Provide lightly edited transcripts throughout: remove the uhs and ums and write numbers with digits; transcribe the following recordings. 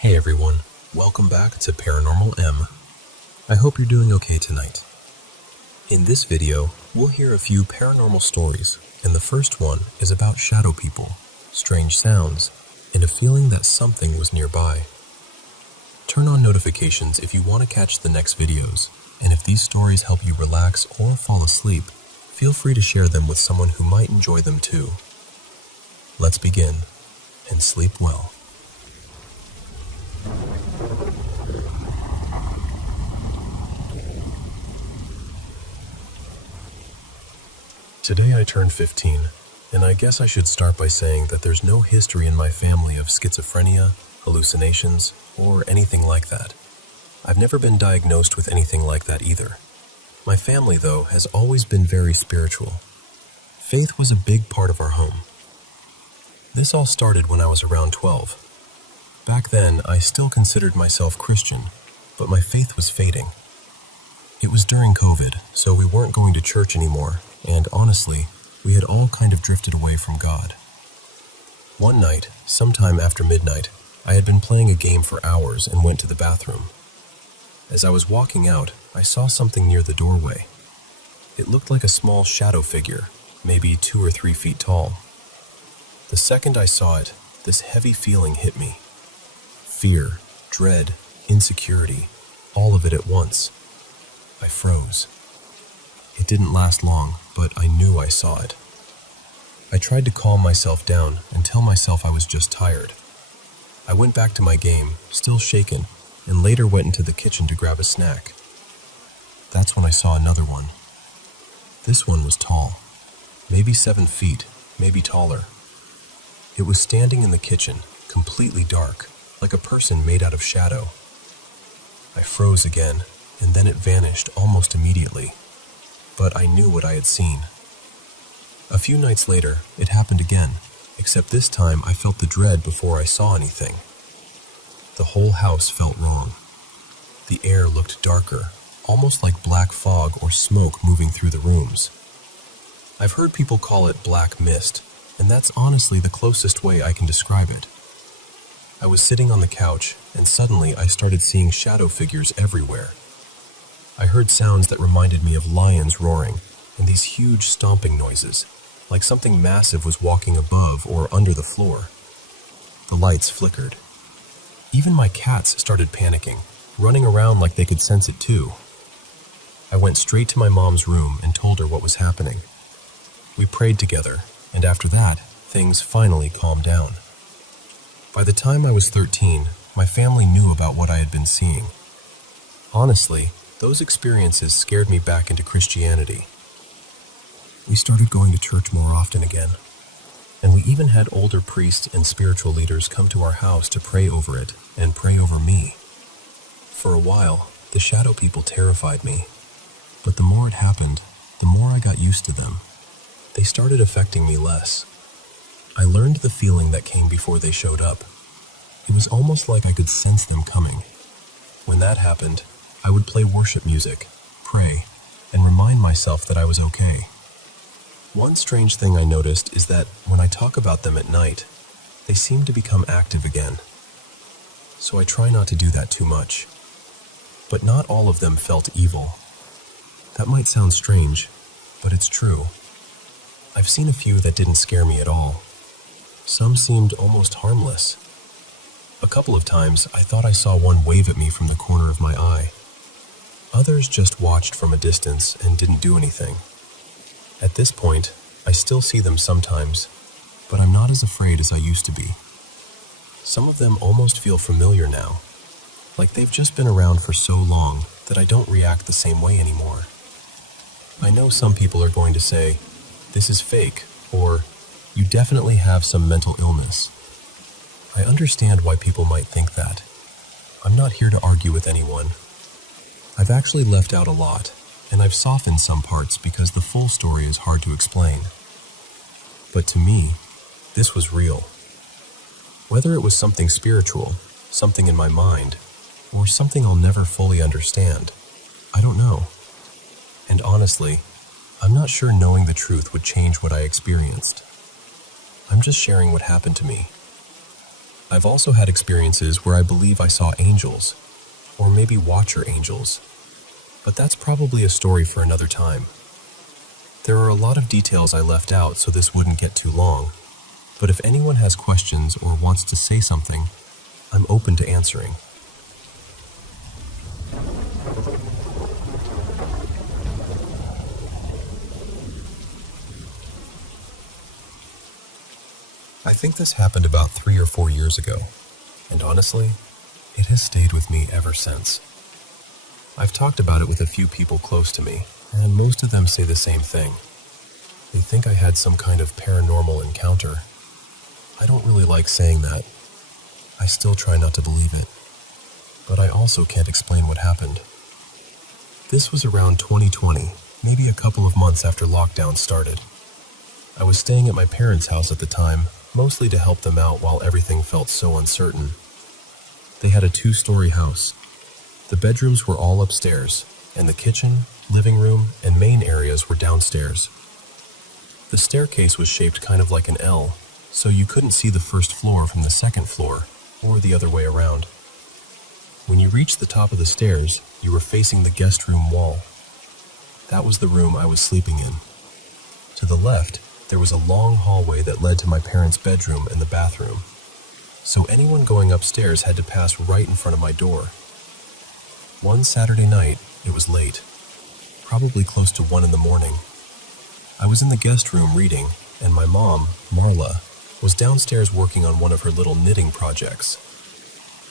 Hey everyone, welcome back to Paranormal M. I hope you're doing okay tonight. In this video, we'll hear a few paranormal stories, and the first one is about shadow people, strange sounds, and a feeling that something was nearby. Turn on notifications if you want to catch the next videos, and if these stories help you relax or fall asleep, feel free to share them with someone who might enjoy them too. Let's begin, and sleep well. Today I turned 15, and I guess I should start by saying that there's no history in my family of schizophrenia, hallucinations, or anything like that. I've never been diagnosed with anything like that either. My family, though, has always been very spiritual. Faith was a big part of our home. This all started when I was around 12. Back then, I still considered myself Christian, but my faith was fading. It was during COVID, so we weren't going to church anymore, and honestly, we had all kind of drifted away from God. One night, sometime after midnight, I had been playing a game for hours and went to the bathroom. As I was walking out, I saw something near the doorway. It looked like a small shadow figure, maybe 2 or 3 feet tall. The second I saw it, this heavy feeling hit me. Fear, dread, insecurity, all of it at once. I froze. It didn't last long, but I knew I saw it. I tried to calm myself down and tell myself I was just tired. I went back to my game, still shaken, and later went into the kitchen to grab a snack. That's when I saw another one. This one was tall, maybe 7 feet, maybe taller. It was standing in the kitchen, completely dark, like a person made out of shadow. I froze again, and then it vanished almost immediately. But I knew what I had seen. A few nights later, it happened again, except this time I felt the dread before I saw anything. The whole house felt wrong. The air looked darker, almost like black fog or smoke moving through the rooms. I've heard people call it black mist, and that's honestly the closest way I can describe it. I was sitting on the couch, and suddenly I started seeing shadow figures everywhere. I heard sounds that reminded me of lions roaring, and these huge stomping noises, like something massive was walking above or under the floor. The lights flickered. Even my cats started panicking, running around like they could sense it too. I went straight to my mom's room and told her what was happening. We prayed together, and after that, things finally calmed down. By the time I was 13, my family knew about what I had been seeing. Honestly, those experiences scared me back into Christianity. We started going to church more often again, and we even had older priests and spiritual leaders come to our house to pray over it and pray over me. For a while, the shadow people terrified me, but the more it happened, the more I got used to them. They started affecting me less. I learned the feeling that came before they showed up. It was almost like I could sense them coming. When that happened, I would play worship music, pray, and remind myself that I was okay. One strange thing I noticed is that when I talk about them at night, they seem to become active again. So I try not to do that too much. But not all of them felt evil. That might sound strange, but it's true. I've seen a few that didn't scare me at all. Some seemed almost harmless. A couple of times I thought I saw one wave at me from the corner of my eye. Others just watched from a distance and didn't do anything. At this point, I still see them sometimes, but I'm not as afraid as I used to be. Some of them almost feel familiar now, like they've just been around for so long that I don't react the same way anymore. I know some people are going to say, "This is fake," or "You definitely have some mental illness." I understand why people might think that. I'm not here to argue with anyone. I've actually left out a lot, and I've softened some parts because the full story is hard to explain. But to me, this was real. Whether it was something spiritual, something in my mind, or something I'll never fully understand, I don't know. And honestly, I'm not sure knowing the truth would change what I experienced. I'm just sharing what happened to me. I've also had experiences where I believe I saw angels, or maybe watcher angels, but that's probably a story for another time. There are a lot of details I left out so this wouldn't get too long, but if anyone has questions or wants to say something, I'm open to answering. I think this happened about 3 or 4 years ago, and honestly, it has stayed with me ever since. I've talked about it with a few people close to me, and most of them say the same thing. They think I had some kind of paranormal encounter. I don't really like saying that. I still try not to believe it, but I also can't explain what happened. This was around 2020, maybe a couple of months after lockdown started. I was staying at my parents' house at the time, mostly to help them out while everything felt so uncertain. They had a 2-story house. The bedrooms were all upstairs, and the kitchen, living room, and main areas were downstairs. The staircase was shaped kind of like an L, so you couldn't see the first floor from the second floor, or the other way around. When you reached the top of the stairs, you were facing the guest room wall. That was the room I was sleeping in. To the left, there was a long hallway that led to my parents' bedroom and the bathroom, so anyone going upstairs had to pass right in front of my door. One Saturday night, it was late, probably close to 1 in the morning. I was in the guest room reading, and my mom, Marla, was downstairs working on one of her little knitting projects.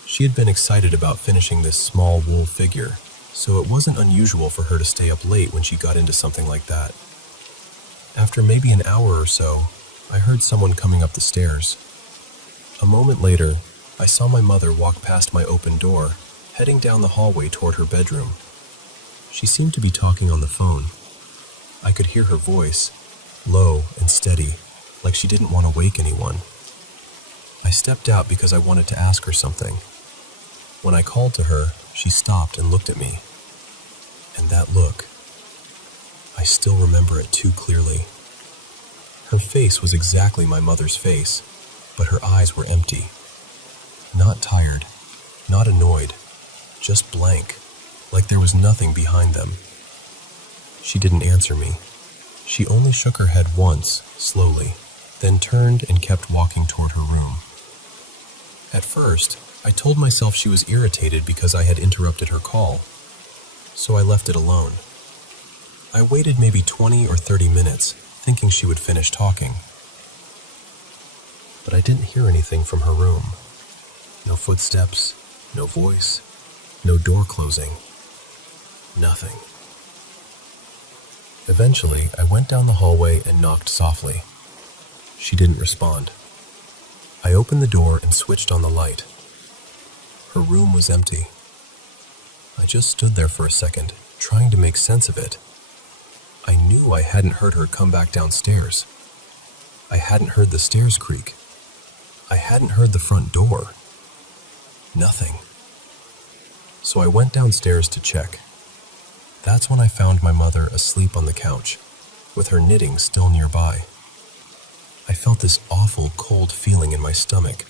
She had been excited about finishing this small wool figure, so it wasn't unusual for her to stay up late when she got into something like that. After maybe an hour or so, I heard someone coming up the stairs. A moment later, I saw my mother walk past my open door, heading down the hallway toward her bedroom. She seemed to be talking on the phone. I could hear her voice, low and steady, like she didn't want to wake anyone. I stepped out because I wanted to ask her something. When I called to her, she stopped and looked at me. And that look, I still remember it too clearly. Her face was exactly my mother's face, but her eyes were empty. Not tired, not annoyed, just blank, like there was nothing behind them. She didn't answer me. She only shook her head once, slowly, then turned and kept walking toward her room. At first, I told myself she was irritated because I had interrupted her call, so I left it alone. I waited maybe 20 or 30 minutes, thinking she would finish talking. But I didn't hear anything from her room. No footsteps, no voice, no door closing. Nothing. Eventually, I went down the hallway and knocked softly. She didn't respond. I opened the door and switched on the light. Her room was empty. I just stood there for a second, trying to make sense of it. I knew I hadn't heard her come back downstairs. I hadn't heard the stairs creak. I hadn't heard the front door. Nothing. So I went downstairs to check. That's when I found my mother asleep on the couch, with her knitting still nearby. I felt this awful cold feeling in my stomach.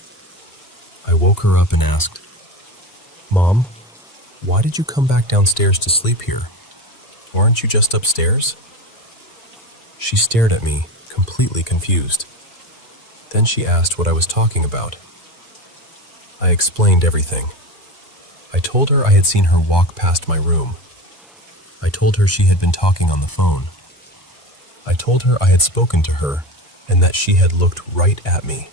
I woke her up and asked, "Mom, why did you come back downstairs to sleep here? Aren't you just upstairs?" She stared at me, completely confused. Then she asked what I was talking about. I explained everything. I told her I had seen her walk past my room. I told her she had been talking on the phone. I told her I had spoken to her and that she had looked right at me.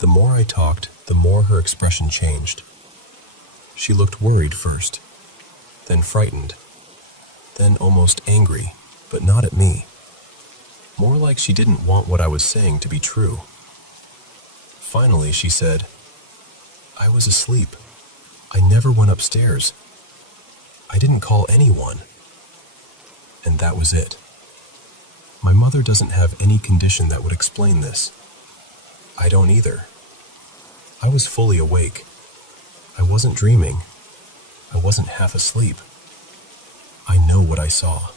The more I talked, the more her expression changed. She looked worried first, then frightened, then almost angry, but not at me. More like she didn't want what I was saying to be true. Finally, she said, "I was asleep. I never went upstairs. I didn't call anyone." And that was it. My mother doesn't have any condition that would explain this. I don't either. I was fully awake. I wasn't dreaming. I wasn't half asleep. I know what I saw.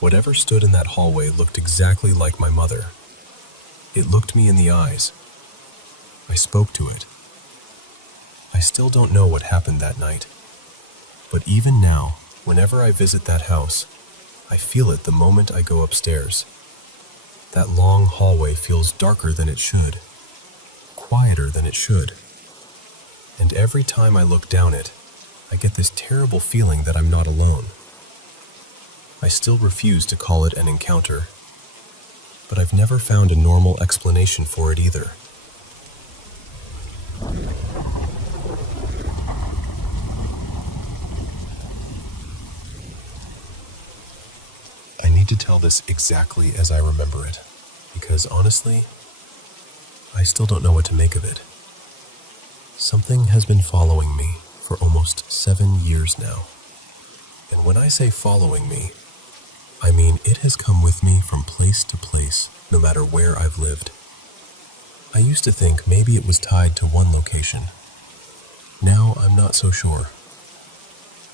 Whatever stood in that hallway looked exactly like my mother. It looked me in the eyes. I spoke to it. I still don't know what happened that night, but even now, whenever I visit that house, I feel it the moment I go upstairs. That long hallway feels darker than it should, quieter than it should. And every time I look down it, I get this terrible feeling that I'm not alone. I still refuse to call it an encounter, but I've never found a normal explanation for it either. I need to tell this exactly as I remember it, because honestly, I still don't know what to make of it. Something has been following me for almost 7 years now. And when I say following me, I mean it has come with me from place to place, no matter where I've lived. I used to think maybe it was tied to one location. Now I'm not so sure.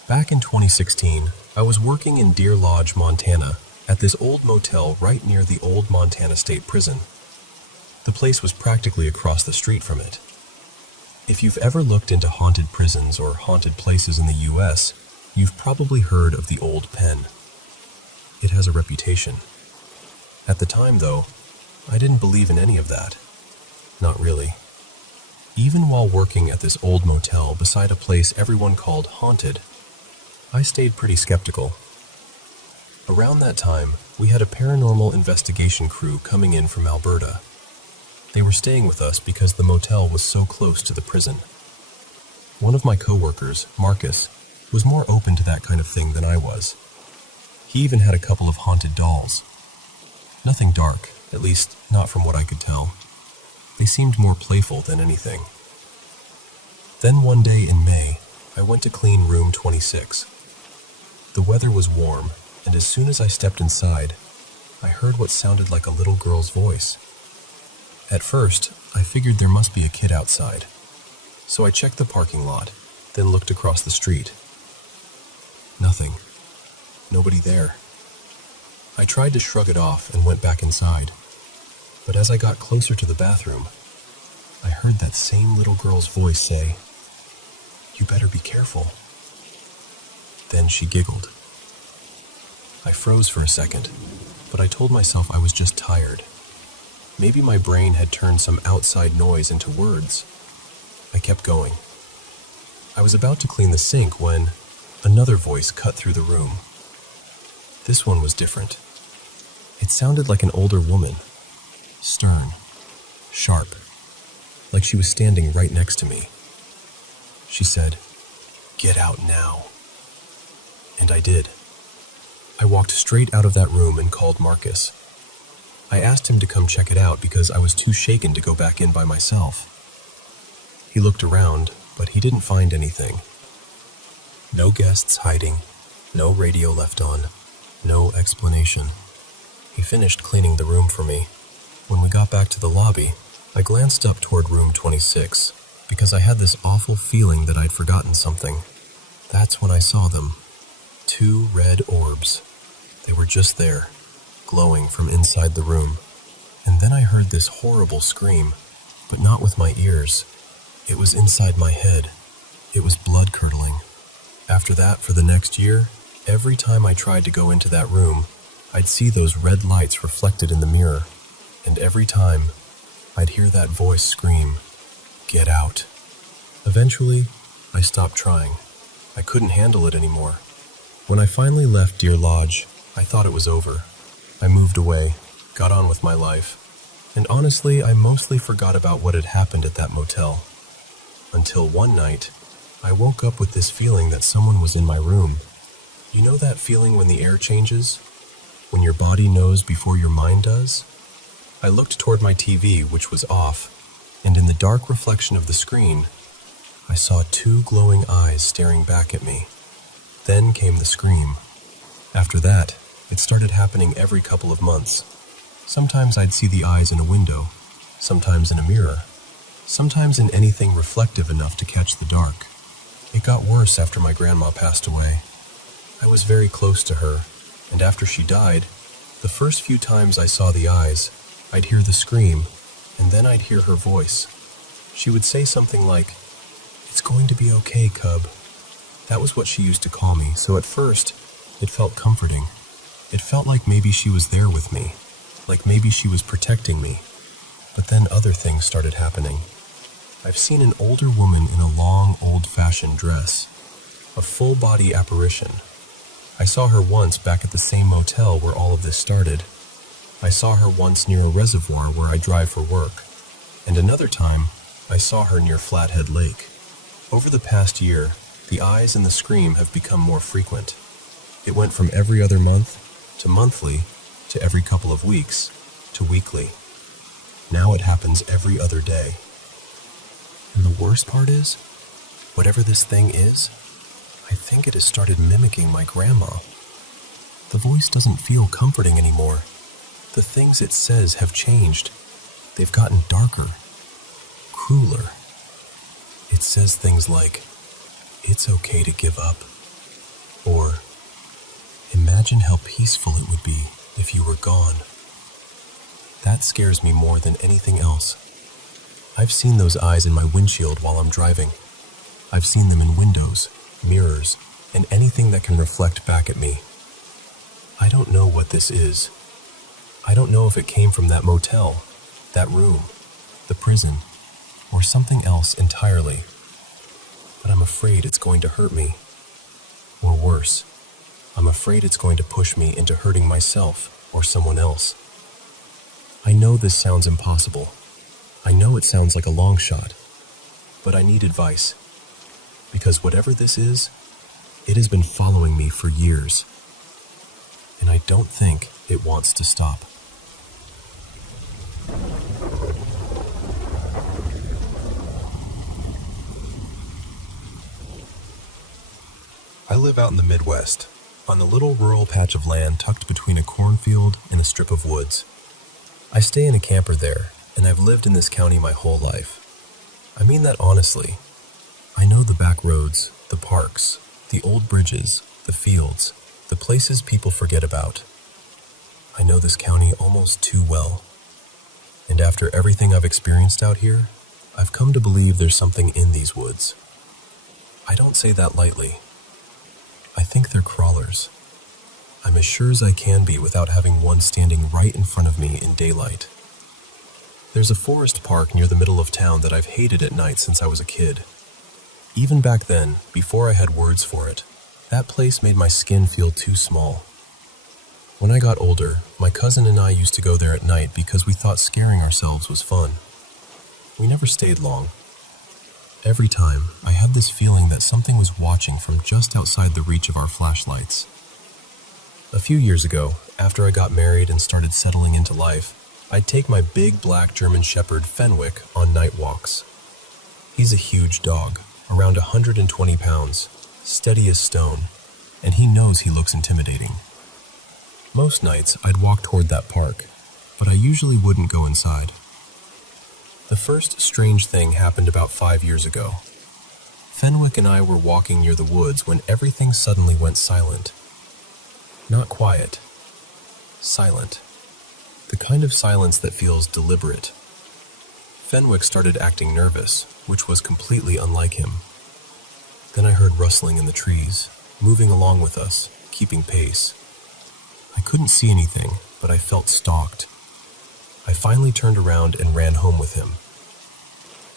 Back in 2016, I was working in Deer Lodge, Montana, at this old motel right near the old Montana State Prison. The place was practically across the street from it. If you've ever looked into haunted prisons or haunted places in the US, you've probably heard of the old pen. It has a reputation. At the time, though, I didn't believe in any of that. Not really. Even while working at this old motel beside a place everyone called haunted, I stayed pretty skeptical. Around that time, we had a paranormal investigation crew coming in from Alberta. They were staying with us because the motel was so close to the prison. One of my coworkers, Marcus, was more open to that kind of thing than I was. He even had a couple of haunted dolls. Nothing dark, at least not from what I could tell. They seemed more playful than anything. Then one day in May, I went to clean room 26. The weather was warm, and as soon as I stepped inside, I heard what sounded like a little girl's voice. At first, I figured there must be a kid outside, so I checked the parking lot, then looked across the street. Nothing. Nobody there. I tried to shrug it off and went back inside, but as I got closer to the bathroom, I heard that same little girl's voice say, "You better be careful." Then she giggled. I froze for a second, but I told myself I was just tired. Maybe my brain had turned some outside noise into words. I kept going. I was about to clean the sink when another voice cut through the room. This one was different. It sounded like an older woman, stern, sharp, like she was standing right next to me. She said, "Get out now." And I did. I walked straight out of that room and called Marcus. I asked him to come check it out because I was too shaken to go back in by myself. He looked around, but he didn't find anything. No guests hiding, no radio left on, no explanation. He finished cleaning the room for me. When we got back to the lobby, I glanced up toward room 26 because I had this awful feeling that I'd forgotten something. That's when I saw them. 2 red orbs. They were just there, glowing from inside the room. And then I heard this horrible scream, but not with my ears. It was inside my head. It was blood-curdling. After that, for the next year, every time I tried to go into that room, I'd see those red lights reflected in the mirror. And every time, I'd hear that voice scream, "Get out." Eventually, I stopped trying. I couldn't handle it anymore. When I finally left Deer Lodge, I thought it was over. I moved away, got on with my life, and honestly, I mostly forgot about what had happened at that motel. Until one night, I woke up with this feeling that someone was in my room. You know that feeling when the air changes? When your body knows before your mind does? I looked toward my TV, which was off, and in the dark reflection of the screen, I saw 2 glowing eyes staring back at me. Then came the scream. After that, it started happening every couple of months. Sometimes I'd see the eyes in a window, sometimes in a mirror, sometimes in anything reflective enough to catch the dark. It got worse after my grandma passed away. I was very close to her, and after she died, the first few times I saw the eyes, I'd hear the scream, and then I'd hear her voice. She would say something like, "It's going to be okay, cub." That was what she used to call me, so at first, it felt comforting. It felt like maybe she was there with me, like maybe she was protecting me. But then other things started happening. I've seen an older woman in a long, old-fashioned dress, a full-body apparition. I saw her once back at the same motel where all of this started. I saw her once near a reservoir where I drive for work. And another time, I saw her near Flathead Lake. Over the past year, the eyes and the scream have become more frequent. It went from every other month to monthly to every couple of weeks to weekly. Now it happens every other day. And the worst part is, whatever this thing is, I think it has started mimicking my grandma. The voice doesn't feel comforting anymore. The things it says have changed. They've gotten darker, crueler. It says things like, "It's okay to give up," or "Imagine how peaceful it would be if you were gone." That scares me more than anything else. I've seen those eyes in my windshield while I'm driving. I've seen them in windows, mirrors, and anything that can reflect back at me. I don't know what this is. I don't know if it came from that motel, that room, the prison, or something else entirely. But I'm afraid it's going to hurt me. Or worse, I'm afraid it's going to push me into hurting myself or someone else. I know this sounds impossible. I know it sounds like a long shot. But I need advice. Because whatever this is, it has been following me for years. And I don't think it wants to stop. I live out in the Midwest, on a little rural patch of land tucked between a cornfield and a strip of woods. I stay in a camper there, and I've lived in this county my whole life. I mean that honestly. I know the back roads, the parks, the old bridges, the fields, the places people forget about. I know this county almost too well. And after everything I've experienced out here, I've come to believe there's something in these woods. I don't say that lightly. I think they're crawlers. I'm as sure as I can be without having one standing right in front of me in daylight. There's a forest park near the middle of town that I've hated at night since I was a kid. Even back then, before I had words for it, that place made my skin feel too small. When I got older, my cousin and I used to go there at night because we thought scaring ourselves was fun. We never stayed long. Every time, I had this feeling that something was watching from just outside the reach of our flashlights. A few years ago, after I got married and started settling into life, I'd take my big black German Shepherd Fenwick on night walks. He's a huge dog, around 120 pounds, steady as stone, and he knows he looks intimidating. Most nights, I'd walk toward that park, but I usually wouldn't go inside. The first strange thing happened about 5 years ago. Fenwick and I were walking near the woods when everything suddenly went silent. Not quiet. Silent. The kind of silence that feels deliberate. Fenwick started acting nervous, which was completely unlike him. Then I heard rustling in the trees, moving along with us, keeping pace. I couldn't see anything, but I felt stalked. I finally turned around and ran home with him.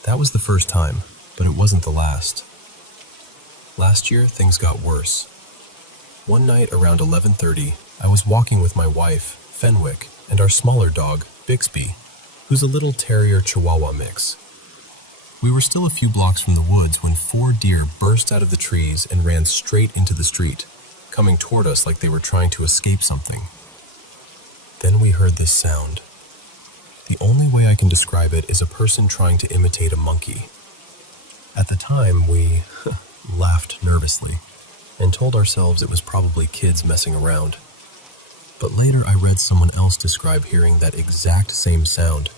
That was the first time, but it wasn't the last. Last year, things got worse. One night around 11:30, I was walking with my wife, Fenwick, and our smaller dog, Bixby, who's a little terrier chihuahua mix. We were still a few blocks from the woods when 4 deer burst out of the trees and ran straight into the street, coming toward us like they were trying to escape something. Then we heard this sound. The only way I can describe it is a person trying to imitate a monkey. At the time, we laughed nervously and told ourselves it was probably kids messing around. But later I read someone else describe hearing that exact same sound,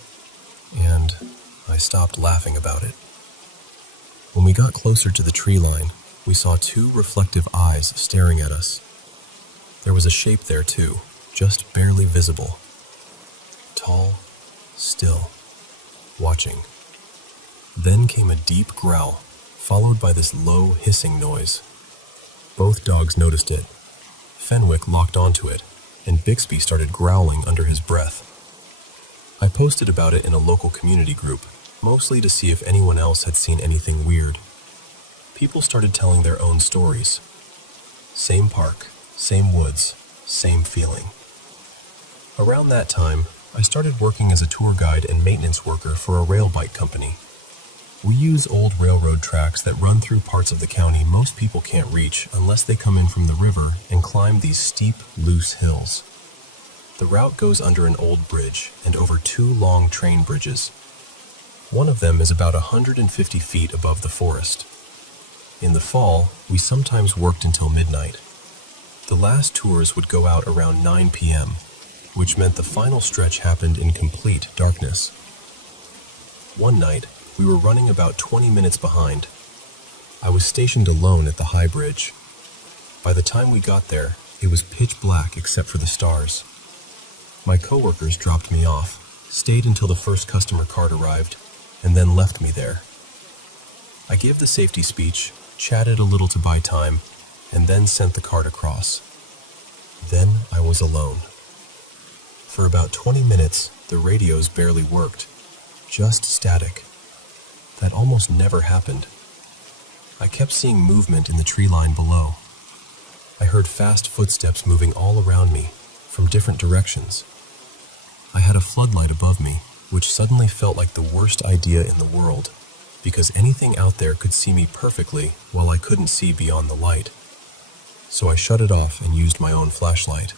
and I stopped laughing about it. When we got closer to the tree line, we saw 2 reflective eyes staring at us. There was a shape there too, just barely visible. Tall, still, watching. Then came a deep growl, followed by this low, hissing noise. Both dogs noticed it. Fenwick locked onto it, and Bixby started growling under his breath. I posted about it in a local community group, mostly to see if anyone else had seen anything weird. People started telling their own stories. Same park, same woods, same feeling. Around that time, I started working as a tour guide and maintenance worker for a rail bike company. We use old railroad tracks that run through parts of the county most people can't reach unless they come in from the river and climb these steep, loose hills. The route goes under an old bridge and over 2 long train bridges. One of them is about 150 feet above the forest. In the fall, we sometimes worked until midnight. The last tours would go out around 9 p.m., which meant the final stretch happened in complete darkness. One night, we were running about 20 minutes behind. I was stationed alone at the high bridge. By the time we got there, it was pitch black except for the stars. My coworkers dropped me off, stayed until the first customer cart arrived, and then left me there. I gave the safety speech, chatted a little to buy time, and then sent the cart across. Then I was alone. For about 20 minutes, the radios barely worked, just static. That almost never happened. I kept seeing movement in the tree line below. I heard fast footsteps moving all around me, from different directions. I had a floodlight above me, which suddenly felt like the worst idea in the world, because anything out there could see me perfectly while I couldn't see beyond the light. So I shut it off and used my own flashlight.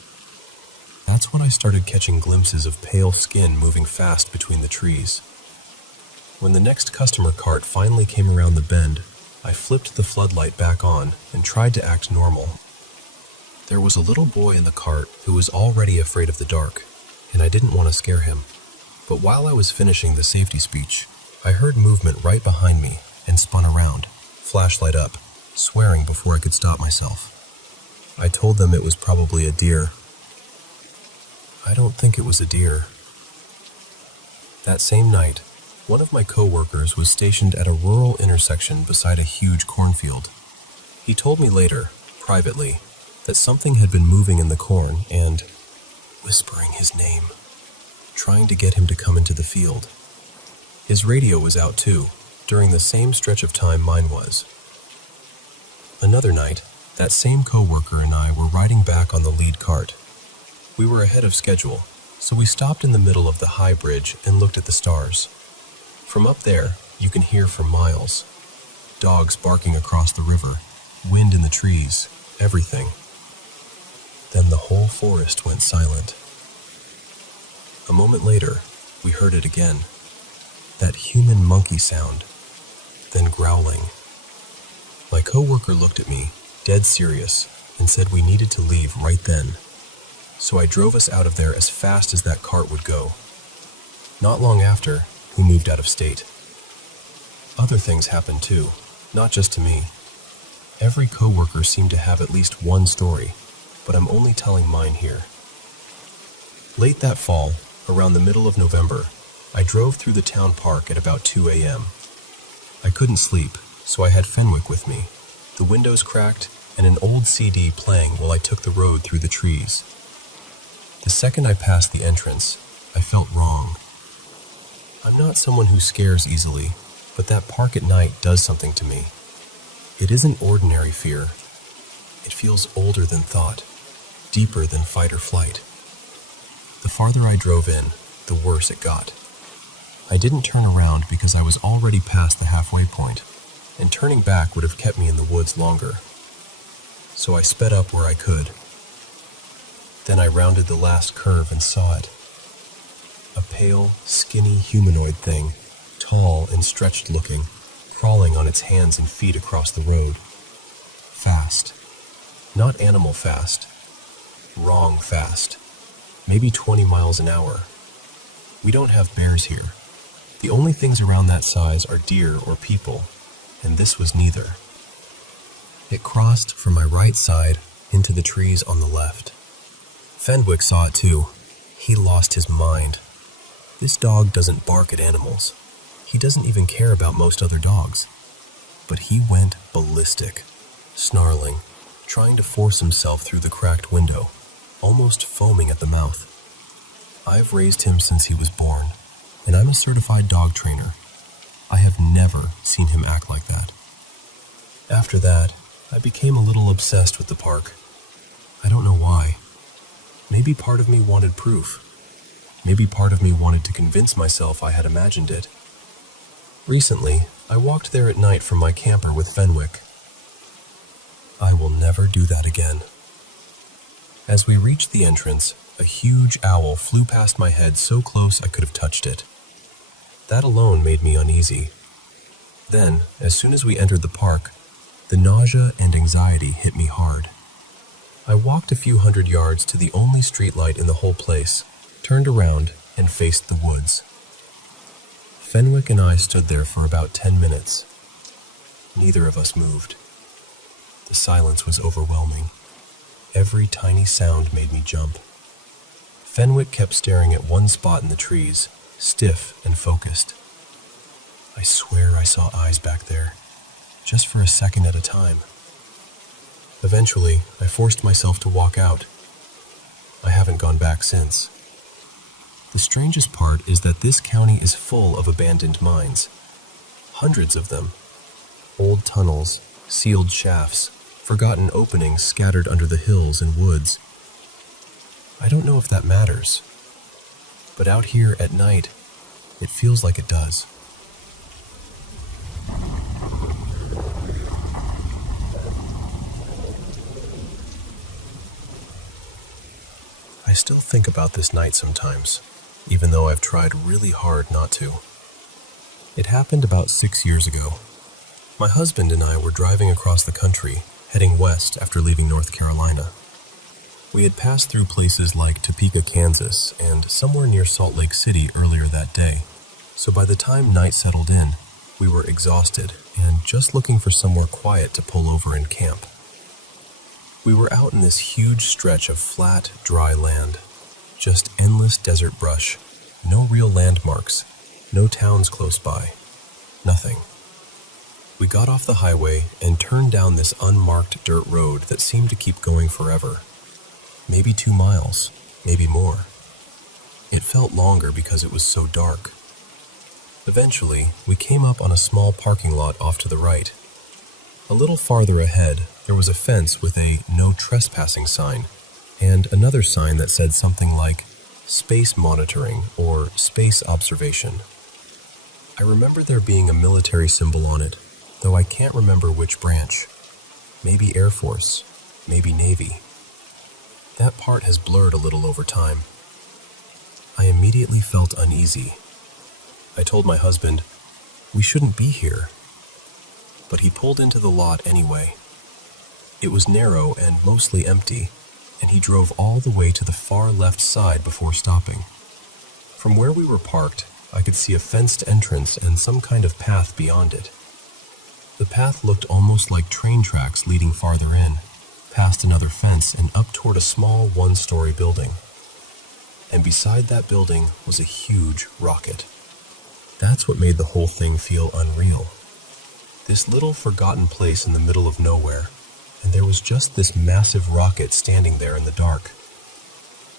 That's when I started catching glimpses of pale skin moving fast between the trees. When the next customer cart finally came around the bend, I flipped the floodlight back on and tried to act normal. There was a little boy in the cart who was already afraid of the dark, and I didn't want to scare him. But while I was finishing the safety speech, I heard movement right behind me and spun around, flashlight up, swearing before I could stop myself. I told them it was probably a deer. I don't think it was a deer. That same night, one of my co-workers was stationed at a rural intersection beside a huge cornfield. He told me later, privately, that something had been moving in the corn and whispering his name, trying to get him to come into the field. His radio was out too, during the same stretch of time mine was. Another night, that same co-worker and I were riding back on the lead cart. We were ahead of schedule, so we stopped in the middle of the high bridge and looked at the stars. From up there, you can hear for miles. Dogs barking across the river, wind in the trees, everything. Then the whole forest went silent. A moment later, we heard it again. That human monkey sound, then growling. My coworker looked at me, dead serious, and said we needed to leave right then. So I drove us out of there as fast as that cart would go. Not long after, we moved out of state. Other things happened too, not just to me. Every coworker seemed to have at least one story, but I'm only telling mine here. Late that fall, around the middle of November, I drove through the town park at about 2 a.m. I couldn't sleep, so I had Fenwick with me, the windows cracked, and an old CD playing while I took the road through the trees. The second I passed the entrance, I felt wrong. I'm not someone who scares easily, but that park at night does something to me. It isn't ordinary fear. It feels older than thought, deeper than fight or flight. The farther I drove in, the worse it got. I didn't turn around because I was already past the halfway point, and turning back would have kept me in the woods longer. So I sped up where I could. Then I rounded the last curve and saw it. A pale, skinny humanoid thing, tall and stretched looking, crawling on its hands and feet across the road. Fast. Not animal fast. Wrong fast. Maybe 20 miles an hour. We don't have bears here. The only things around that size are deer or people, and this was neither. It crossed from my right side into the trees on the left. Fenwick saw it too. He lost his mind. This dog doesn't bark at animals. He doesn't even care about most other dogs. But he went ballistic, snarling, trying to force himself through the cracked window, almost foaming at the mouth. I've raised him since he was born, and I'm a certified dog trainer. I have never seen him act like that. After that, I became a little obsessed with the park. I don't know why. Maybe part of me wanted proof. Maybe part of me wanted to convince myself I had imagined it. Recently, I walked there at night from my camper with Fenwick. I will never do that again. As we reached the entrance, a huge owl flew past my head so close I could have touched it. That alone made me uneasy. Then, as soon as we entered the park, the nausea and anxiety hit me hard. I walked a few hundred yards to the only streetlight in the whole place, turned around, and faced the woods. Fenwick and I stood there for about 10 minutes. Neither of us moved. The silence was overwhelming. Every tiny sound made me jump. Fenwick kept staring at one spot in the trees, stiff and focused. I swear I saw eyes back there, just for a second at a time. Eventually, I forced myself to walk out. I haven't gone back since. The strangest part is that this county is full of abandoned mines. Hundreds of them. Old tunnels, sealed shafts, forgotten openings scattered under the hills and woods. I don't know if that matters, but out here at night, it feels like it does. I still think about this night sometimes, even though I've tried really hard not to. It happened about 6 years ago. My husband and I were driving across the country, heading west after leaving North Carolina. We had passed through places like Topeka, Kansas, and somewhere near Salt Lake City earlier that day, so by the time night settled in, we were exhausted and just looking for somewhere quiet to pull over and camp. We were out in this huge stretch of flat, dry land, just endless desert brush, no real landmarks, no towns close by, nothing. We got off the highway and turned down this unmarked dirt road that seemed to keep going forever. Maybe 2 miles, maybe more. It felt longer because it was so dark. Eventually, we came up on a small parking lot off to the right. A little farther ahead, there was a fence with a "No Trespassing" sign, and another sign that said something like "Space Monitoring" or "Space Observation." I remember there being a military symbol on it, though I can't remember which branch. Maybe Air Force, maybe Navy. That part has blurred a little over time. I immediately felt uneasy. I told my husband, we shouldn't be here. But he pulled into the lot anyway. It was narrow and mostly empty, and he drove all the way to the far left side before stopping. From where we were parked, I could see a fenced entrance and some kind of path beyond it. The path looked almost like train tracks leading farther in, past another fence and up toward a small one-story building. And beside that building was a huge rocket. That's what made the whole thing feel unreal. This little forgotten place in the middle of nowhere, and there was just this massive rocket standing there in the dark.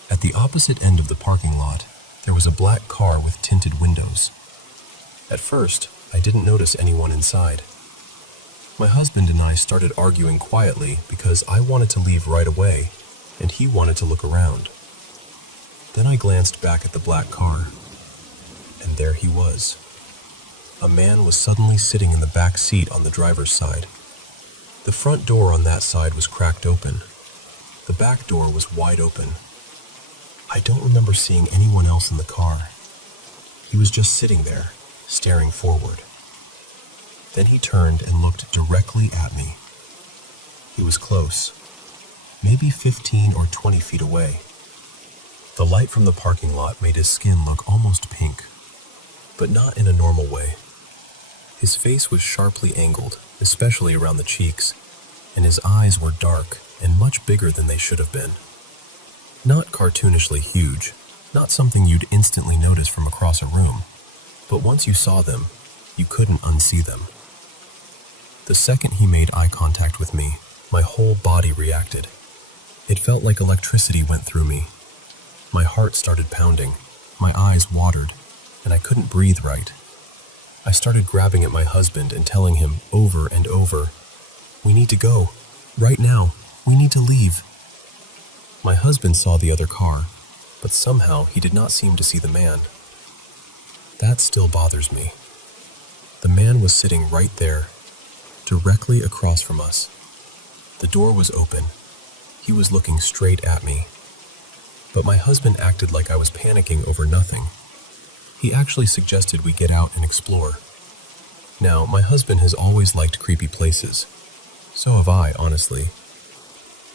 At the opposite end of the parking lot, there was a black car with tinted windows. At first, I didn't notice anyone inside. My husband and I started arguing quietly because I wanted to leave right away, and he wanted to look around. Then I glanced back at the black car, and there he was. A man was suddenly sitting in the back seat on the driver's side. The front door on that side was cracked open. The back door was wide open. I don't remember seeing anyone else in the car. He was just sitting there, staring forward. Then he turned and looked directly at me. He was close, maybe 15 or 20 feet away. The light from the parking lot made his skin look almost pink, but not in a normal way. His face was sharply angled, especially around the cheeks, and his eyes were dark and much bigger than they should have been. Not cartoonishly huge, not something you'd instantly notice from across a room, but once you saw them, You couldn't unsee them. The second he made eye contact with me, my whole body reacted. It felt like electricity went through me. My heart started pounding, my eyes watered, and I couldn't breathe right. I started grabbing at my husband and telling him over and over, "We need to go. Right now. We need to leave." My husband saw the other car, but somehow he did not seem to see the man. That still bothers me. The man was sitting right there, directly across from us. The door was open. He was looking straight at me. But my husband acted like I was panicking over nothing. He actually suggested we get out and explore. Now, my husband has always liked creepy places. So have I, honestly.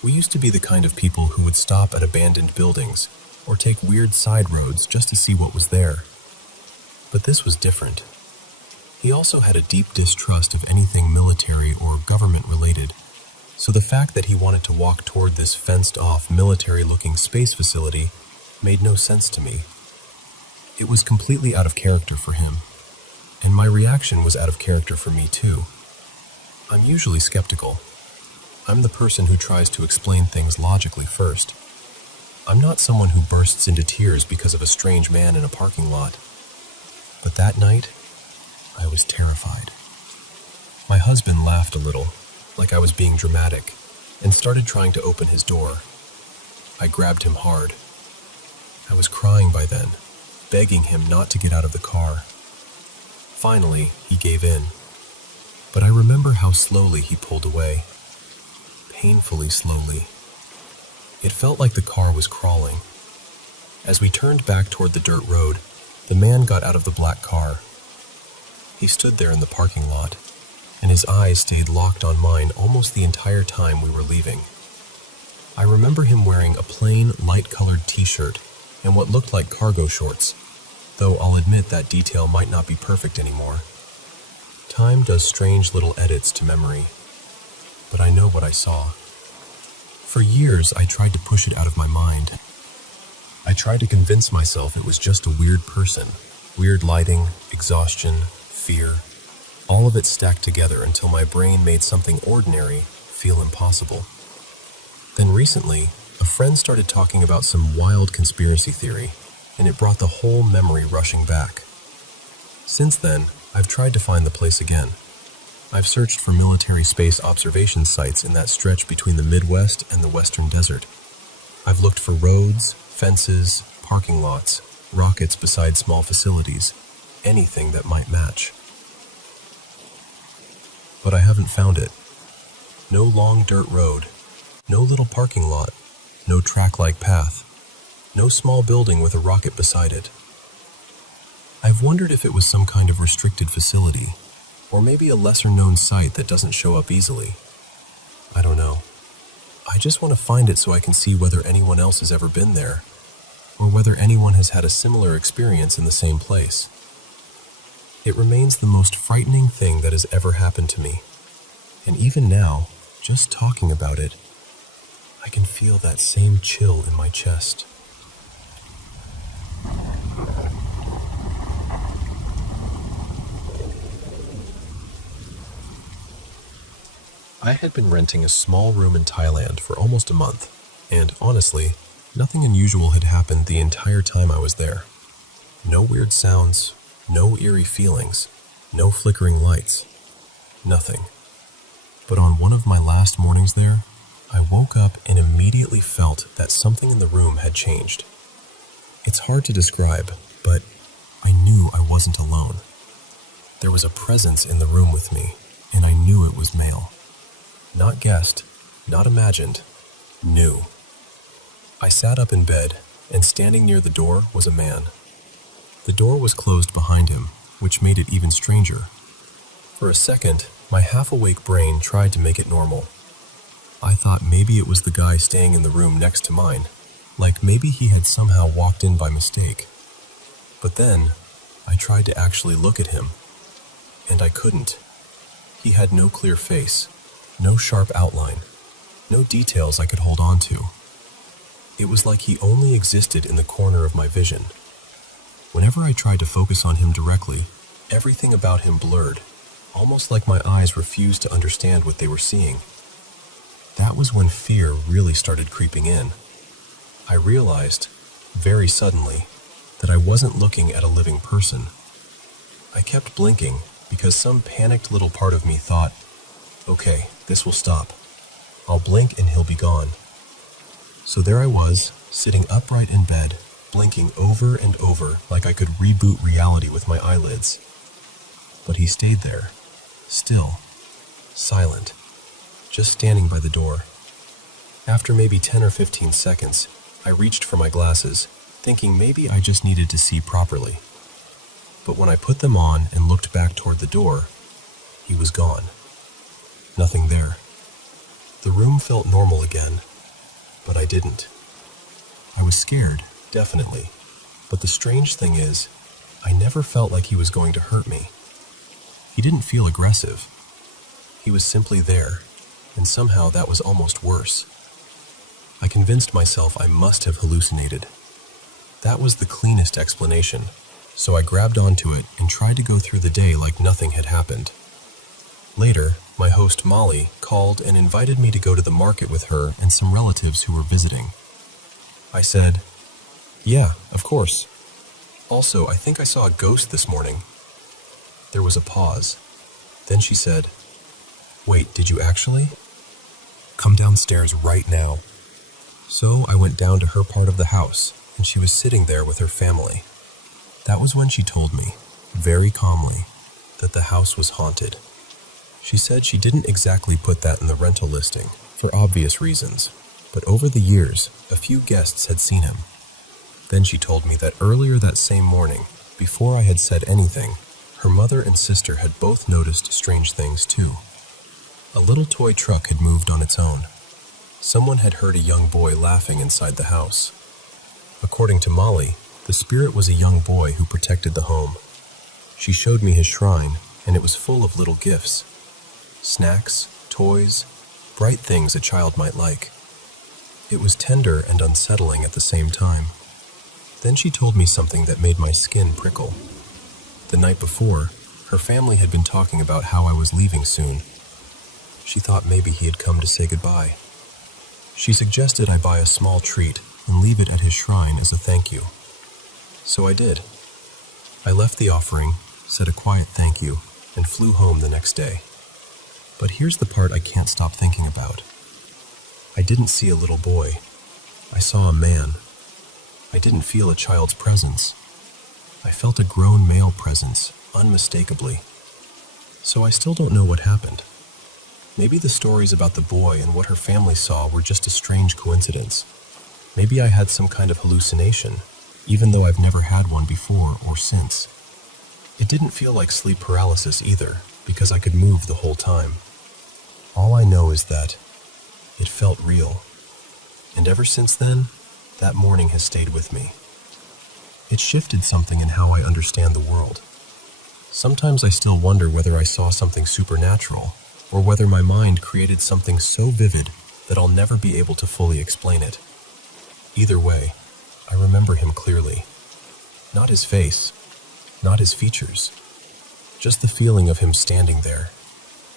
We used to be the kind of people who would stop at abandoned buildings or take weird side roads just to see what was there. But this was different. He also had a deep distrust of anything military or government-related, so the fact that he wanted to walk toward this fenced-off, military-looking space facility made no sense to me. It was completely out of character for him, and my reaction was out of character for me too. I'm usually skeptical. I'm the person who tries to explain things logically first. I'm not someone who bursts into tears because of a strange man in a parking lot. But that night, I was terrified. My husband laughed a little, like I was being dramatic, and started trying to open his door. I grabbed him hard. I was crying by then, begging him not to get out of the car. Finally, he gave in. But I remember how slowly he pulled away. Painfully slowly. It felt like the car was crawling. As we turned back toward the dirt road, the man got out of the black car. He stood there in the parking lot, and his eyes stayed locked on mine almost the entire time we were leaving. I remember him wearing a plain, light-colored t-shirt and what looked like cargo shorts, though I'll admit that detail might not be perfect anymore. Time does strange little edits to memory, but I know what I saw. For years, I tried to push it out of my mind. I tried to convince myself it was just a weird person, weird lighting, exhaustion, fear, all of it stacked together until my brain made something ordinary feel impossible. Then recently, a friend started talking about some wild conspiracy theory, and it brought the whole memory rushing back. Since then, I've tried to find the place again. I've searched for military space observation sites in that stretch between the Midwest and the Western Desert. I've looked for roads, fences, parking lots, rockets beside small facilities, anything that might match. But I haven't found it. No long dirt road, no little parking lot, no track-like path, no small building with a rocket beside it. I've wondered if it was some kind of restricted facility, or maybe a lesser-known site that doesn't show up easily. I don't know. I just want to find it so I can see whether anyone else has ever been there, or whether anyone has had a similar experience in the same place. It remains the most frightening thing that has ever happened to me, and even now, just talking about it, I can feel that same chill in my chest. I had been renting a small room in Thailand for almost a month, and honestly, nothing unusual had happened the entire time I was there. No weird sounds, no eerie feelings, no flickering lights, nothing. But on one of my last mornings there, I woke up and immediately felt that something in the room had changed. It's hard to describe, but I knew I wasn't alone. There was a presence in the room with me, and I knew it was male. Not guessed, not imagined, knew. I sat up in bed, and standing near the door was a man. The door was closed behind him, which made it even stranger. For a second, my half-awake brain tried to make it normal. I thought maybe it was the guy staying in the room next to mine, like maybe he had somehow walked in by mistake. But then, I tried to actually look at him, and I couldn't. He had no clear face, no sharp outline, no details I could hold on to. It was like he only existed in the corner of my vision. Whenever I tried to focus on him directly, Everything about him blurred, almost like my eyes refused to understand what they were seeing. That was when fear really started creeping in. I realized, very suddenly, that I wasn't looking at a living person. I kept blinking because some panicked little part of me thought, okay, this will stop. I'll blink and he'll be gone. So there I was, sitting upright in bed, blinking over and over like I could reboot reality with my eyelids. But he stayed there, still, silent, just standing by the door. After maybe 10 or 15 seconds, I reached for my glasses, thinking maybe I just needed to see properly. But when I put them on and looked back toward the door, he was gone. Nothing there. The room felt normal again, but I didn't. I was scared, definitely, but the strange thing is, I never felt like he was going to hurt me. He didn't feel aggressive. He was simply there, and somehow that was almost worse. I convinced myself I must have hallucinated. That was the cleanest explanation, so I grabbed onto it and tried to go through the day like nothing had happened. Later, my host Molly called and invited me to go to the market with her and some relatives who were visiting. I said, "Yeah, of course. Also, I think I saw a ghost this morning." There was a pause. Then she said, "Wait, did you actually? Come downstairs right now." So I went down to her part of the house, and she was sitting there with her family. That was when she told me, very calmly, that the house was haunted. She said she didn't exactly put that in the rental listing, for obvious reasons, but over the years, a few guests had seen him. Then she told me that earlier that same morning, before I had said anything, her mother and sister had both noticed strange things too. A little toy truck had moved on its own. Someone had heard a young boy laughing inside the house. According to Molly, the spirit was a young boy who protected the home. She showed me his shrine, and it was full of little gifts. Snacks, toys, bright things a child might like. It was tender and unsettling at the same time. Then she told me something that made my skin prickle. The night before, her family had been talking about how I was leaving soon. She thought maybe he had come to say goodbye. She suggested I buy a small treat and leave it at his shrine as a thank you. So I did. I left the offering, said a quiet thank you, and flew home the next day. But here's the part I can't stop thinking about. I didn't see a little boy. I saw a man. I didn't feel a child's presence. I felt a grown male presence, unmistakably. So I still don't know what happened. Maybe the stories about the boy and what her family saw were just a strange coincidence. Maybe I had some kind of hallucination, even though I've never had one before or since. It didn't feel like sleep paralysis either, because I could move the whole time. All I know is that it felt real. And ever since then, that morning has stayed with me. It shifted something in how I understand the world. Sometimes I still wonder whether I saw something supernatural, or whether my mind created something so vivid that I'll never be able to fully explain it. Either way, I remember him clearly. Not his face, not his features, just the feeling of him standing there,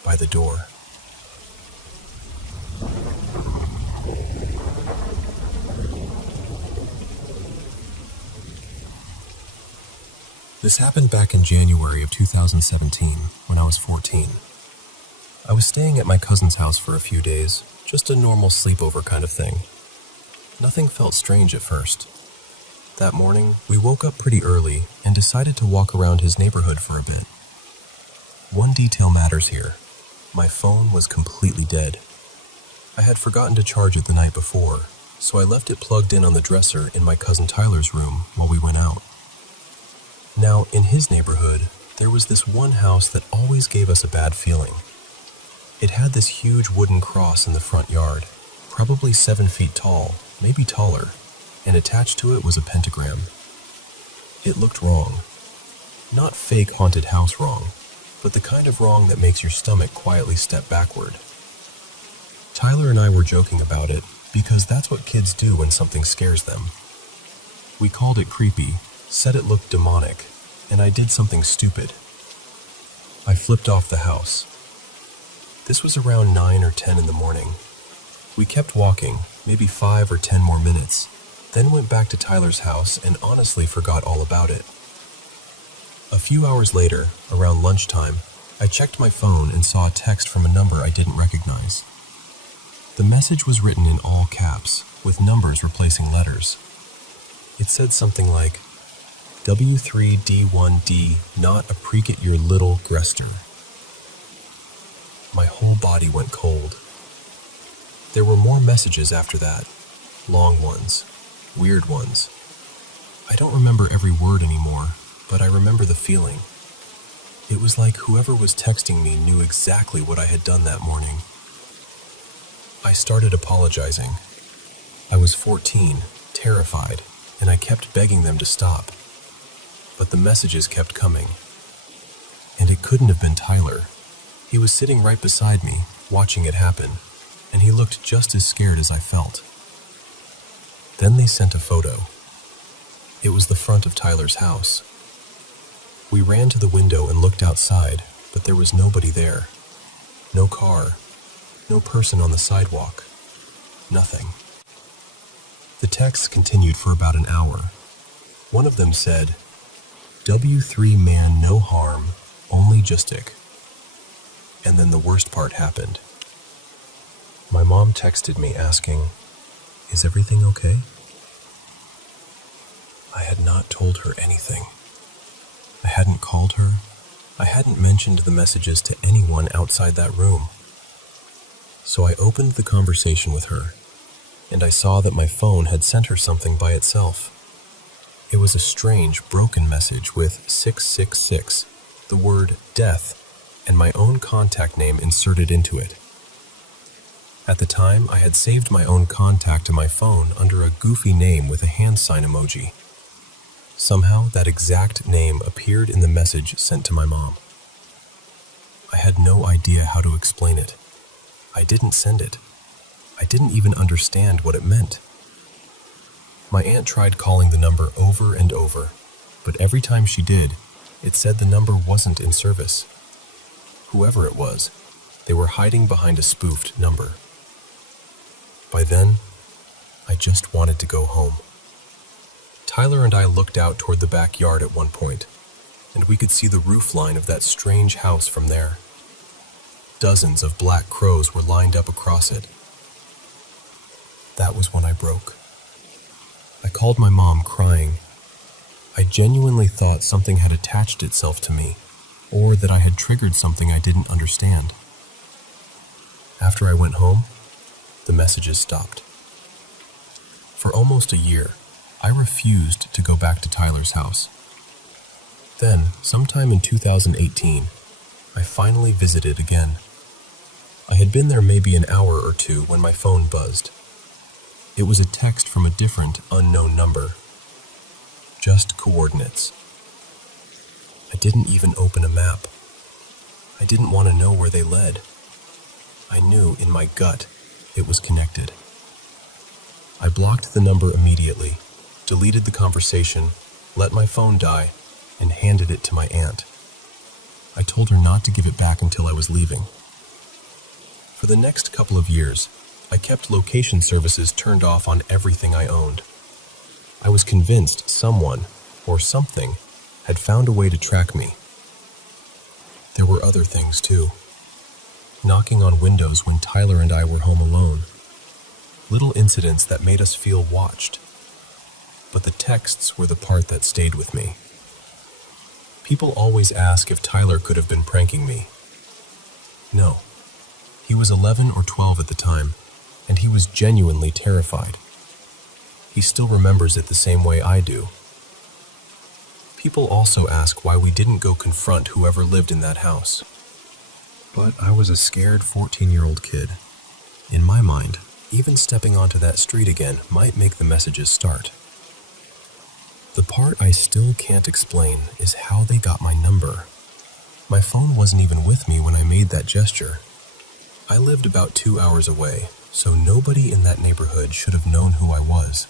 by the door. This happened back in January of 2017, when I was 14. I was staying at my cousin's house for a few days, just a normal sleepover kind of thing. Nothing felt strange at first. That morning, we woke up pretty early and decided to walk around his neighborhood for a bit. One detail matters here. My phone was completely dead. I had forgotten to charge it the night before, so I left it plugged in on the dresser in my cousin Tyler's room while we went out. Now, in his neighborhood, there was this one house that always gave us a bad feeling. It had this huge wooden cross in the front yard, probably 7 feet tall, maybe taller, and attached to it was a pentagram. It looked wrong. Not fake haunted house wrong, but the kind of wrong that makes your stomach quietly step backward. Tyler and I were joking about it because that's what kids do when something scares them. We called it creepy, said it looked demonic, and I did something stupid. I flipped off the house. This was around 9 or 10 in the morning. We kept walking, maybe 5 or 10 more minutes, then went back to Tyler's house and honestly forgot all about it. A few hours later, around lunchtime, I checked my phone and saw a text from a number I didn't recognize. The message was written in all caps, with numbers replacing letters. It said something like, W3D1D not a precate your little grester. My whole body went cold. There were more messages after that, long ones, weird ones. I don't remember every word anymore, but I remember the feeling. It was like whoever was texting me knew exactly what I had done that morning. I started apologizing. I was 14, terrified, and I kept begging them to stop. But the messages kept coming. And it couldn't have been Tyler. He was sitting right beside me, watching it happen, and he looked just as scared as I felt. Then they sent a photo. It was the front of Tyler's house. We ran to the window and looked outside, but there was nobody there. No car, no person on the sidewalk, nothing. The texts continued for about an hour. One of them said, W3 man no harm, only justic. And then the worst part happened. My mom texted me asking, "Is everything okay?" I had not told her anything. I hadn't called her. I hadn't mentioned the messages to anyone outside that room. So I opened the conversation with her, and I saw that my phone had sent her something by itself. It was a strange, broken message with 666, the word death, and my own contact name inserted into it. At the time, I had saved my own contact to my phone under a goofy name with a hand sign emoji. Somehow, that exact name appeared in the message sent to my mom. I had no idea how to explain it. I didn't send it. I didn't even understand what it meant. My aunt tried calling the number over and over, but every time she did, it said the number wasn't in service. Whoever it was, they were hiding behind a spoofed number. By then, I just wanted to go home. Tyler and I looked out toward the backyard at one point, and we could see the roof line of that strange house from there. Dozens of black crows were lined up across it. That was when I broke. I called my mom crying. I genuinely thought something had attached itself to me, or that I had triggered something I didn't understand. After I went home, the messages stopped. For almost a year, I refused to go back to Tyler's house. Then, sometime in 2018, I finally visited again. I had been there maybe an hour or two when my phone buzzed. It was a text from a different, unknown number. Just coordinates. I didn't even open a map. I didn't want to know where they led. I knew in my gut it was connected. I blocked the number immediately, deleted the conversation, let my phone die, and handed it to my aunt. I told her not to give it back until I was leaving. For the next couple of years, I kept location services turned off on everything I owned. I was convinced someone, or something, had found a way to track me. There were other things too. Knocking on windows when Tyler and I were home alone. Little incidents that made us feel watched. But the texts were the part that stayed with me. People always ask if Tyler could have been pranking me. No. He was 11 or 12 at the time, and he was genuinely terrified. He still remembers it the same way I do. People also ask why we didn't go confront whoever lived in that house. But I was a scared 14-year-old kid. In my mind, even stepping onto that street again might make the messages start. The part I still can't explain is how they got my number. My phone wasn't even with me when I made that gesture. I lived about 2 hours away, so nobody in that neighborhood should have known who I was.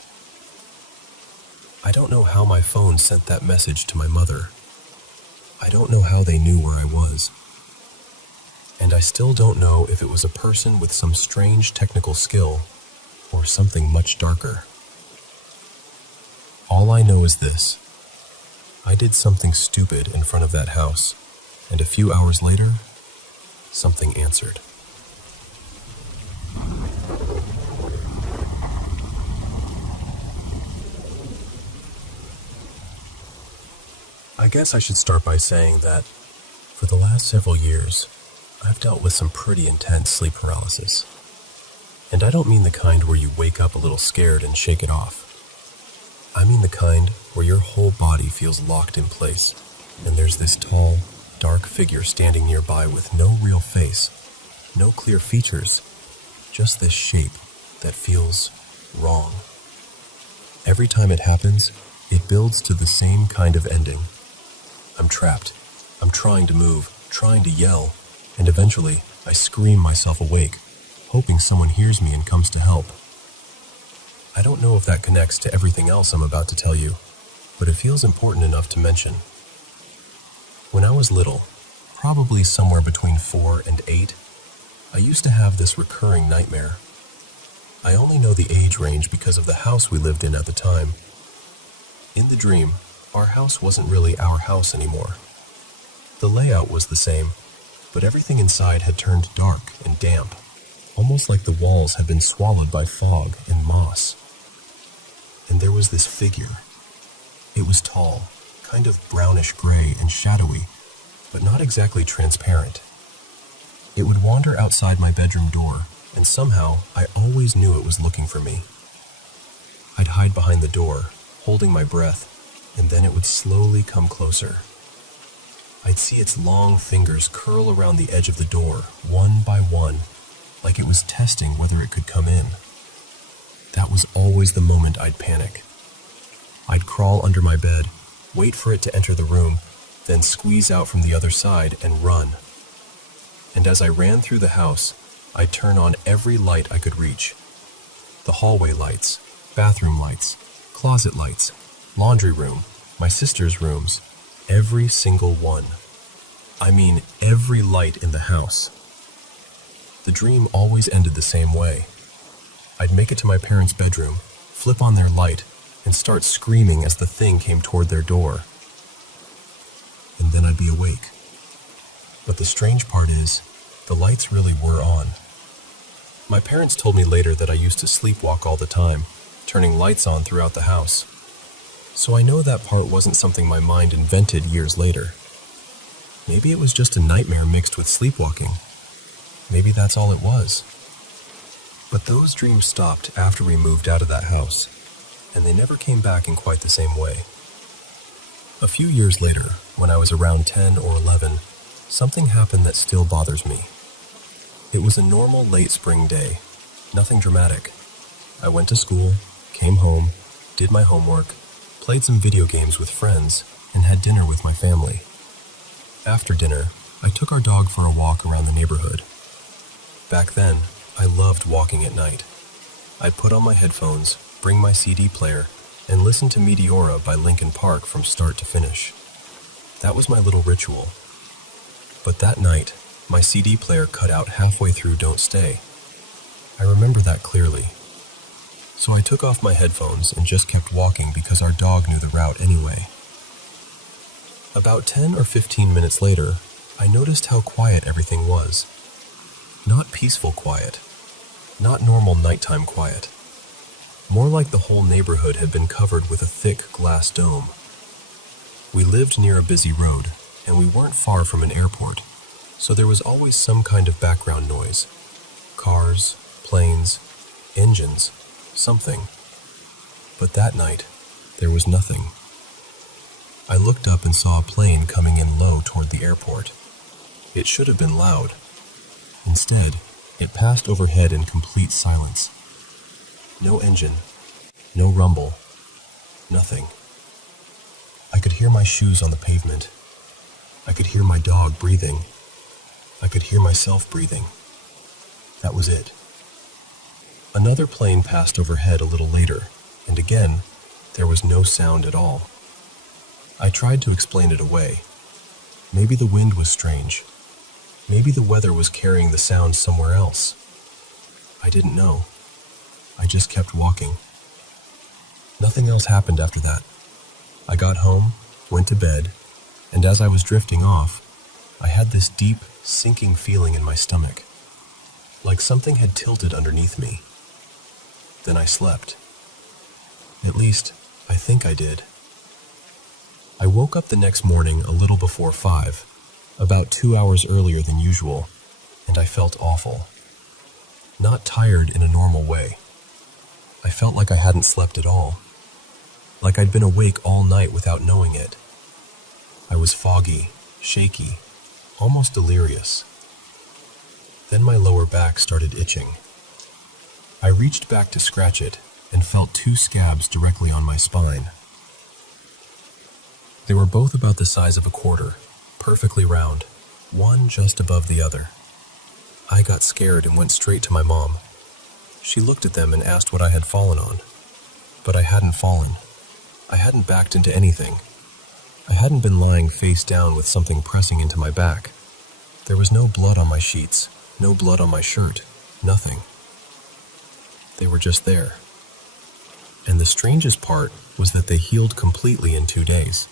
I don't know how my phone sent that message to my mother. I don't know how they knew where I was. And I still don't know if it was a person with some strange technical skill or something much darker. All I know is this. I did something stupid in front of that house, and a few hours later, something answered. I guess I should start by saying that for the last several years, I've dealt with some pretty intense sleep paralysis. And I don't mean the kind where you wake up a little scared and shake it off. I mean the kind where your whole body feels locked in place, and there's this tall, dark figure standing nearby with no real face, no clear features, just this shape that feels wrong. Every time it happens, it builds to the same kind of ending. I'm trapped. I'm trying to move, trying to yell, and eventually I scream myself awake, hoping someone hears me and comes to help. I don't know if that connects to everything else I'm about to tell you, but it feels important enough to mention. When I was little, probably somewhere between 4 and 8, I used to have this recurring nightmare. I only know the age range because of the house we lived in at the time. In the dream, our house wasn't really our house anymore. The layout was the same, but everything inside had turned dark and damp, almost like the walls had been swallowed by fog and moss. And there was this figure. It was tall, kind of brownish-gray and shadowy, but not exactly transparent. It would wander outside my bedroom door, and somehow I always knew it was looking for me. I'd hide behind the door, holding my breath, and then it would slowly come closer. I'd see its long fingers curl around the edge of the door, one by one, like it was testing whether it could come in. That was always the moment I'd panic. I'd crawl under my bed, wait for it to enter the room, then squeeze out from the other side and run. And as I ran through the house, I'd turn on every light I could reach. The hallway lights, bathroom lights, closet lights, laundry room, my sister's rooms, every single one. I mean, every light in the house. The dream always ended the same way. I'd make it to my parents' bedroom, flip on their light, and start screaming as the thing came toward their door. And then I'd be awake. But the strange part is, the lights really were on. My parents told me later that I used to sleepwalk all the time, turning lights on throughout the house. So I know that part wasn't something my mind invented years later. Maybe it was just a nightmare mixed with sleepwalking. Maybe that's all it was. But those dreams stopped after we moved out of that house, and they never came back in quite the same way. A few years later, when I was around 10 or 11, something happened that still bothers me. It was a normal late spring day, nothing dramatic. I went to school, came home, did my homework, played some video games with friends, and had dinner with my family. After dinner, I took our dog for a walk around the neighborhood. Back then, I loved walking at night. I'd put on my headphones, bring my CD player, and listen to Meteora by Linkin Park from start to finish. That was my little ritual. But that night, my CD player cut out halfway through Don't Stay. I remember that clearly. So I took off my headphones and just kept walking because our dog knew the route anyway. About 10 or 15 minutes later, I noticed how quiet everything was. Not peaceful quiet. Not normal nighttime quiet. More like the whole neighborhood had been covered with a thick glass dome. We lived near a busy road, and we weren't far from an airport, so there was always some kind of background noise. Cars, planes, engines, something. But that night, there was nothing. I looked up and saw a plane coming in low toward the airport. It should have been loud. Instead, it passed overhead in complete silence. No engine, no rumble, nothing. I could hear my shoes on the pavement. I could hear my dog breathing. I could hear myself breathing. That was it. Another plane passed overhead a little later, and again, there was no sound at all. I tried to explain it away. Maybe the wind was strange. Maybe the weather was carrying the sound somewhere else. I didn't know. I just kept walking. Nothing else happened after that. I got home, went to bed, and as I was drifting off, I had this deep, sinking feeling in my stomach, like something had tilted underneath me. Then I slept. At least, I think I did. I woke up the next morning a little before 5, about 2 hours earlier than usual, and I felt awful. Not tired in a normal way. I felt like I hadn't slept at all, like I'd been awake all night without knowing it. I was foggy, shaky, almost delirious. Then my lower back started itching. I reached back to scratch it and felt 2 scabs directly on my spine. They were both about the size of a quarter, perfectly round, one just above the other. I got scared and went straight to my mom. She looked at them and asked what I had fallen on. But I hadn't fallen. I hadn't backed into anything. I hadn't been lying face down with something pressing into my back. There was no blood on my sheets, no blood on my shirt, nothing. They were just there. And the strangest part was that they healed completely in 2 days.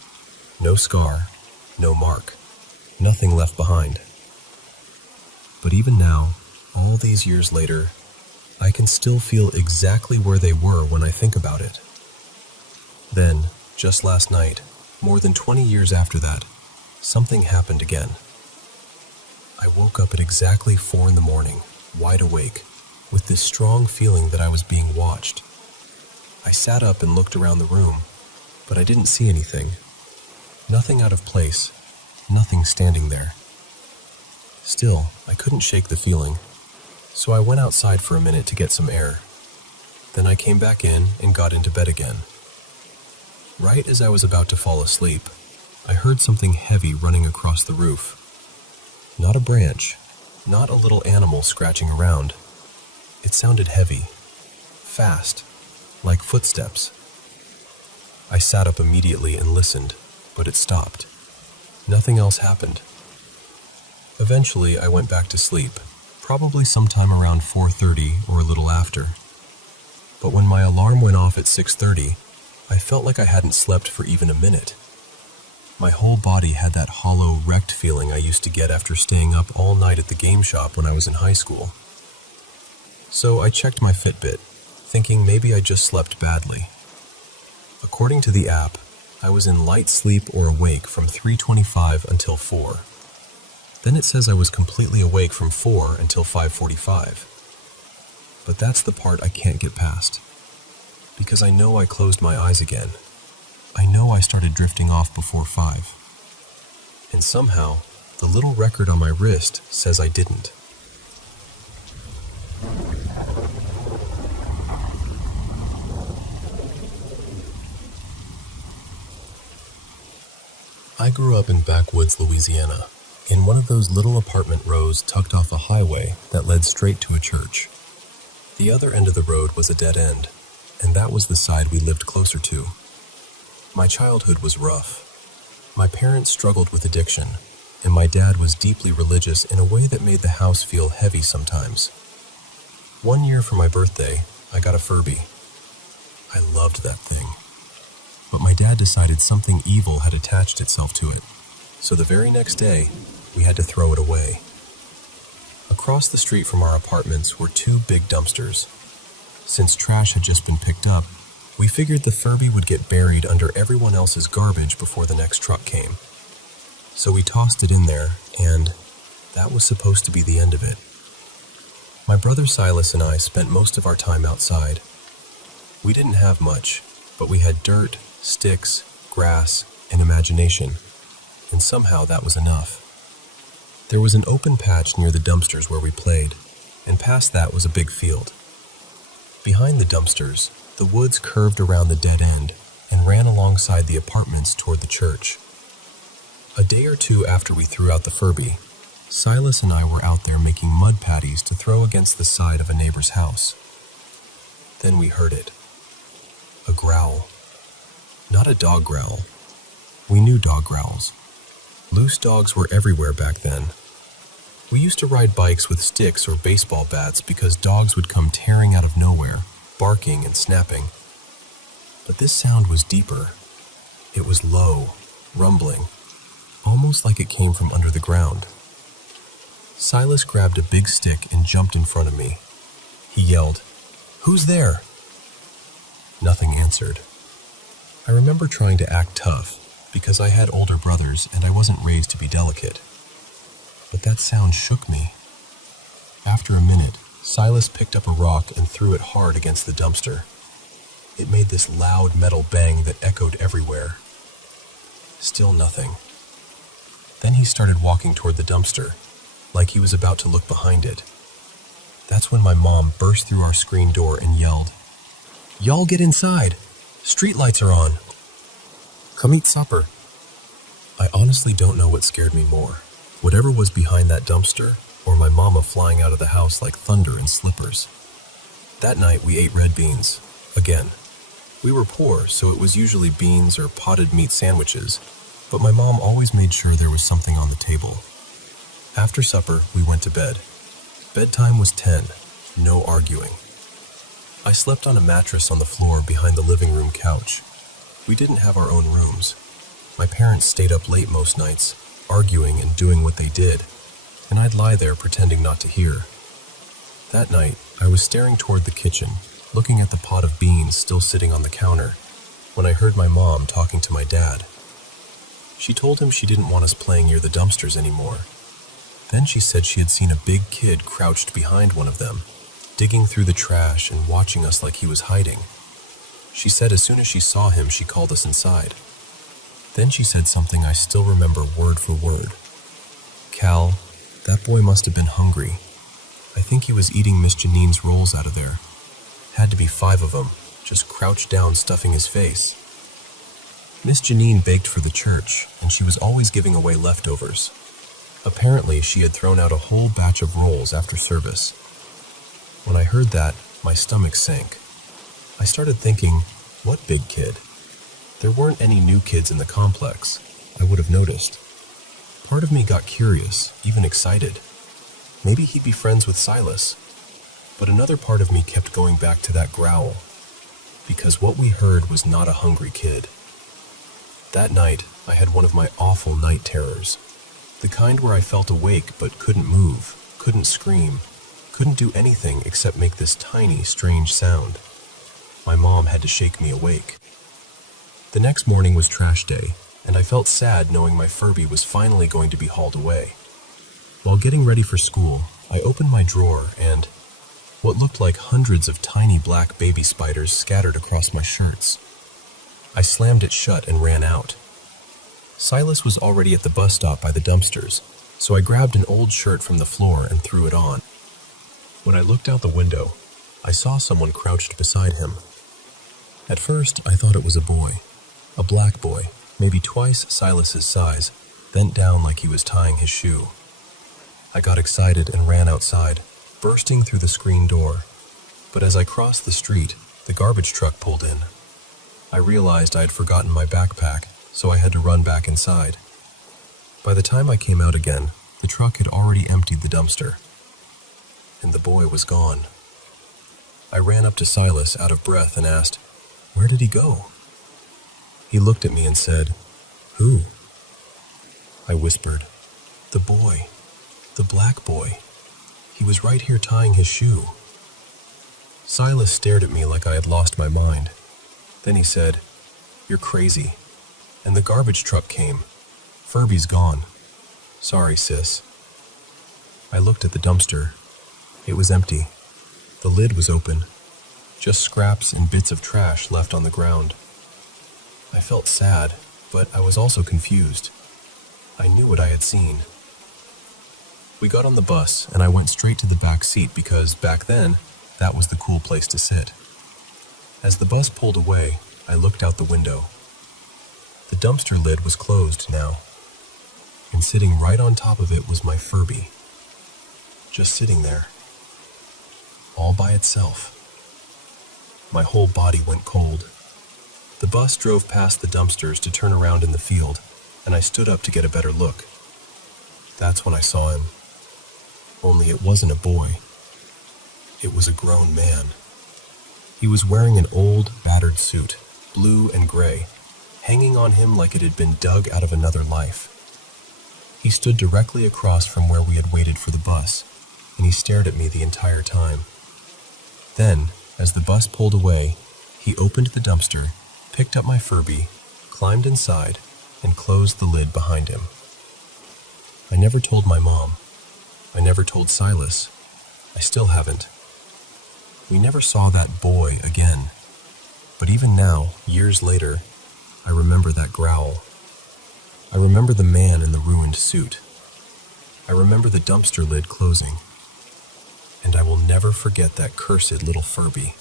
No scar, no mark, nothing left behind. But even now, all these years later, I can still feel exactly where they were when I think about it. Then, just last night, more than 20 years after that, something happened again. I woke up at exactly 4 in the morning, wide awake, with this strong feeling that I was being watched. I sat up and looked around the room, but I didn't see anything. Nothing out of place, nothing standing there. Still, I couldn't shake the feeling, so I went outside for a minute to get some air. Then I came back in and got into bed again. Right as I was about to fall asleep, I heard something heavy running across the roof. Not a branch, not a little animal scratching around. It sounded heavy, fast, like footsteps. I sat up immediately and listened, but it stopped. Nothing else happened. Eventually, I went back to sleep, probably sometime around 4:30 or a little after. But when my alarm went off at 6:30, I felt like I hadn't slept for even a minute. My whole body had that hollow, wrecked feeling I used to get after staying up all night at the game shop when I was in high school. So I checked my Fitbit, thinking maybe I just slept badly. According to the app, I was in light sleep or awake from 3:25 until 4. Then it says I was completely awake from 4 until 5:45. But that's the part I can't get past. Because I know I closed my eyes again. I know I started drifting off before 5. And somehow, the little record on my wrist says I didn't. I grew up in backwoods Louisiana, in one of those little apartment rows tucked off a highway that led straight to a church. The other end of the road was a dead end, and that was the side we lived closer to. My childhood was rough. My parents struggled with addiction, and my dad was deeply religious in a way that made the house feel heavy sometimes. One year for my birthday, I got a Furby. I loved that thing. But my dad decided something evil had attached itself to it, so the very next day, we had to throw it away. Across the street from our apartments were 2 big dumpsters. Since trash had just been picked up, we figured the Furby would get buried under everyone else's garbage before the next truck came. So we tossed it in there, and that was supposed to be the end of it. My brother Silas and I spent most of our time outside. We didn't have much, but we had dirt, sticks, grass, and imagination, and somehow that was enough. There was an open patch near the dumpsters where we played, and past that was a big field. Behind the dumpsters, the woods curved around the dead end and ran alongside the apartments toward the church. A day or 2 after we threw out the Furby, Silas and I were out there making mud patties to throw against the side of a neighbor's house. Then we heard it. A growl. Not a dog growl. We knew dog growls. Loose dogs were everywhere back then. We used to ride bikes with sticks or baseball bats because dogs would come tearing out of nowhere, barking and snapping. But this sound was deeper. It was low, rumbling, almost like it came from under the ground. Silas grabbed a big stick and jumped in front of me. He yelled, "Who's there?" Nothing answered. I remember trying to act tough because I had older brothers and I wasn't raised to be delicate. But that sound shook me. After a minute, Silas picked up a rock and threw it hard against the dumpster. It made this loud metal bang that echoed everywhere. Still nothing. Then he started walking toward the dumpster, like he was about to look behind it. That's when my mom burst through our screen door and yelled, "Y'all get inside! Street lights are on! Come eat supper!" I honestly don't know what scared me more, whatever was behind that dumpster, or my mama flying out of the house like thunder in slippers. That night we ate red beans, again. We were poor, so it was usually beans or potted meat sandwiches, but my mom always made sure there was something on the table. After supper, we went to bed. Bedtime was 10, no arguing. I slept on a mattress on the floor behind the living room couch. We didn't have our own rooms. My parents stayed up late most nights, arguing and doing what they did, and I'd lie there pretending not to hear. That night, I was staring toward the kitchen, looking at the pot of beans still sitting on the counter, when I heard my mom talking to my dad. She told him she didn't want us playing near the dumpsters anymore. Then she said she had seen a big kid crouched behind one of them, digging through the trash and watching us like he was hiding. She said as soon as she saw him, she called us inside. Then she said something I still remember word for word. "Cal, that boy must have been hungry. I think he was eating Miss Janine's rolls out of there. Had to be 5 of them, just crouched down stuffing his face." Miss Janine baked for the church, and she was always giving away leftovers. Apparently, she had thrown out a whole batch of rolls after service. When I heard that, my stomach sank. I started thinking, what big kid? There weren't any new kids in the complex. I would have noticed. Part of me got curious, even excited. Maybe he'd be friends with Silas. But another part of me kept going back to that growl, because what we heard was not a hungry kid. That night, I had one of my awful night terrors. The kind where I felt awake but couldn't move, couldn't scream, couldn't do anything except make this tiny, strange sound. My mom had to shake me awake. The next morning was trash day, and I felt sad knowing my Furby was finally going to be hauled away. While getting ready for school, I opened my drawer and what looked like hundreds of tiny black baby spiders scattered across my shirts. I slammed it shut and ran out. Silas was already at the bus stop by the dumpsters, so I grabbed an old shirt from the floor and threw it on. When I looked out the window, I saw someone crouched beside him. At first, I thought it was a boy. A black boy, maybe twice Silas's size, bent down like he was tying his shoe. I got excited and ran outside, bursting through the screen door. But as I crossed the street, the garbage truck pulled in. I realized I had forgotten my backpack, so I had to run back inside. By the time I came out again, the truck had already emptied the dumpster. And the boy was gone. I ran up to Silas out of breath and asked, "Where did he go?" He looked at me and said, "Who?" I whispered, "The boy, the black boy. He was right here tying his shoe." Silas stared at me like I had lost my mind. Then he said, "You're crazy. And the garbage truck came. Furby's gone. Sorry, sis." I looked at the dumpster. It was empty. The lid was open. Just scraps and bits of trash left on the ground. I felt sad, but I was also confused. I knew what I had seen. We got on the bus, and I went straight to the back seat because, back then, that was the cool place to sit. As the bus pulled away, I looked out the window. The dumpster lid was closed now, and sitting right on top of it was my Furby. Just sitting there, all by itself. My whole body went cold. The bus drove past the dumpsters to turn around in the field, and I stood up to get a better look. That's when I saw him. Only it wasn't a boy. It was a grown man. He was wearing an old, battered suit, blue and gray, hanging on him like it had been dug out of another life. He stood directly across from where we had waited for the bus, and he stared at me the entire time. Then, as the bus pulled away, he opened the dumpster, picked up my Furby, climbed inside, and closed the lid behind him. I never told my mom. I never told Silas. I still haven't. We never saw that boy again. But even now, years later, I remember that growl. I remember the man in the ruined suit. I remember the dumpster lid closing. And I will never forget that cursed little Furby.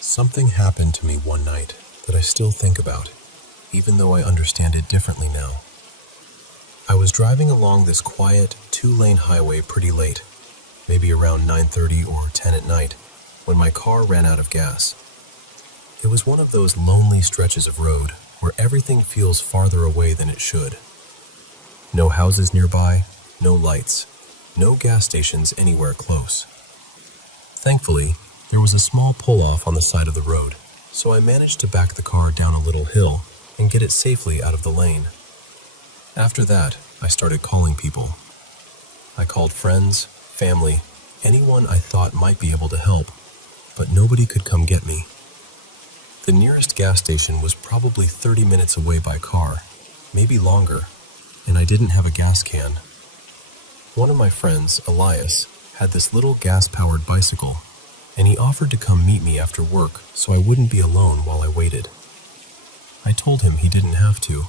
Something happened to me one night that I still think about, even though I understand it differently now. I was driving along this quiet, two-lane highway pretty late, maybe around 9:30 or 10 at night, when my car ran out of gas. It was one of those lonely stretches of road where everything feels farther away than it should. No houses nearby, no lights, no gas stations anywhere close. Thankfully, there was a small pull-off on the side of the road, so I managed to back the car down a little hill and get it safely out of the lane. After that, I started calling people. I called friends, family, anyone I thought might be able to help, but nobody could come get me. The nearest gas station was probably 30 minutes away by car, maybe longer, and I didn't have a gas can. One of my friends, Elias, had this little gas-powered bicycle, and he offered to come meet me after work so I wouldn't be alone while I waited. I told him he didn't have to.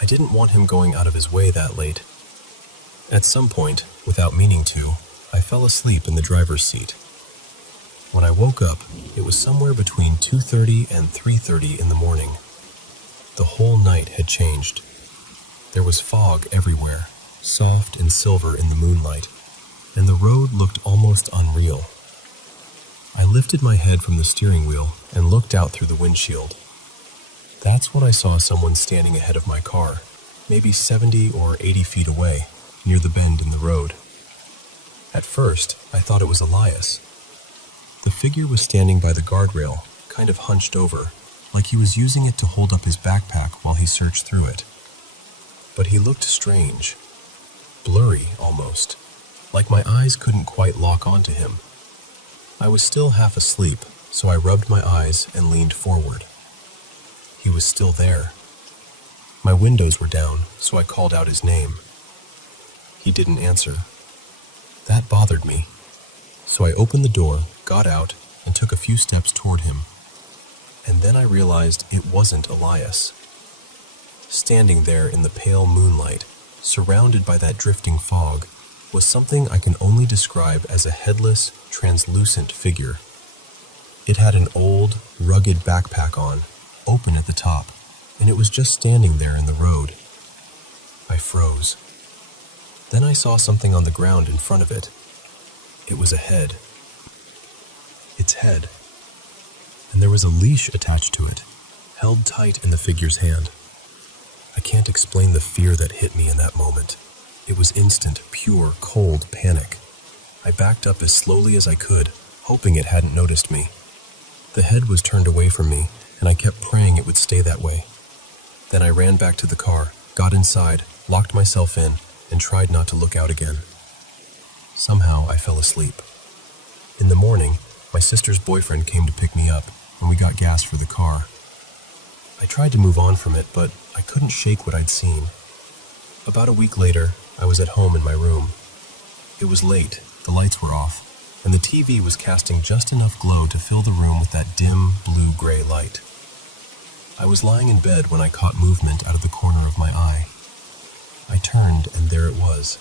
I didn't want him going out of his way that late. At some point, without meaning to, I fell asleep in the driver's seat. When I woke up, it was somewhere between 2:30 and 3:30 in the morning. The whole night had changed. There was fog everywhere, soft and silver in the moonlight, and the road looked almost unreal. I lifted my head from the steering wheel and looked out through the windshield. That's when I saw someone standing ahead of my car, maybe 70 or 80 feet away, near the bend in the road. At first, I thought it was Elias. The figure was standing by the guardrail, kind of hunched over, like he was using it to hold up his backpack while he searched through it. But he looked strange, blurry almost, like my eyes couldn't quite lock onto him. I was still half asleep, so I rubbed my eyes and leaned forward. He was still there. My windows were down, so I called out his name. He didn't answer. That bothered me, so I opened the door, got out, and took a few steps toward him. And then I realized it wasn't Elias. Standing there in the pale moonlight, surrounded by that drifting fog, was something I can only describe as a headless, translucent figure. It had an old, rugged backpack on, open at the top, and it was just standing there in the road. I froze. Then I saw something on the ground in front of it. It was a head. Its head. And there was a leash attached to it, held tight in the figure's hand. I can't explain the fear that hit me in that moment. It was instant, pure, cold panic. I backed up as slowly as I could, hoping it hadn't noticed me. The head was turned away from me, and I kept praying it would stay that way. Then I ran back to the car, got inside, locked myself in, and tried not to look out again. Somehow I fell asleep. In the morning, my sister's boyfriend came to pick me up, and we got gas for the car. I tried to move on from it, but I couldn't shake what I'd seen. About a week later, I was at home in my room. It was late, the lights were off, and the TV was casting just enough glow to fill the room with that dim, blue-gray light. I was lying in bed when I caught movement out of the corner of my eye. I turned, and there it was.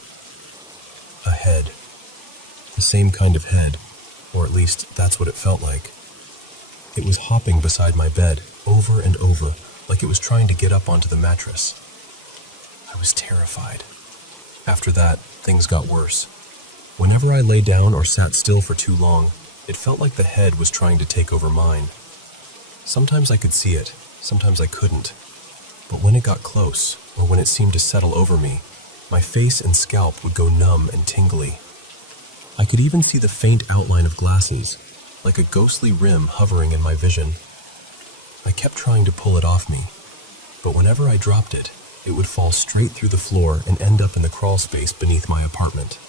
A head. The same kind of head, or at least that's what it felt like. It was hopping beside my bed, over and over, like it was trying to get up onto the mattress. I was terrified. After that, things got worse. Whenever I lay down or sat still for too long, it felt like the head was trying to take over mine. Sometimes I could see it, sometimes I couldn't. But when it got close, or when it seemed to settle over me, my face and scalp would go numb and tingly. I could even see the faint outline of glasses, like a ghostly rim hovering in my vision. I kept trying to pull it off me, but whenever I dropped it, it would fall straight through the floor and end up in the crawl space beneath my apartment.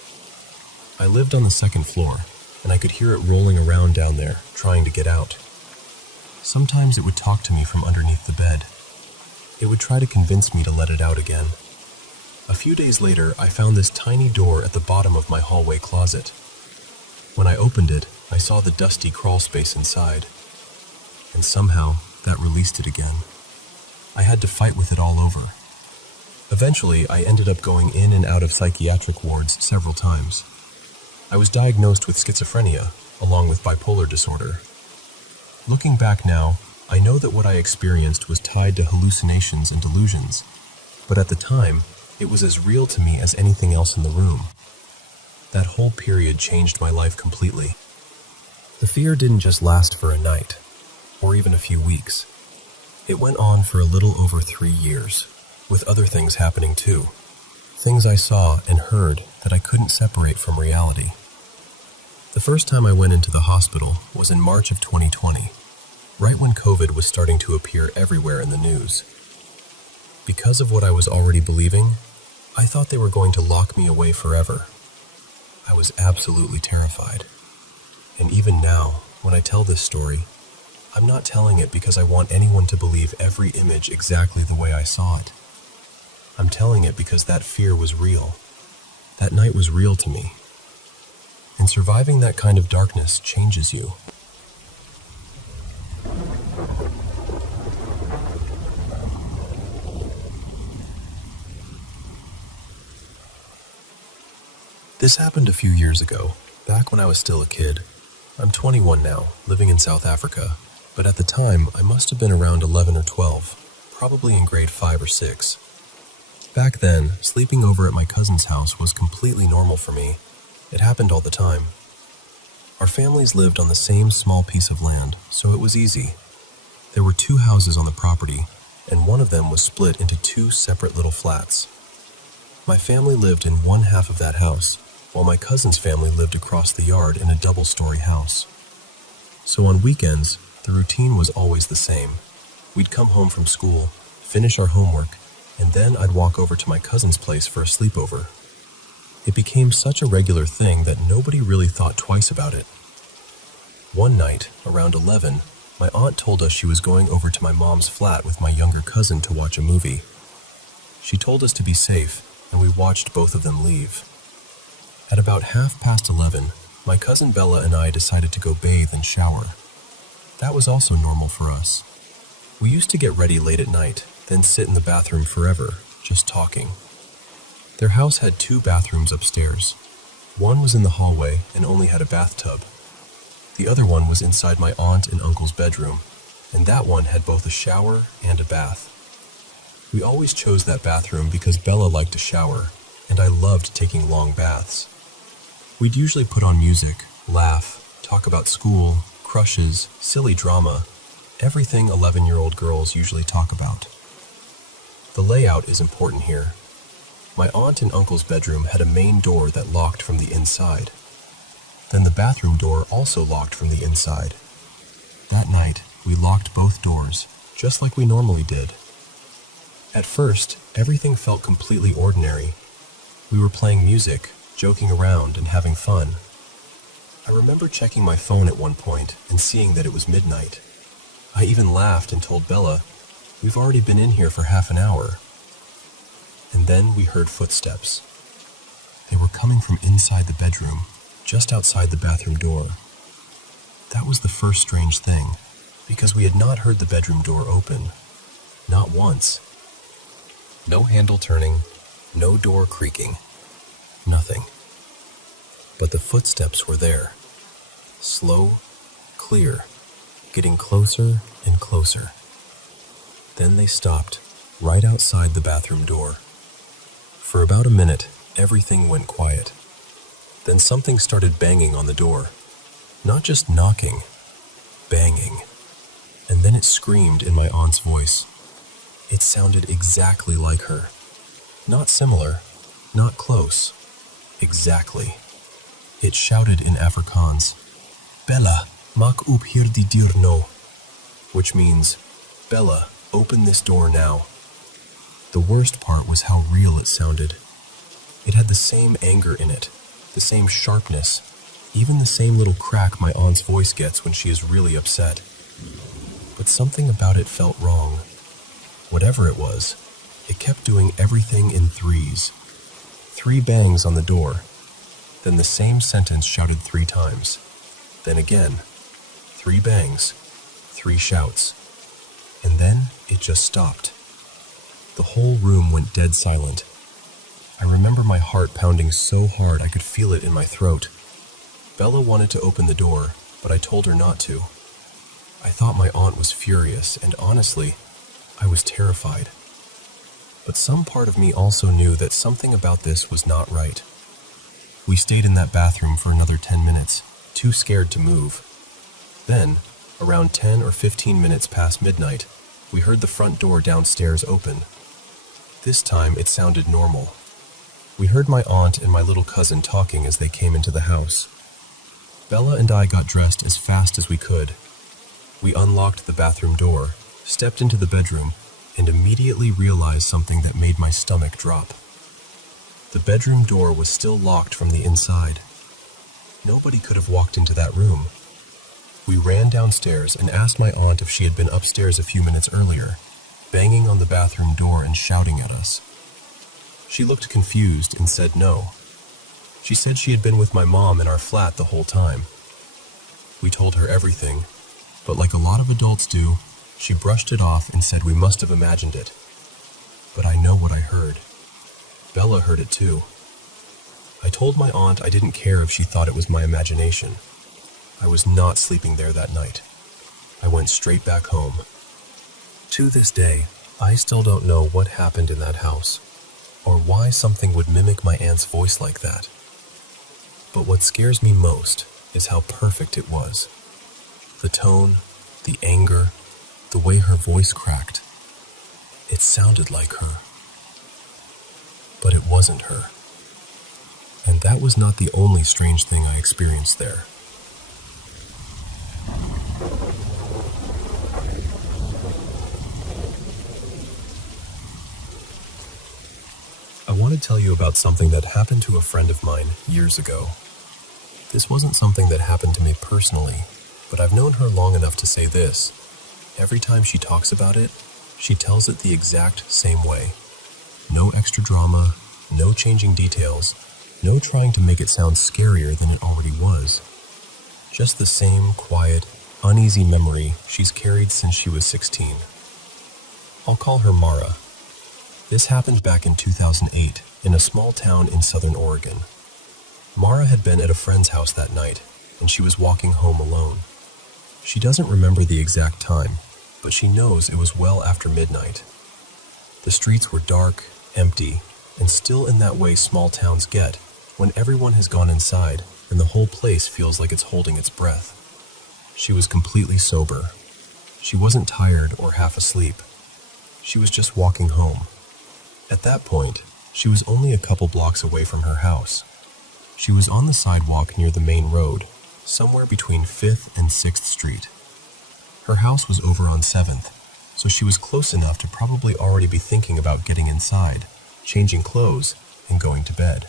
I lived on the second floor, and I could hear it rolling around down there, trying to get out. Sometimes it would talk to me from underneath the bed. It would try to convince me to let it out again. A few days later, I found this tiny door at the bottom of my hallway closet. When I opened it, I saw the dusty crawl space inside, and somehow that released it again. I had to fight with it all over. Eventually, I ended up going in and out of psychiatric wards several times. I was diagnosed with schizophrenia, along with bipolar disorder. Looking back now, I know that what I experienced was tied to hallucinations and delusions, but at the time, it was as real to me as anything else in the room. That whole period changed my life completely. The fear didn't just last for a night, or even a few weeks. It went on for a little over 3 years, with other things happening too. Things I saw and heard that I couldn't separate from reality. The first time I went into the hospital was in March of 2020, right when COVID was starting to appear everywhere in the news. Because of what I was already believing, I thought they were going to lock me away forever. I was absolutely terrified. And even now, when I tell this story, I'm not telling it because I want anyone to believe every image exactly the way I saw it. I'm telling it because that fear was real. That night was real to me. And surviving that kind of darkness changes you. This happened a few years ago, back when I was still a kid. I'm 21 now, living in South Africa, but at the time I must have been around 11 or 12, probably in grade 5 or 6. Back then, sleeping over at my cousin's house was completely normal for me. It happened all the time. Our families lived on the same small piece of land, so it was easy. There were 2 houses on the property, and one of them was split into 2 separate little flats. My family lived in one half of that house, while my cousin's family lived across the yard in a double-story house. So on weekends, the routine was always the same. We'd come home from school, finish our homework, and then I'd walk over to my cousin's place for a sleepover. It became such a regular thing that nobody really thought twice about it. One night, around 11, my aunt told us she was going over to my mom's flat with my younger cousin to watch a movie. She told us to be safe, and we watched both of them leave. At about 11:30, my cousin Bella and I decided to go bathe and shower. That was also normal for us. We used to get ready late at night, then sit in the bathroom forever, just talking. Their house had 2 bathrooms upstairs. One was in the hallway and only had a bathtub. The other one was inside my aunt and uncle's bedroom, and that one had both a shower and a bath. We always chose that bathroom because Bella liked to shower, and I loved taking long baths. We'd usually put on music, laugh, talk about school, crushes, silly drama, everything 11-year-old girls usually talk about. The layout is important here. My aunt and uncle's bedroom had a main door that locked from the inside. Then the bathroom door also locked from the inside. That night, we locked both doors, just like we normally did. At first, everything felt completely ordinary. We were playing music, joking around, and having fun. I remember checking my phone at one point and seeing that it was midnight. I even laughed and told Bella, "We've already been in here for half an hour." And then we heard footsteps. They were coming from inside the bedroom, just outside the bathroom door. That was the first strange thing, because we had not heard the bedroom door open. Not once. No handle turning, no door creaking. Nothing. But the footsteps were there. Slow, clear, getting closer and closer. Then they stopped, right outside the bathroom door. For about a minute, everything went quiet. Then something started banging on the door. Not just knocking, banging. And then it screamed in my aunt's voice. It sounded exactly like her. Not similar, not close. Exactly. It shouted in Afrikaans, "Bella, maak oop hierdie deur nou," which means, "Bella, open this door now." The worst part was how real it sounded. It had the same anger in it, the same sharpness, even the same little crack my aunt's voice gets when she is really upset. But something about it felt wrong. Whatever it was, it kept doing everything in threes. 3 bangs on the door, then the same sentence shouted 3 times. Then again, 3 bangs, 3 shouts. And then it just stopped. The whole room went dead silent. I remember my heart pounding so hard I could feel it in my throat. Bella wanted to open the door, but I told her not to. I thought my aunt was furious, and honestly, I was terrified. But some part of me also knew that something about this was not right. We stayed in that bathroom for another 10 minutes, too scared to move. Then, around 10 or 15 minutes past midnight, we heard the front door downstairs open. This time it sounded normal. We heard my aunt and my little cousin talking as they came into the house. Bella and I got dressed as fast as we could. We unlocked the bathroom door, stepped into the bedroom, and immediately realized something that made my stomach drop. The bedroom door was still locked from the inside. Nobody could have walked into that room. We ran downstairs and asked my aunt if she had been upstairs a few minutes earlier, banging on the bathroom door and shouting at us. She looked confused and said no. She said she had been with my mom in our flat the whole time. We told her everything, but like a lot of adults do, she brushed it off and said we must have imagined it. But I know what I heard. Bella heard it too. I told my aunt I didn't care if she thought it was my imagination. I was not sleeping there that night. I went straight back home. To this day, I still don't know what happened in that house, or why something would mimic my aunt's voice like that. But what scares me most is how perfect it was. The tone, the anger, the way her voice cracked. It sounded like her. But it wasn't her. And that was not the only strange thing I experienced there. I want to tell you about something that happened to a friend of mine years ago. This wasn't something that happened to me personally, but I've known her long enough to say this. Every time she talks about it, she tells it the exact same way. No extra drama, no changing details, no trying to make it sound scarier than it already was. Just the same quiet, uneasy memory she's carried since she was 16. I'll call her Mara. This happened back in 2008 in a small town in southern Oregon. Mara had been at a friend's house that night, and she was walking home alone. She doesn't remember the exact time, but she knows it was well after midnight. The streets were dark, empty, and still in that way small towns get when everyone has gone inside and the whole place feels like it's holding its breath. She was completely sober. She wasn't tired or half asleep. She was just walking home. At that point, she was only a couple blocks away from her house. She was on the sidewalk near the main road, somewhere between 5th and 6th Street. Her house was over on 7th, so she was close enough to probably already be thinking about getting inside, changing clothes, and going to bed.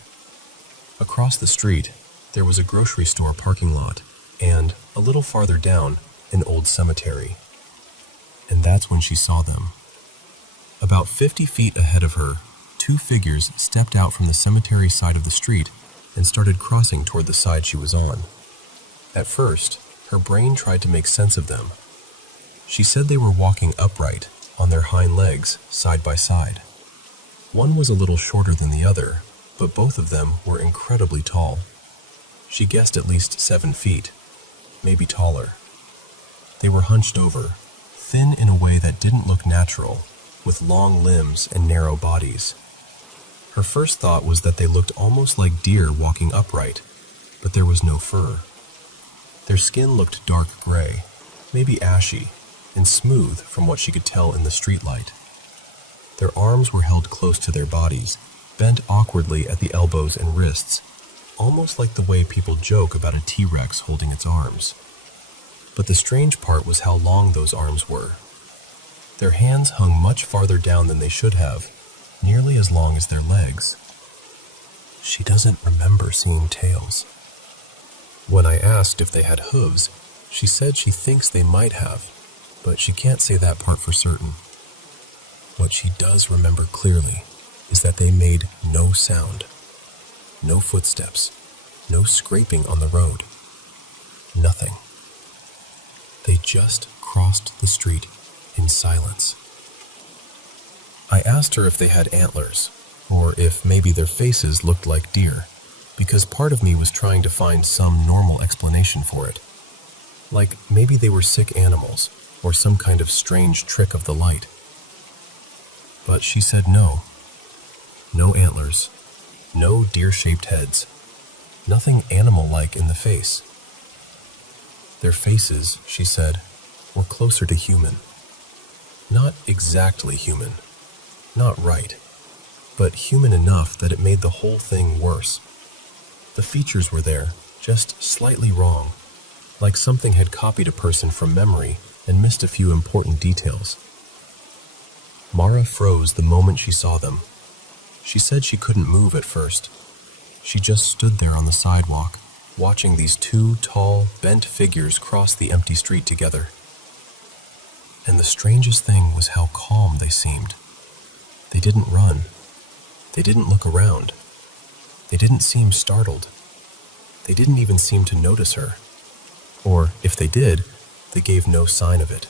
Across the street, there was a grocery store parking lot, and, a little farther down, an old cemetery. And that's when she saw them. About 50 feet ahead of her, 2 figures stepped out from the cemetery side of the street and started crossing toward the side she was on. At first, her brain tried to make sense of them. She said they were walking upright, on their hind legs, side by side. One was a little shorter than the other, but both of them were incredibly tall. She guessed at least 7 feet, maybe taller. They were hunched over, thin in a way that didn't look natural, with long limbs and narrow bodies. Her first thought was that they looked almost like deer walking upright, but there was no fur. Their skin looked dark gray, maybe ashy, and smooth from what she could tell in the streetlight. Their arms were held close to their bodies, bent awkwardly at the elbows and wrists, almost like the way people joke about a T-Rex holding its arms. But the strange part was how long those arms were. Their hands hung much farther down than they should have, nearly as long as their legs. She doesn't remember seeing tails. When I asked if they had hooves, she said she thinks they might have, but she can't say that part for certain. What she does remember clearly is that they made no sound, no footsteps, no scraping on the road, nothing. They just crossed the street in silence. I asked her if they had antlers, or if maybe their faces looked like deer, because part of me was trying to find some normal explanation for it. Like maybe they were sick animals, or some kind of strange trick of the light. But she said no. No antlers, no deer-shaped heads, nothing animal-like in the face. Their faces, she said, were closer to human. Not exactly human, not right, but human enough that it made the whole thing worse. The features were there, just slightly wrong, like something had copied a person from memory and missed a few important details. Mara froze the moment she saw them. She said she couldn't move at first. She just stood there on the sidewalk, watching these two tall, bent figures cross the empty street together. And the strangest thing was how calm they seemed. They didn't run. They didn't look around. They didn't seem startled. They didn't even seem to notice her. Or, if they did, they gave no sign of it.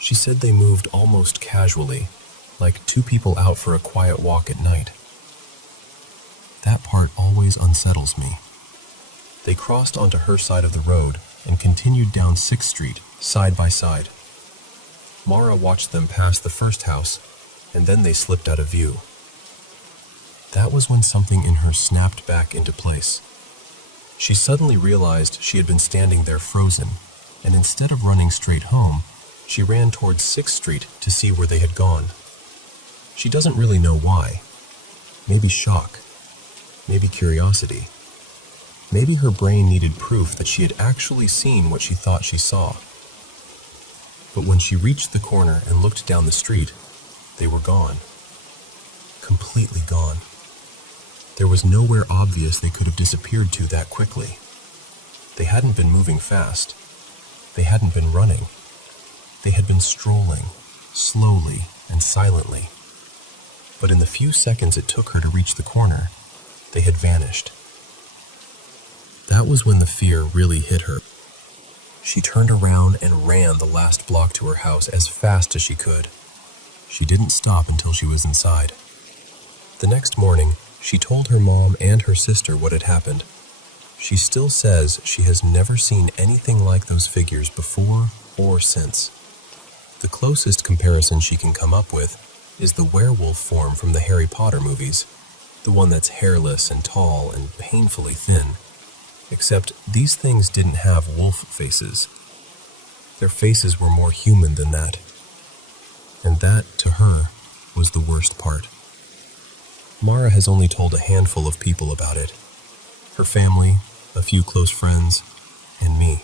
She said they moved almost casually, like two people out for a quiet walk at night. That part always unsettles me. They crossed onto her side of the road and continued down 6th Street, side by side. Mara watched them pass the first house, and then they slipped out of view. That was when something in her snapped back into place. She suddenly realized she had been standing there frozen, and instead of running straight home, she ran towards 6th Street to see where they had gone. She doesn't really know why. Maybe shock. Maybe curiosity. Maybe her brain needed proof that she had actually seen what she thought she saw. But when she reached the corner and looked down the street, they were gone. Completely gone. There was nowhere obvious they could have disappeared to that quickly. They hadn't been moving fast. They hadn't been running. They had been strolling, slowly and silently. But in the few seconds it took her to reach the corner, they had vanished. That was when the fear really hit her. She turned around and ran the last block to her house as fast as she could. She didn't stop until she was inside. The next morning, she told her mom and her sister what had happened. She still says she has never seen anything like those figures before or since. The closest comparison she can come up with is the werewolf form from the Harry Potter movies, the one that's hairless and tall and painfully thin. Except these things didn't have wolf faces. Their faces were more human than that. And that, to her, was the worst part. Mara has only told a handful of people about it. Her family, a few close friends, and me.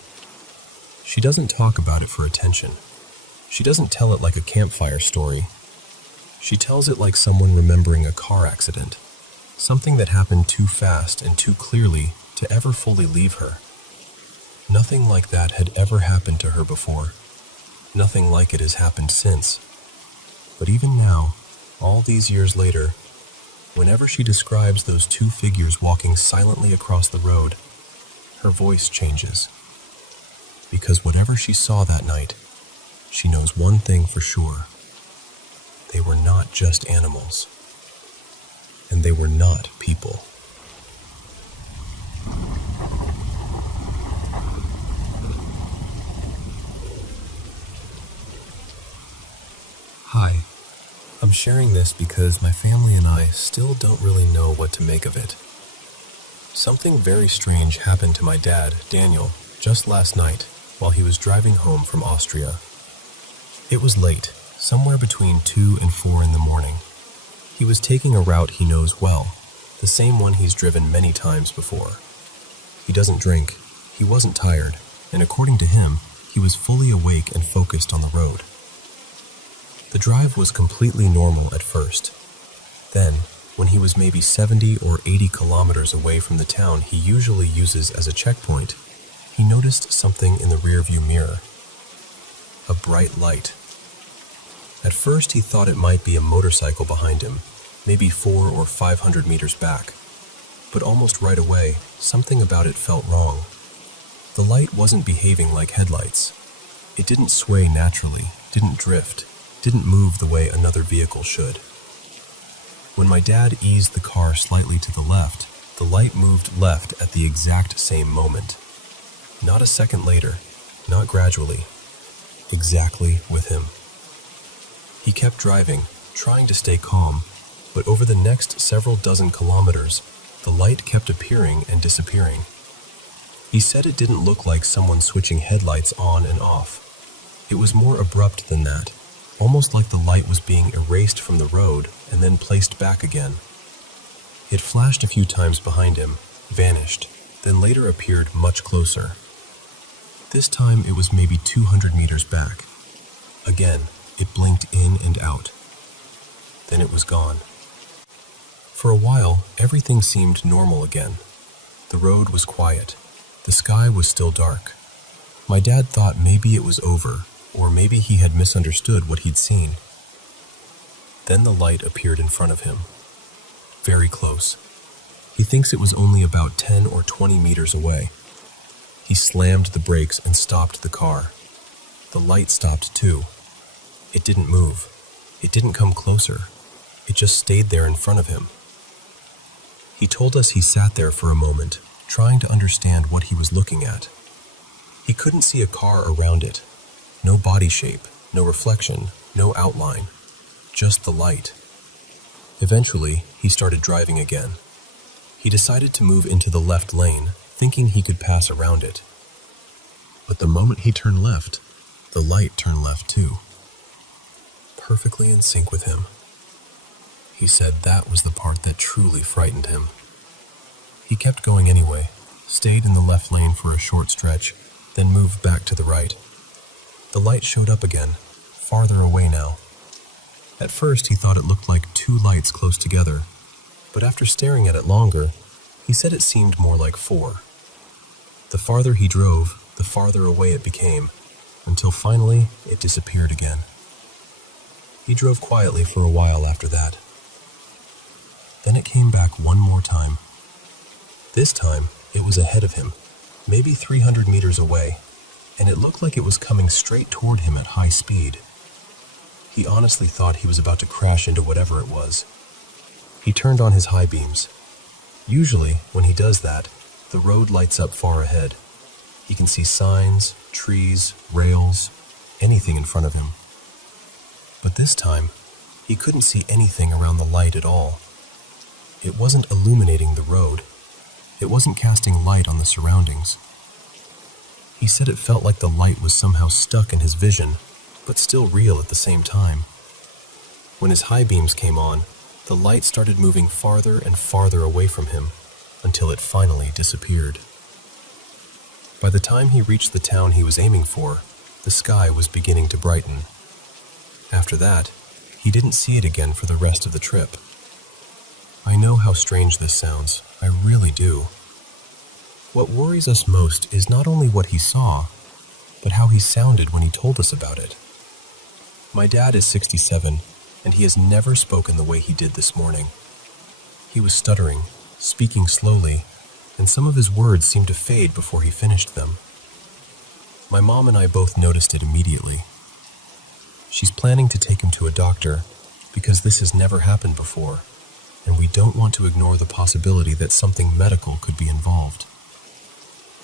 She doesn't talk about it for attention. She doesn't tell it like a campfire story. She tells it like someone remembering a car accident, something that happened too fast and too clearly to ever fully leave her. Nothing like that had ever happened to her before. Nothing like it has happened since. But even now, all these years later, whenever she describes those two figures walking silently across the road, her voice changes. Because whatever she saw that night, she knows one thing for sure. They were not just animals. And they were not people. Hi. I'm sharing this because my family and I still don't really know what to make of it. Something very strange happened to my dad, Daniel, just last night while he was driving home from Austria. It was late, somewhere between 2 and 4 in the morning. He was taking a route he knows well, the same one he's driven many times before. He doesn't drink, he wasn't tired, and according to him, he was fully awake and focused on the road. The drive was completely normal at first. Then, when he was maybe 70 or 80 kilometers away from the town he usually uses as a checkpoint, he noticed something in the rearview mirror. A bright light. At first he thought it might be a motorcycle behind him, maybe 400 or 500 meters back. But almost right away, something about it felt wrong. The light wasn't behaving like headlights. It didn't sway naturally, didn't drift, didn't move the way another vehicle should. When my dad eased the car slightly to the left, the light moved left at the exact same moment. Not a second later, not gradually, exactly with him. He kept driving, trying to stay calm, but over the next several dozen kilometers, the light kept appearing and disappearing. He said it didn't look like someone switching headlights on and off. It was more abrupt than that, almost like the light was being erased from the road and then placed back again. It flashed a few times behind him, vanished, then later appeared much closer. This time it was maybe 200 meters back. Again, it blinked in and out. Then it was gone. For a while, everything seemed normal again. The road was quiet. The sky was still dark. My dad thought maybe it was over, or maybe he had misunderstood what he'd seen. Then the light appeared in front of him. Very close. He thinks it was only about 10 or 20 meters away. He slammed the brakes and stopped the car. The light stopped too. It didn't move. It didn't come closer. It just stayed there in front of him. He told us he sat there for a moment, trying to understand what he was looking at. He couldn't see a car around it. No body shape, no reflection, no outline. Just the light. Eventually, he started driving again. He decided to move into the left lane, thinking he could pass around it. But the moment he turned left, the light turned left too. Perfectly in sync with him. He said that was the part that truly frightened him. He kept going anyway, stayed in the left lane for a short stretch, then moved back to the right. The light showed up again, farther away now. At first he thought it looked like two lights close together, but after staring at it longer, he said it seemed more like 4. The farther he drove, the farther away it became, until finally it disappeared again. He drove quietly for a while after that. Then it came back one more time. This time, it was ahead of him, maybe 300 meters away, and it looked like it was coming straight toward him at high speed. He honestly thought he was about to crash into whatever it was. He turned on his high beams. Usually, when he does that, the road lights up far ahead. He can see signs, trees, rails, anything in front of him. But this time, he couldn't see anything around the light at all. It wasn't illuminating the road. It wasn't casting light on the surroundings. He said it felt like the light was somehow stuck in his vision, but still real at the same time. When his high beams came on, the light started moving farther and farther away from him, until it finally disappeared. By the time he reached the town he was aiming for, the sky was beginning to brighten. After that, he didn't see it again for the rest of the trip. I know how strange this sounds, I really do. What worries us most is not only what he saw, but how he sounded when he told us about it. My dad is 67, and he has never spoken the way he did this morning. He was stuttering, speaking slowly, and some of his words seemed to fade before he finished them. My mom and I both noticed it immediately. She's planning to take him to a doctor because this has never happened before, and we don't want to ignore the possibility that something medical could be involved.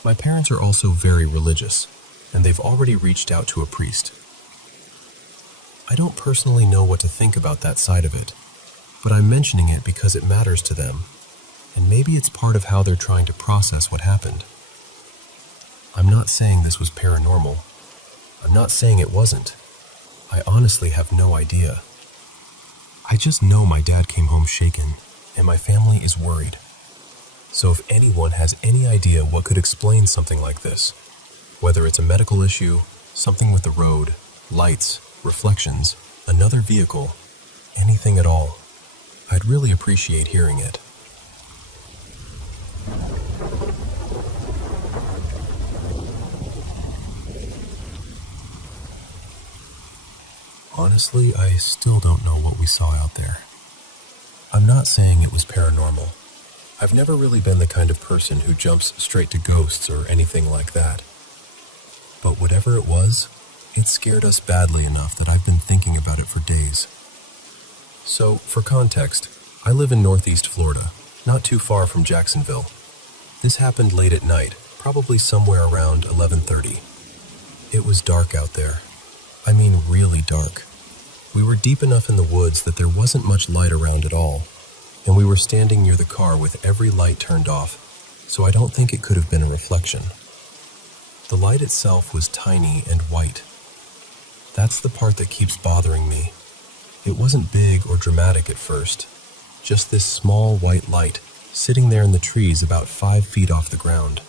My parents are also very religious, and they've already reached out to a priest. I don't personally know what to think about that side of it, but I'm mentioning it because it matters to them, and maybe it's part of how they're trying to process what happened. I'm not saying this was paranormal. I'm not saying it wasn't. I honestly have no idea. I just know my dad came home shaken, and my family is worried. So if anyone has any idea what could explain something like this, whether it's a medical issue, something with the road, lights, reflections, another vehicle, anything at all, I'd really appreciate hearing it. Honestly, I still don't know what we saw out there. I'm not saying it was paranormal. I've never really been the kind of person who jumps straight to ghosts or anything like that. But whatever it was, it scared us badly enough that I've been thinking about it for days. So, for context, I live in Northeast Florida, not too far from Jacksonville. This happened late at night, probably somewhere around 11:30. It was dark out there. I mean really dark. We were deep enough in the woods that there wasn't much light around at all, and we were standing near the car with every light turned off, so I don't think it could have been a reflection. The light itself was tiny and white. That's the part that keeps bothering me. It wasn't big or dramatic at first, just this small white light sitting there in the trees about 5 feet off the ground.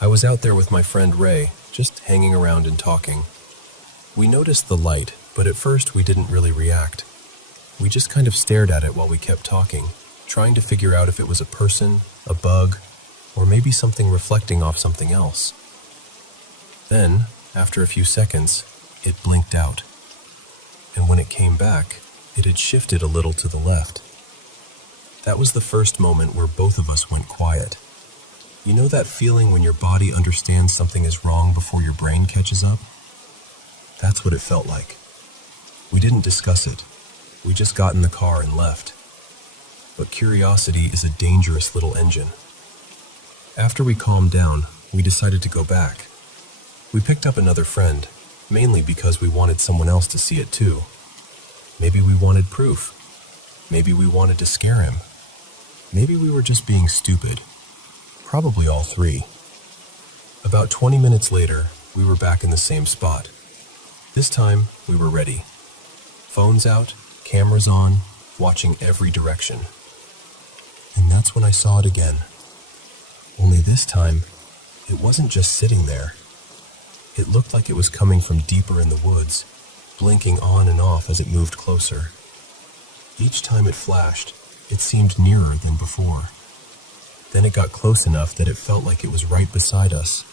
I was out there with my friend Ray, just hanging around and talking. We noticed the light, but at first we didn't really react. We just kind of stared at it while we kept talking, trying to figure out if it was a person, a bug, or maybe something reflecting off something else. Then, after a few seconds, it blinked out. And when it came back, it had shifted a little to the left. That was the first moment where both of us went quiet. You know that feeling when your body understands something is wrong before your brain catches up? That's what it felt like. We didn't discuss it. We just got in the car and left. But curiosity is a dangerous little engine. After we calmed down, we decided to go back. We picked up another friend, mainly because we wanted someone else to see it too. Maybe we wanted proof. Maybe we wanted to scare him. Maybe we were just being stupid. Probably all three. About 20 minutes later, we were back in the same spot. This time, we were ready. Phones out, cameras on, watching every direction. And that's when I saw it again. Only this time, it wasn't just sitting there. It looked like it was coming from deeper in the woods, blinking on and off as it moved closer. Each time it flashed, it seemed nearer than before. Then it got close enough that it felt like it was right beside us.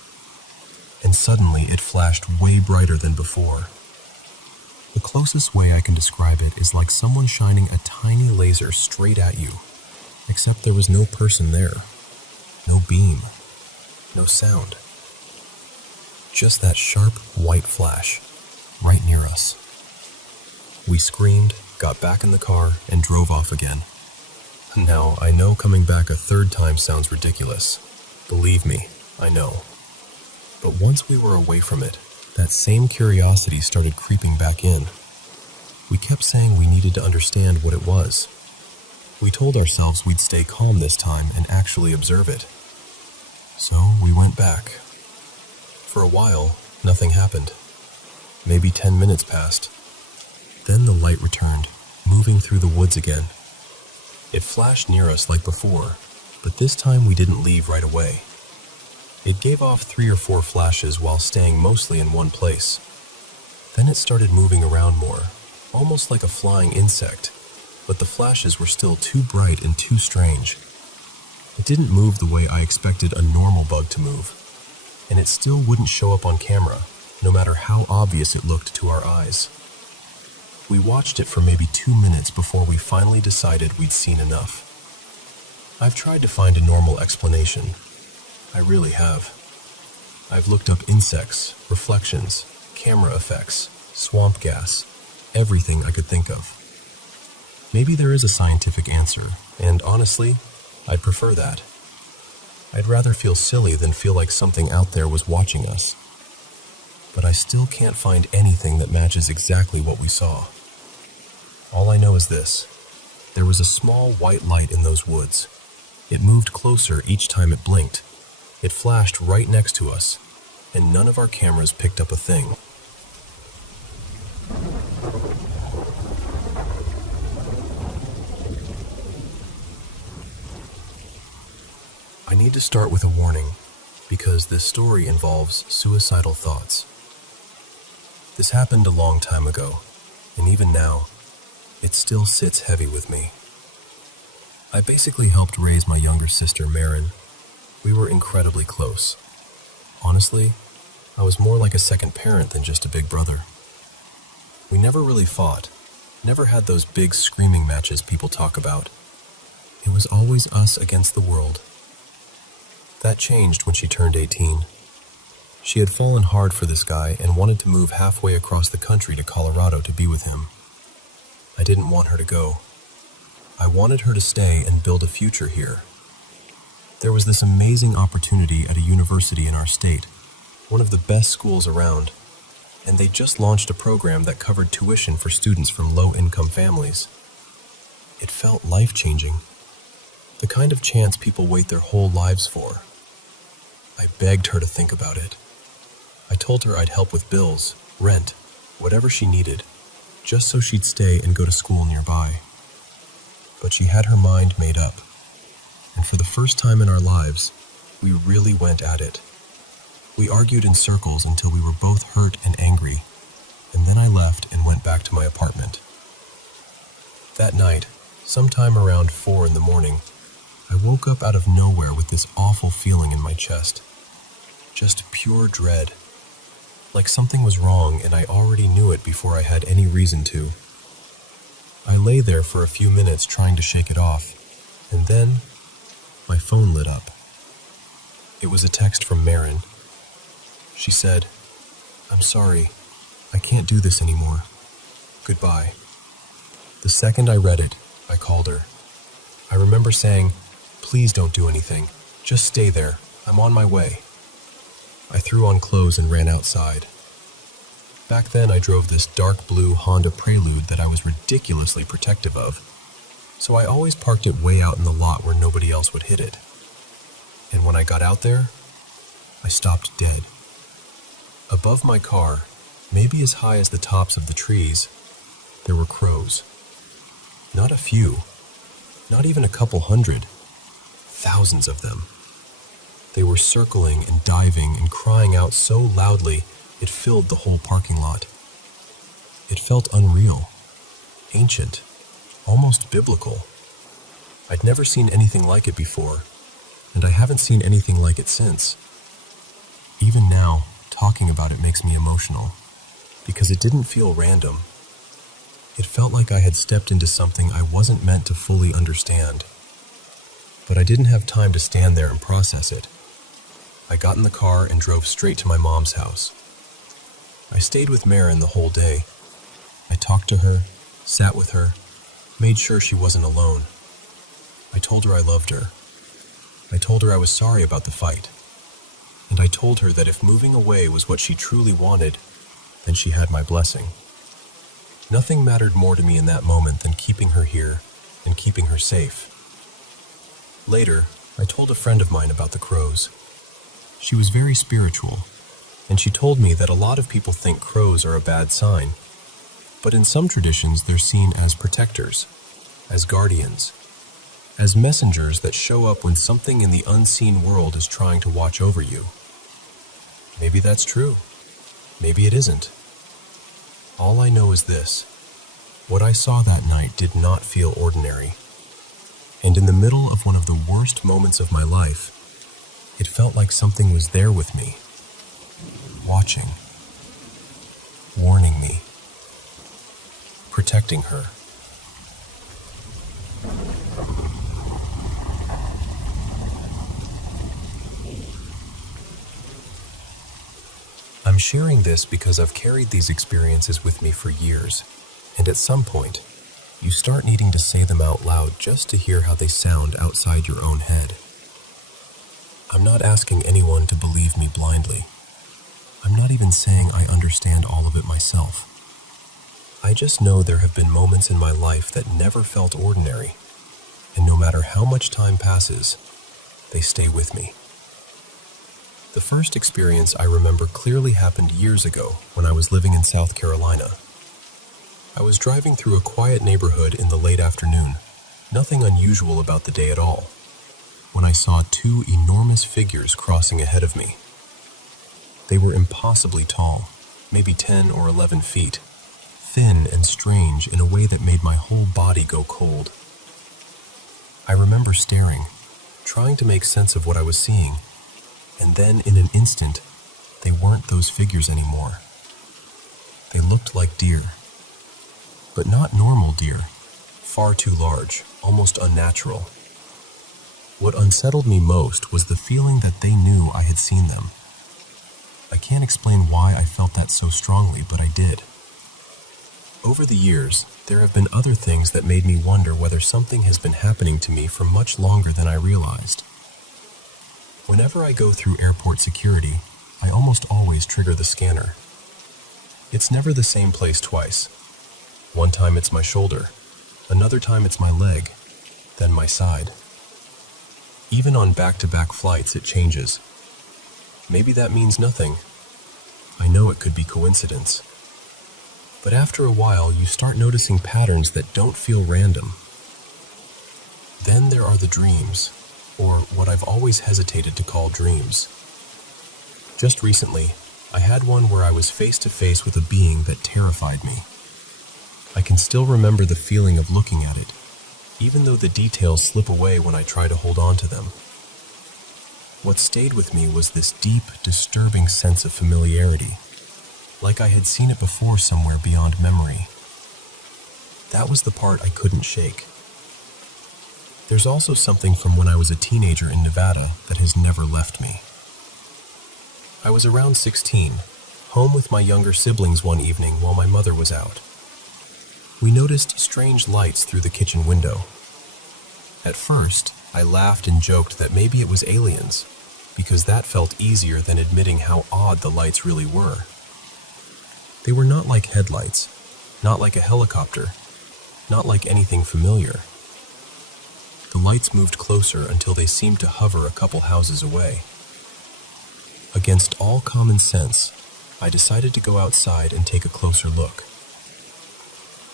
And suddenly it flashed way brighter than before. The closest way I can describe it is like someone shining a tiny laser straight at you, except there was no person there, no beam, no sound. Just that sharp white flash, right near us. We screamed, got back in the car, and drove off again. Now, I know coming back a third time sounds ridiculous. Believe me, I know. But once we were away from it, that same curiosity started creeping back in. We kept saying we needed to understand what it was. We told ourselves we'd stay calm this time and actually observe it. So we went back. For a while, nothing happened. Maybe 10 minutes passed. Then the light returned, moving through the woods again. It flashed near us like before, but this time we didn't leave right away. It gave off 3 or 4 flashes while staying mostly in one place. Then it started moving around more, almost like a flying insect, but the flashes were still too bright and too strange. It didn't move the way I expected a normal bug to move, and it still wouldn't show up on camera, no matter how obvious it looked to our eyes. We watched it for maybe 2 minutes before we finally decided we'd seen enough. I've tried to find a normal explanation. I really have. I've looked up insects, reflections, camera effects, swamp gas, everything I could think of. Maybe there is a scientific answer, and honestly, I'd prefer that. I'd rather feel silly than feel like something out there was watching us. But I still can't find anything that matches exactly what we saw. All I know is this: there was a small white light in those woods, It moved closer each time it blinked. It flashed right next to us, and none of our cameras picked up a thing. I need to start with a warning, because this story involves suicidal thoughts. This happened a long time ago, and even now, it still sits heavy with me. I basically helped raise my younger sister, Marin. We were incredibly close. Honestly, I was more like a second parent than just a big brother. We never really fought, never had those big screaming matches people talk about. It was always us against the world. That changed when she turned 18. She had fallen hard for this guy and wanted to move halfway across the country to Colorado to be with him. I didn't want her to go. I wanted her to stay and build a future here. There was this amazing opportunity at a university in our state, one of the best schools around, and they just launched a program that covered tuition for students from low-income families. It felt life-changing, the kind of chance people wait their whole lives for. I begged her to think about it. I told her I'd help with bills, rent, whatever she needed, just so she'd stay and go to school nearby. But she had her mind made up, and for the first time in our lives, we really went at it. We argued in circles until we were both hurt and angry, and then I left and went back to my apartment. That night, sometime around 4 in the morning, I woke up out of nowhere with this awful feeling in my chest. Just pure dread. Like something was wrong and I already knew it before I had any reason to. I lay there for a few minutes trying to shake it off, and then my phone lit up. It was a text from Marin. She said, "I'm sorry, I can't do this anymore. Goodbye." The second I read it, I called her. I remember saying, "Please don't do anything. Just stay there. I'm on my way." I threw on clothes and ran outside. Back then, I drove this dark blue Honda Prelude that I was ridiculously protective of, so I always parked it way out in the lot where nobody else would hit it. And when I got out there, I stopped dead. Above my car, maybe as high as the tops of the trees, there were crows. Not a few, not even a couple hundred, thousands of them. They were circling and diving and crying out so loudly it filled the whole parking lot. It felt unreal, ancient, almost biblical. I'd never seen anything like it before, and I haven't seen anything like it since. Even now, talking about it makes me emotional, because it didn't feel random. It felt like I had stepped into something I wasn't meant to fully understand. But I didn't have time to stand there and process it. I got in the car and drove straight to my mom's house. I stayed with Marin the whole day. I talked to her, sat with her, made sure she wasn't alone. I told her I loved her. I told her I was sorry about the fight. And I told her that if moving away was what she truly wanted, then she had my blessing. Nothing mattered more to me in that moment than keeping her here and keeping her safe. Later, I told a friend of mine about the crows. She was very spiritual, and she told me that a lot of people think crows are a bad sign, but in some traditions they're seen as protectors, as guardians, as messengers that show up when something in the unseen world is trying to watch over you. Maybe that's true. Maybe it isn't. All I know is this: what I saw that night did not feel ordinary. And in the middle of one of the worst moments of my life, it felt like something was there with me, watching, warning me, protecting her. I'm sharing this because I've carried these experiences with me for years, and at some point, you start needing to say them out loud just to hear how they sound outside your own head. I'm not asking anyone to believe me blindly. I'm not even saying I understand all of it myself. I just know there have been moments in my life that never felt ordinary. and no matter how much time passes, they stay with me. The first experience I remember clearly happened years ago when I was living in South Carolina. I was driving through a quiet neighborhood in the late afternoon, nothing unusual about the day at all, when I saw two enormous figures crossing ahead of me. They were impossibly tall, maybe 10 or 11 feet, thin and strange in a way that made my whole body go cold. I remember staring, trying to make sense of what I was seeing, and then in an instant, they weren't those figures anymore. They looked like deer, but not normal deer, far too large, almost unnatural. What unsettled me most was the feeling that they knew I had seen them. I can't explain why I felt that so strongly, but I did. Over the years, there have been other things that made me wonder whether something has been happening to me for much longer than I realized. Whenever I go through airport security, I almost always trigger the scanner. It's never the same place twice. One time it's my shoulder, another time it's my leg, then my side. Even on back-to-back flights it changes. Maybe that means nothing. I know it could be coincidence. But after a while you start noticing patterns that don't feel random. Then there are the dreams, or what I've always hesitated to call dreams. Just recently, I had one where I was face to face with a being that terrified me. I can still remember the feeling of looking at it, even though the details slip away when I try to hold on to them. What stayed with me was this deep, disturbing sense of familiarity, like I had seen it before somewhere beyond memory. That was the part I couldn't shake. There's also something from when I was a teenager in Nevada that has never left me. I was around 16, home with my younger siblings one evening while my mother was out. We noticed strange lights through the kitchen window. At first, I laughed and joked that maybe it was aliens, because that felt easier than admitting how odd the lights really were. They were not like headlights, not like a helicopter, not like anything familiar. The lights moved closer until they seemed to hover a couple houses away. Against all common sense, I decided to go outside and take a closer look.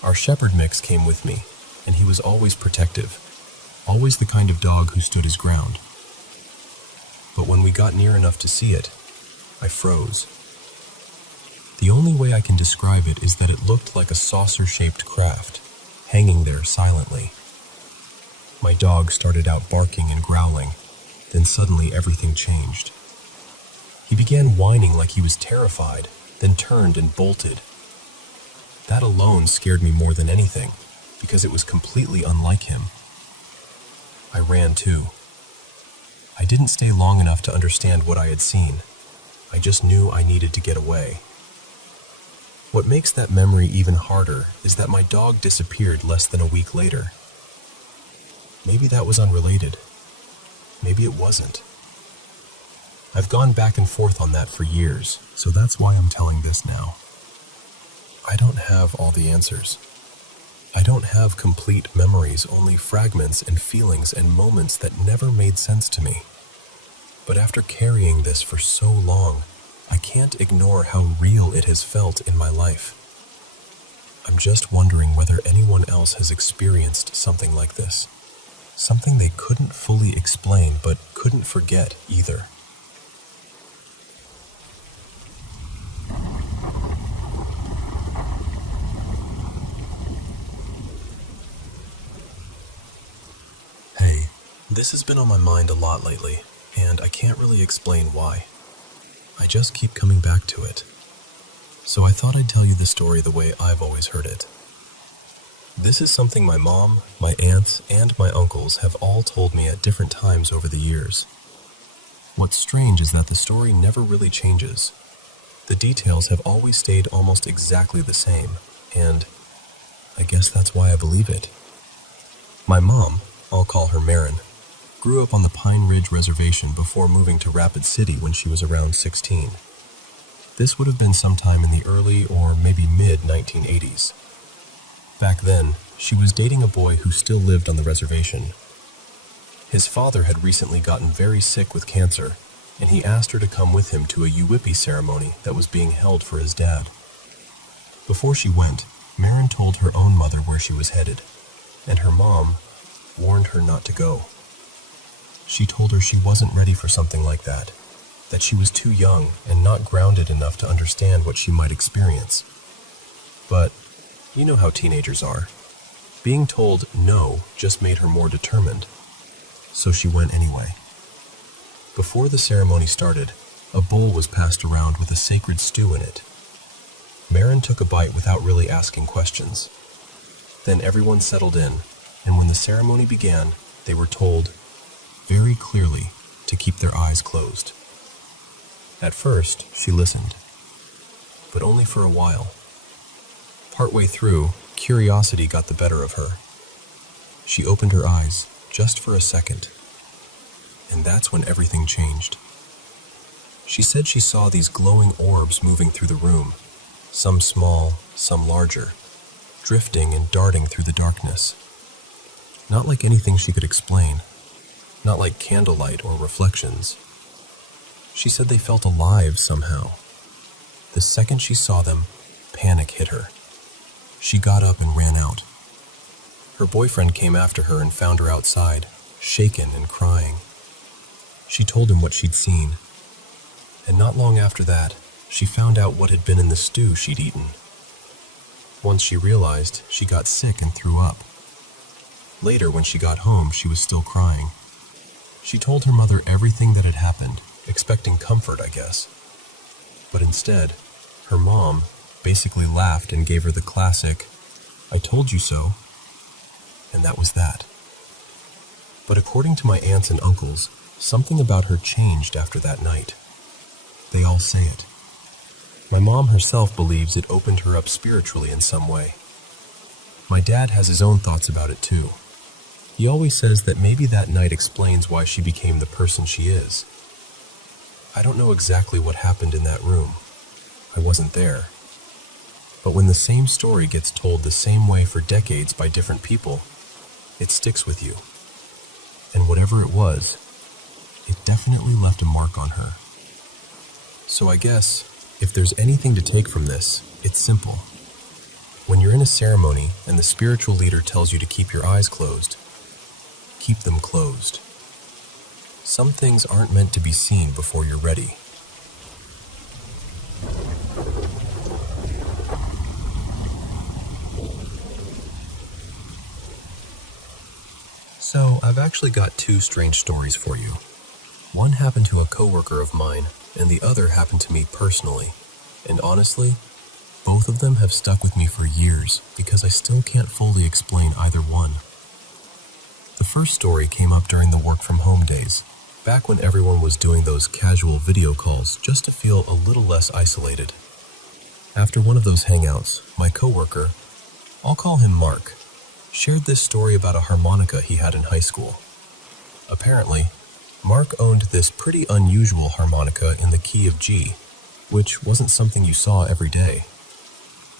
Our shepherd mix came with me, and he was always protective, always the kind of dog who stood his ground. But when we got near enough to see it, I froze. The only way I can describe it is that it looked like a saucer-shaped craft, hanging there silently. My dog started out barking and growling, then suddenly everything changed. He began whining like he was terrified, then turned and bolted. That alone scared me more than anything, because it was completely unlike him. I ran too. I didn't stay long enough to understand what I had seen. I just knew I needed to get away. What makes that memory even harder is that my dog disappeared less than a week later. Maybe that was unrelated. Maybe it wasn't. I've gone back and forth on that for years, so that's why I'm telling this now. I don't have all the answers. I don't have complete memories, only fragments and feelings and moments that never made sense to me. But after carrying this for so long, I can't ignore how real it has felt in my life. I'm just wondering whether anyone else has experienced something like this. Something they couldn't fully explain, but couldn't forget either. Hey, this has been on my mind a lot lately, and I can't really explain why. I just keep coming back to it. So I thought I'd tell you the story the way I've always heard it. This is something my mom, my aunts, and my uncles have all told me at different times over the years. What's strange is that the story never really changes. The details have always stayed almost exactly the same, and I guess that's why I believe it. My mom, I'll call her Marin, grew up on the Pine Ridge Reservation before moving to Rapid City when she was around 16. This would have been sometime in the early or maybe mid-1980s. Back then, she was dating a boy who still lived on the reservation, His father had recently gotten very sick with cancer, and he asked her to come with him to a Uwipi ceremony that was being held for his dad. Before she went, Marin told her own mother where she was headed, and her mom warned her not to go. She told her she wasn't ready for something like that she was too young and not grounded enough to understand what she might experience. But you know how teenagers are. Being told no just made her more determined, so she went anyway. Before the ceremony started, a bowl was passed around with a sacred stew in it. Marin took a bite without really asking questions. Then everyone settled in, and when the ceremony began, they were told very clearly to keep their eyes closed. At first, she listened, but only for a while. Partway through, curiosity got the better of her. She opened her eyes, just for a second, and that's when everything changed. She said she saw these glowing orbs moving through the room, some small, some larger, drifting and darting through the darkness. Not like anything she could explain, not like candlelight or reflections. She said they felt alive somehow. The second she saw them, panic hit her. She got up and ran out. Her boyfriend came after her and found her outside, shaken and crying. She told him what she'd seen, and not long after that, she found out what had been in the stew she'd eaten. Once she realized, she got sick and threw up. Later, when she got home, she was still crying. She told her mother everything that had happened, expecting comfort, I guess. But instead, her mom basically laughed and gave her the classic, "I told you so," and that was that. But according to my aunts and uncles, something about her changed after that night. They all say it. My mom herself believes it opened her up spiritually in some way. My dad has his own thoughts about it too. He always says that maybe that night explains why she became the person she is. I don't know exactly what happened in that room. I wasn't there. But when the same story gets told the same way for decades by different people, it sticks with you. And whatever it was, it definitely left a mark on her. So I guess, if there's anything to take from this, it's simple. When you're in a ceremony and the spiritual leader tells you to keep your eyes closed, keep them closed. Some things aren't meant to be seen before you're ready. So, I've actually got two strange stories for you. One happened to a coworker of mine, and the other happened to me personally. And honestly, both of them have stuck with me for years because I still can't fully explain either one. The first story came up during the work from home days, back when everyone was doing those casual video calls just to feel a little less isolated. After one of those hangouts, my coworker, I'll call him Mark, shared this story about a harmonica he had in high school. Apparently, Mark owned this pretty unusual harmonica in the key of G, which wasn't something you saw every day.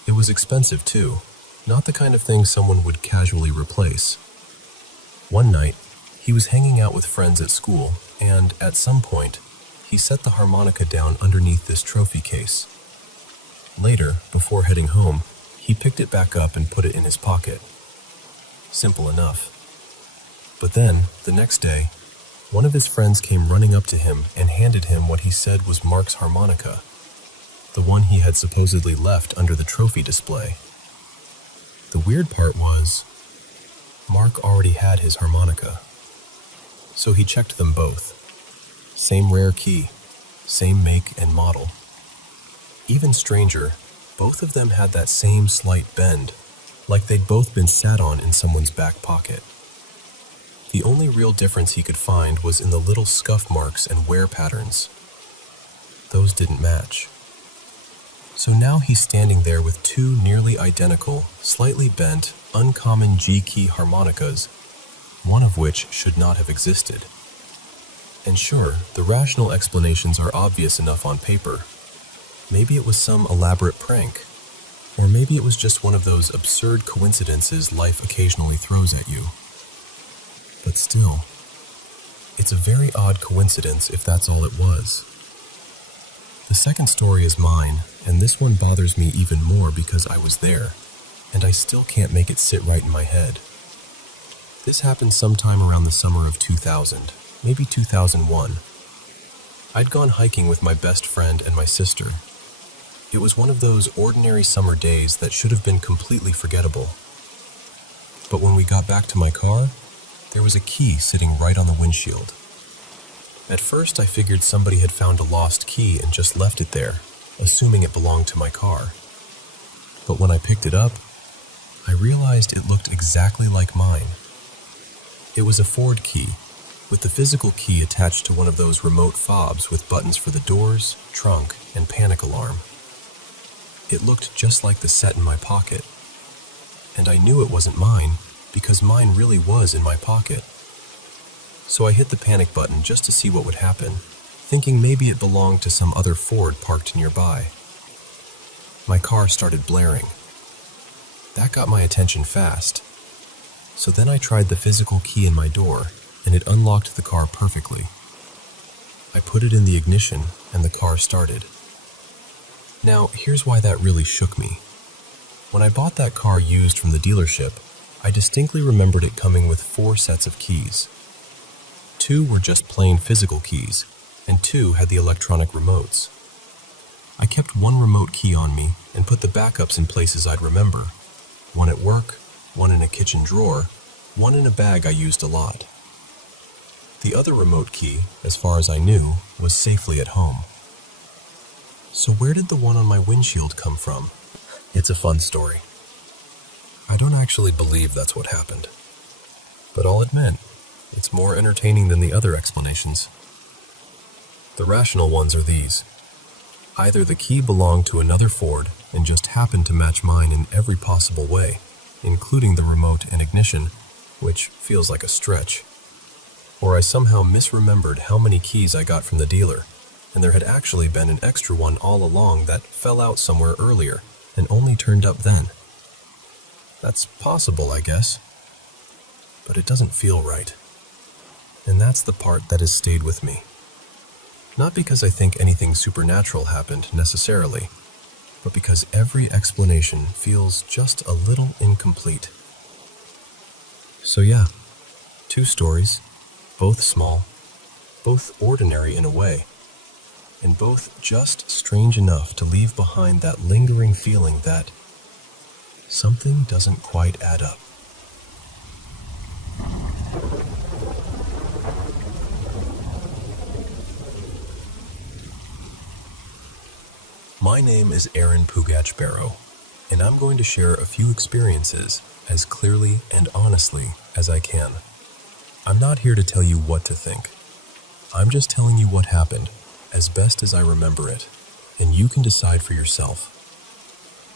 It was expensive too, not the kind of thing someone would casually replace. One night, he was hanging out with friends at school, and at some point, he set the harmonica down underneath this trophy case. Later, before heading home, he picked it back up and put it in his pocket. Simple enough. But then, the next day, one of his friends came running up to him and handed him what he said was Mark's harmonica, the one he had supposedly left under the trophy display. The weird part was, Mark already had his harmonica. So he checked them both. Same rare key, same make and model. Even stranger, both of them had that same slight bend, like they'd both been sat on in someone's back pocket. The only real difference he could find was in the little scuff marks and wear patterns. Those didn't match. So now he's standing there with two nearly identical, slightly bent, uncommon G-key harmonicas, one of which should not have existed. And sure, the rational explanations are obvious enough on paper. Maybe it was some elaborate prank, or maybe it was just one of those absurd coincidences life occasionally throws at you. But still, it's a very odd coincidence if that's all it was. The second story is mine, and this one bothers me even more because I was there, and I still can't make it sit right in my head. This happened sometime around the summer of 2000, maybe 2001. I'd gone hiking with my best friend and my sister. It was one of those ordinary summer days that should have been completely forgettable. But when we got back to my car, there was a key sitting right on the windshield. At first, I figured somebody had found a lost key and just left it there, assuming it belonged to my car. But when I picked it up, I realized it looked exactly like mine. It was a Ford key, with the physical key attached to one of those remote fobs with buttons for the doors, trunk, and panic alarm. It looked just like the set in my pocket. And I knew it wasn't mine, because mine really was in my pocket. So I hit the panic button just to see what would happen, thinking maybe it belonged to some other Ford parked nearby. My car started blaring. That got my attention fast. So then I tried the physical key in my door, and it unlocked the car perfectly. I put it in the ignition, and the car started. Now, here's why that really shook me. When I bought that car used from the dealership, I distinctly remembered it coming with 4 sets of keys. 2 were just plain physical keys, and 2 had the electronic remotes. I kept 1 remote key on me and put the backups in places I'd remember. 1 at work, 1 in a kitchen drawer, 1 in a bag I used a lot. The other remote key, as far as I knew, was safely at home. So where did the one on my windshield come from? It's a fun story. I don't actually believe that's what happened. But I'll admit, it's more entertaining than the other explanations. The rational ones are these. Either the key belonged to another Ford and just happened to match mine in every possible way, including the remote and ignition, which feels like a stretch. Or I somehow misremembered how many keys I got from the dealer, and there had actually been an extra one all along that fell out somewhere earlier and only turned up then. That's possible, I guess. But it doesn't feel right. And that's the part that has stayed with me. Not because I think anything supernatural happened necessarily, but because every explanation feels just a little incomplete. So yeah, 2 stories, both small, both ordinary in a way, and both just strange enough to leave behind that lingering feeling that something doesn't quite add up. My name is Aaron Pugach Barrow, and I'm going to share a few experiences as clearly and honestly as I can. I'm not here to tell you what to think. I'm just telling you what happened as best as I remember it, and you can decide for yourself.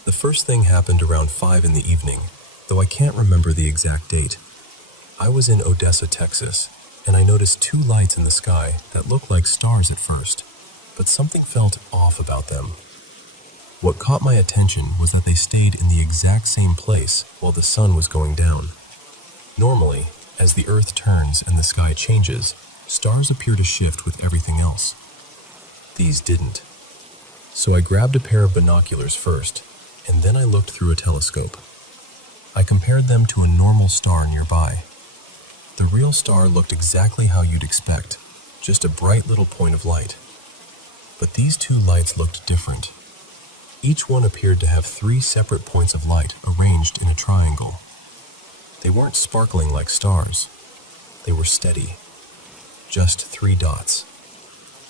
The first thing happened around 5 in the evening, though I can't remember the exact date. I was in Odessa, Texas, and I noticed 2 lights in the sky that looked like stars at first, but something felt off about them. What caught my attention was that they stayed in the exact same place while the sun was going down. Normally, as the earth turns and the sky changes, stars appear to shift with everything else. These didn't. So I grabbed a pair of binoculars first, and then I looked through a telescope. I compared them to a normal star nearby. The real star looked exactly how you'd expect, just a bright little point of light. But these 2 lights looked different. Each one appeared to have 3 separate points of light arranged in a triangle. They weren't sparkling like stars. They were steady. Just 3 dots.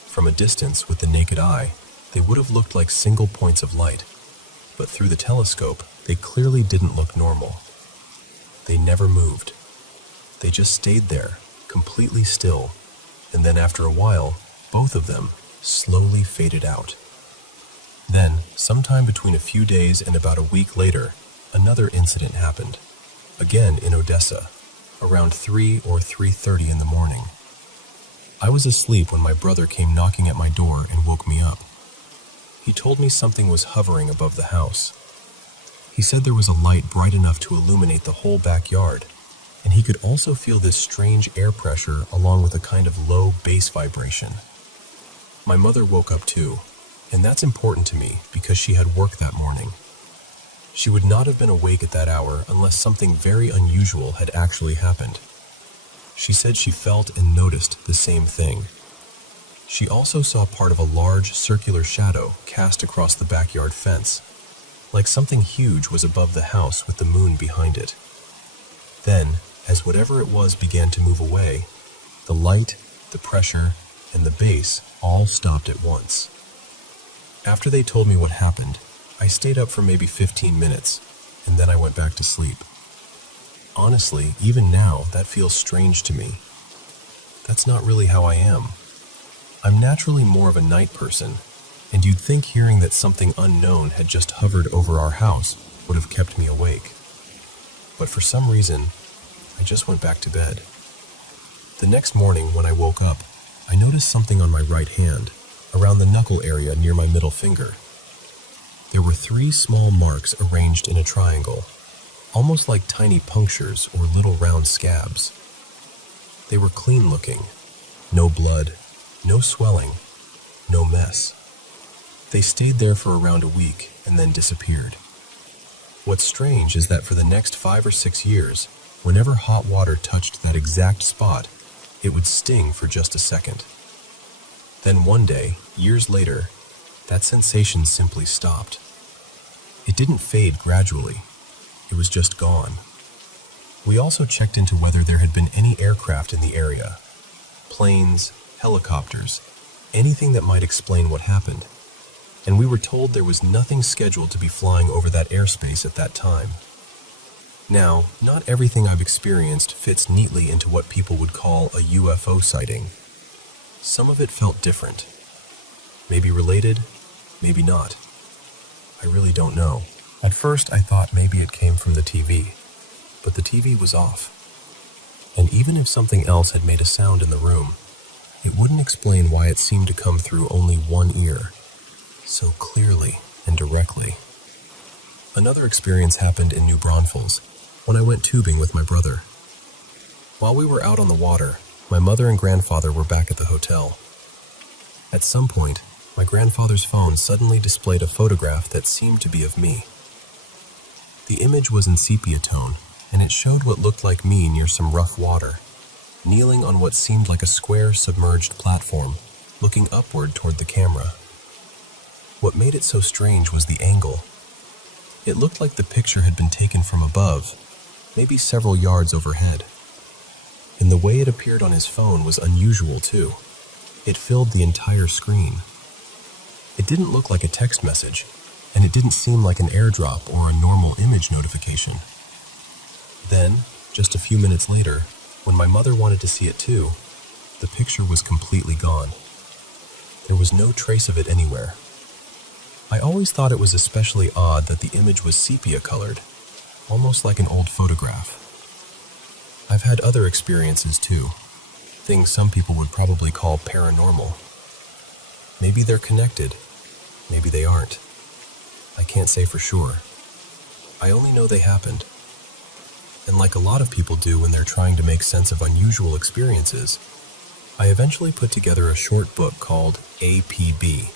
From a distance with the naked eye, they would have looked like single points of light, but through the telescope, they clearly didn't look normal. They never moved. They just stayed there, completely still, and then after a while, both of them slowly faded out. Then, sometime between a few days and about a week later, another incident happened. Again in Odessa, around 3 or 3:30 in the morning. I was asleep when my brother came knocking at my door and woke me up. He told me something was hovering above the house. He said there was a light bright enough to illuminate the whole backyard, and he could also feel this strange air pressure along with a kind of low bass vibration. My mother woke up too, and that's important to me because she had work that morning. She would not have been awake at that hour unless something very unusual had actually happened. She said she felt and noticed the same thing. She also saw part of a large circular shadow cast across the backyard fence, like something huge was above the house with the moon behind it. Then, as whatever it was began to move away, the light, the pressure, and the bass all stopped at once. After they told me what happened, I stayed up for maybe 15 minutes, and then I went back to sleep. Honestly, even now, that feels strange to me. That's not really how I am. I'm naturally more of a night person, and you'd think hearing that something unknown had just hovered over our house would have kept me awake. But for some reason, I just went back to bed. The next morning when I woke up, I noticed something on my right hand, around the knuckle area near my middle finger. There were 3 small marks arranged in a triangle, almost like tiny punctures or little round scabs. They were clean looking, no blood, no swelling, no mess. They stayed there for around a week and then disappeared. What's strange is that for the next 5 or 6 years, whenever hot water touched that exact spot, it would sting for just a second. Then one day, years later, that sensation simply stopped. It didn't fade gradually. It was just gone. We also checked into whether there had been any aircraft in the area. Planes, helicopters, anything that might explain what happened. And we were told there was nothing scheduled to be flying over that airspace at that time. Now, not everything I've experienced fits neatly into what people would call a UFO sighting. Some of it felt different. Maybe related, maybe not. I really don't know. At first, I thought maybe it came from the TV, but the TV was off. And even if something else had made a sound in the room, it wouldn't explain why it seemed to come through only one ear, so clearly and directly. Another experience happened in New Braunfels, when I went tubing with my brother. While we were out on the water, my mother and grandfather were back at the hotel. At some point, my grandfather's phone suddenly displayed a photograph that seemed to be of me. The image was in sepia tone, and it showed what looked like me near some rough water, kneeling on what seemed like a square submerged platform, looking upward toward the camera. What made it so strange was the angle. It looked like the picture had been taken from above, maybe several yards overhead. And the way it appeared on his phone was unusual too. It filled the entire screen. It didn't look like a text message, and it didn't seem like an airdrop or a normal image notification. Then, just a few minutes later, when my mother wanted to see it too, the picture was completely gone. There was no trace of it anywhere. I always thought it was especially odd that the image was sepia-colored, almost like an old photograph. I've had other experiences too, things some people would probably call paranormal. Maybe they're connected, maybe they aren't. I can't say for sure. I only know they happened. And like a lot of people do when they're trying to make sense of unusual experiences, I eventually put together a short book called APB,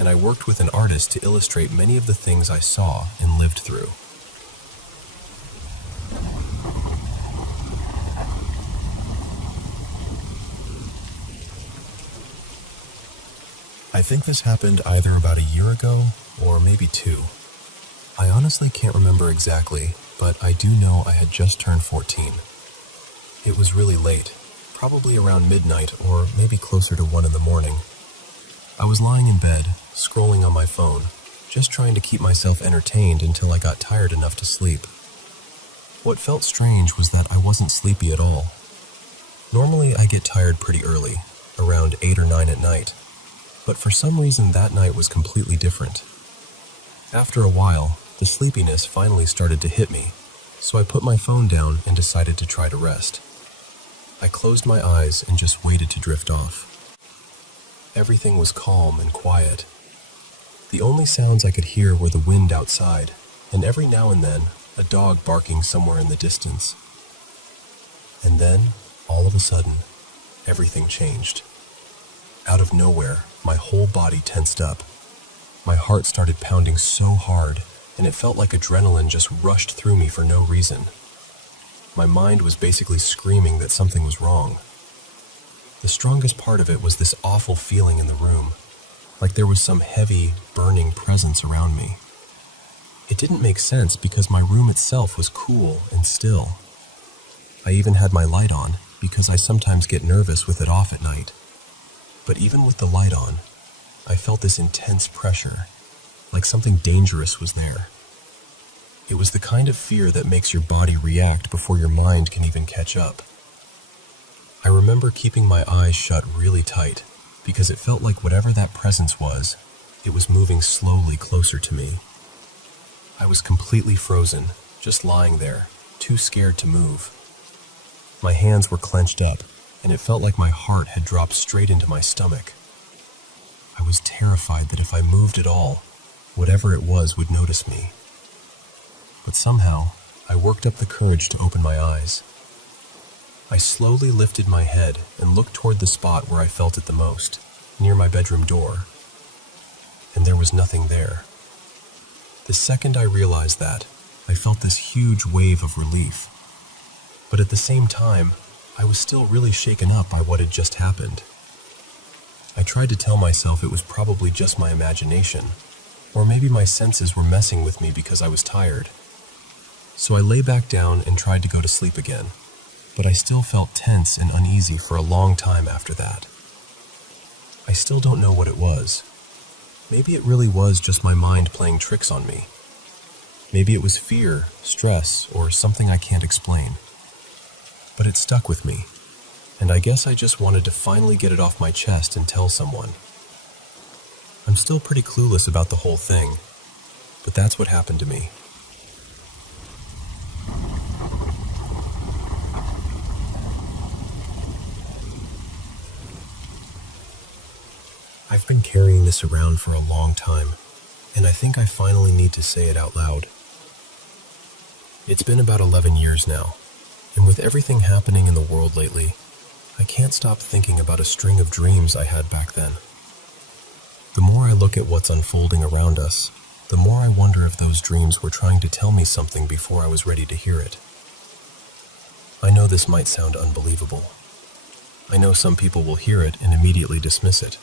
and I worked with an artist to illustrate many of the things I saw and lived through. I think this happened either about a year ago or maybe 2. I honestly can't remember exactly, but I do know I had just turned 14. It was really late, probably around midnight or maybe closer to 1 in the morning. I was lying in bed, scrolling on my phone, just trying to keep myself entertained until I got tired enough to sleep. What felt strange was that I wasn't sleepy at all. Normally I get tired pretty early, around 8 or 9 at night, but for some reason that night was completely different. After a while, the sleepiness finally started to hit me, so I put my phone down and decided to try to rest. I closed my eyes and just waited to drift off. Everything was calm and quiet. The only sounds I could hear were the wind outside, and every now and then, a dog barking somewhere in the distance. And then, all of a sudden, everything changed. Out of nowhere, my whole body tensed up. My heart started pounding so hard, and it felt like adrenaline just rushed through me for no reason. My mind was basically screaming that something was wrong. The strongest part of it was this awful feeling in the room, like there was some heavy, burning presence around me. It didn't make sense because my room itself was cool and still. I even had my light on because I sometimes get nervous with it off at night. But even with the light on, I felt this intense pressure, like something dangerous was there. It was the kind of fear that makes your body react before your mind can even catch up. I remember keeping my eyes shut really tight because it felt like whatever that presence was, it was moving slowly closer to me. I was completely frozen, just lying there, too scared to move. My hands were clenched up, and it felt like my heart had dropped straight into my stomach. I was terrified that if I moved at all, whatever it was would notice me. But somehow, I worked up the courage to open my eyes. I slowly lifted my head and looked toward the spot where I felt it the most, near my bedroom door. And there was nothing there. The second I realized that, I felt this huge wave of relief. But at the same time, I was still really shaken up by what had just happened. I tried to tell myself it was probably just my imagination, or maybe my senses were messing with me because I was tired. So I lay back down and tried to go to sleep again, but I still felt tense and uneasy for a long time after that. I still don't know what it was. Maybe it really was just my mind playing tricks on me. Maybe it was fear, stress, or something I can't explain. But it stuck with me, and I guess I just wanted to finally get it off my chest and tell someone. I'm still pretty clueless about the whole thing, but that's what happened to me. I've been carrying this around for a long time, and I think I finally need to say it out loud. It's been about 11 years now, and with everything happening in the world lately, I can't stop thinking about a string of dreams I had back then. The more I look at what's unfolding around us, the more I wonder if those dreams were trying to tell me something before I was ready to hear it. I know this might sound unbelievable. I know some people will hear it and immediately dismiss it.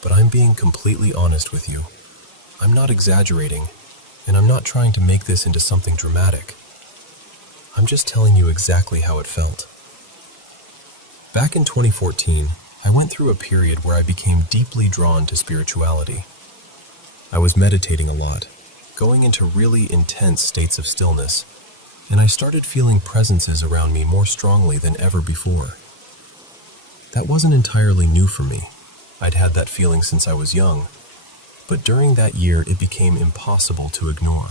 But I'm being completely honest with you. I'm not exaggerating, and I'm not trying to make this into something dramatic. I'm just telling you exactly how it felt. Back in 2014, I went through a period where I became deeply drawn to spirituality. I was meditating a lot, going into really intense states of stillness, and I started feeling presences around me more strongly than ever before. That wasn't entirely new for me. I'd had that feeling since I was young, but during that year it became impossible to ignore.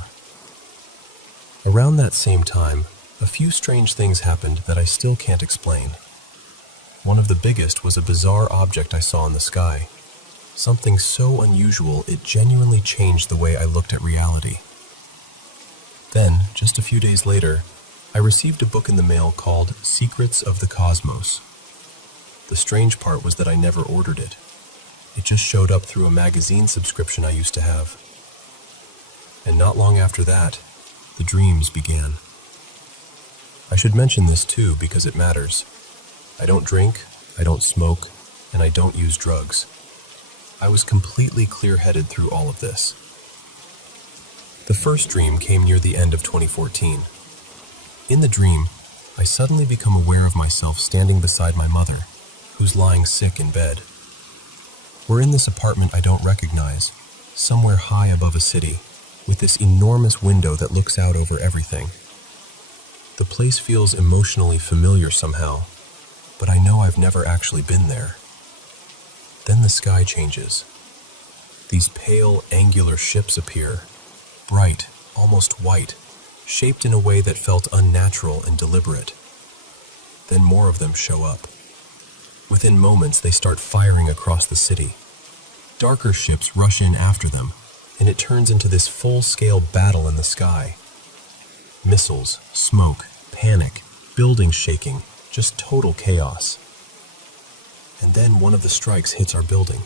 Around that same time, a few strange things happened that I still can't explain. One of the biggest was a bizarre object I saw in the sky, something so unusual it genuinely changed the way I looked at reality. Then, just a few days later, I received a book in the mail called Secrets of the Cosmos. The strange part was that I never ordered it. It just showed up through a magazine subscription I used to have. And not long after that, the dreams began. I should mention this too because it matters. I don't drink, I don't smoke, and I don't use drugs. I was completely clear-headed through all of this. The first dream came near the end of 2014. In the dream, I suddenly become aware of myself standing beside my mother, who's lying sick in bed. We're in this apartment I don't recognize, somewhere high above a city, with this enormous window that looks out over everything. The place feels emotionally familiar somehow, but I know I've never actually been there. Then the sky changes. These pale, angular ships appear, bright, almost white, shaped in a way that felt unnatural and deliberate. Then more of them show up. Within moments, they start firing across the city. Darker ships rush in after them, and it turns into this full-scale battle in the sky. Missiles, smoke, panic, buildings shaking, just total chaos. And then one of the strikes hits our building.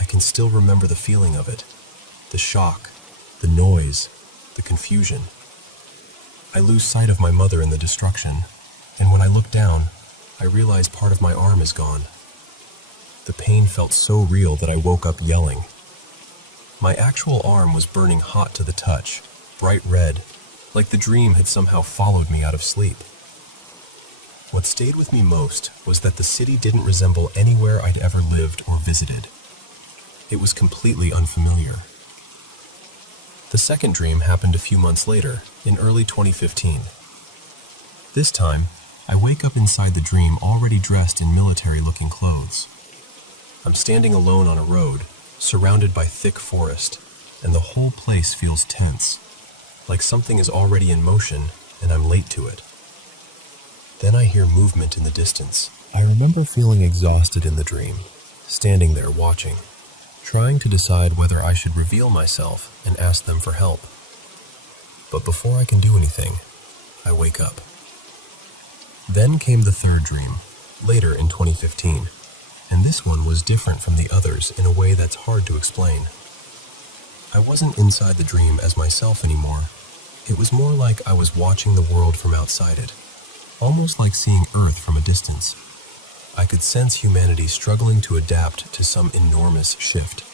I can still remember the feeling of it, the shock, the noise, the confusion. I lose sight of my mother in the destruction, and when I look down, I realize part of my arm is gone. The pain felt so real that I woke up yelling. My actual arm was burning hot to the touch, bright red, like the dream had somehow followed me out of sleep. What stayed with me most was that the city didn't resemble anywhere I'd ever lived or visited. It was completely unfamiliar. The second dream happened a few months later, in early 2015. This time, I wake up inside the dream already dressed in military-looking clothes. I'm standing alone on a road, surrounded by thick forest, and the whole place feels tense, like something is already in motion and I'm late to it. Then I hear movement in the distance. I remember feeling exhausted in the dream, standing there watching, trying to decide whether I should reveal myself and ask them for help. But before I can do anything, I wake up. Then came the third dream, later in 2015, and this one was different from the others in a way that's hard to explain. I wasn't inside the dream as myself anymore. It was more like I was watching the world from outside it, almost like seeing Earth from a distance. I could sense humanity struggling to adapt to some enormous shift.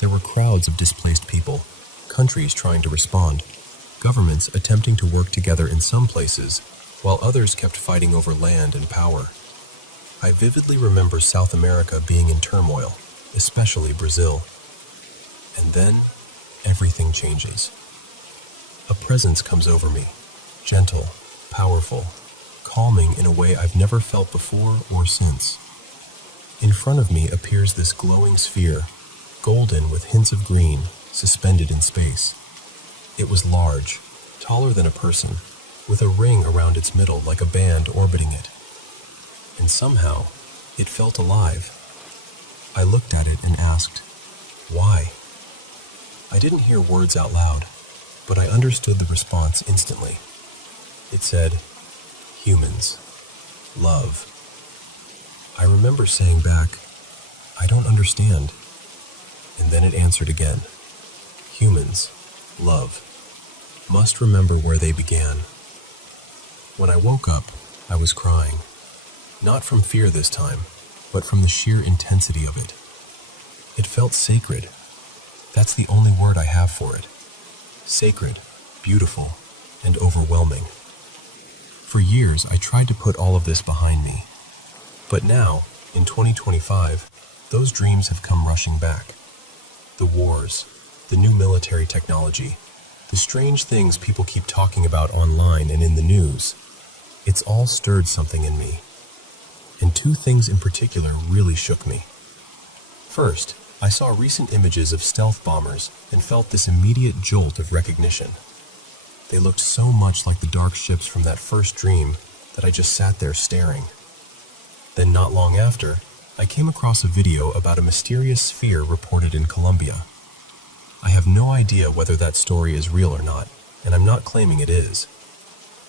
There were crowds of displaced people, countries trying to respond, governments attempting to work together in some places, while others kept fighting over land and power. I vividly remember South America being in turmoil, especially Brazil. And then, everything changes. A presence comes over me, gentle, powerful, calming in a way I've never felt before or since. In front of me appears this glowing sphere, golden with hints of green, suspended in space. It was large, taller than a person, with a ring around its middle like a band orbiting it. And somehow, it felt alive. I looked at it and asked, why? I didn't hear words out loud, but I understood the response instantly. It said, humans, love. I remember saying back, I don't understand. And then it answered again, humans, love. Must remember where they began. When I woke up, I was crying. Not from fear this time, but from the sheer intensity of it. It felt sacred. That's the only word I have for it. Sacred, beautiful, and overwhelming. For years, I tried to put all of this behind me. But now, in 2025, those dreams have come rushing back. The wars, the new military technology, the strange things people keep talking about online and in the news. It's all stirred something in me. And two things in particular really shook me. First, I saw recent images of stealth bombers and felt this immediate jolt of recognition. They looked so much like the dark ships from that first dream that I just sat there staring. Then not long after, I came across a video about a mysterious sphere reported in Colombia. I have no idea whether that story is real or not, and I'm not claiming it is.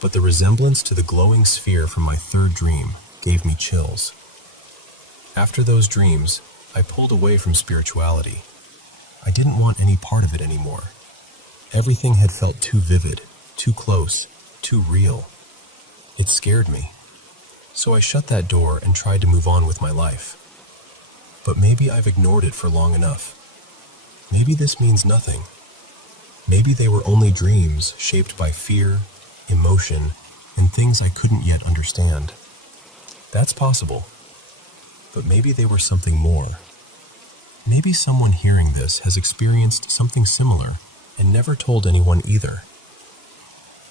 But the resemblance to the glowing sphere from my third dream gave me chills. After those dreams, I pulled away from spirituality. I didn't want any part of it anymore. Everything had felt too vivid, too close, too real. It scared me. So I shut that door and tried to move on with my life. But maybe I've ignored it for long enough. Maybe this means nothing. Maybe they were only dreams shaped by fear, emotion, and things I couldn't yet understand. That's possible. But maybe they were something more. Maybe someone hearing this has experienced something similar and never told anyone either.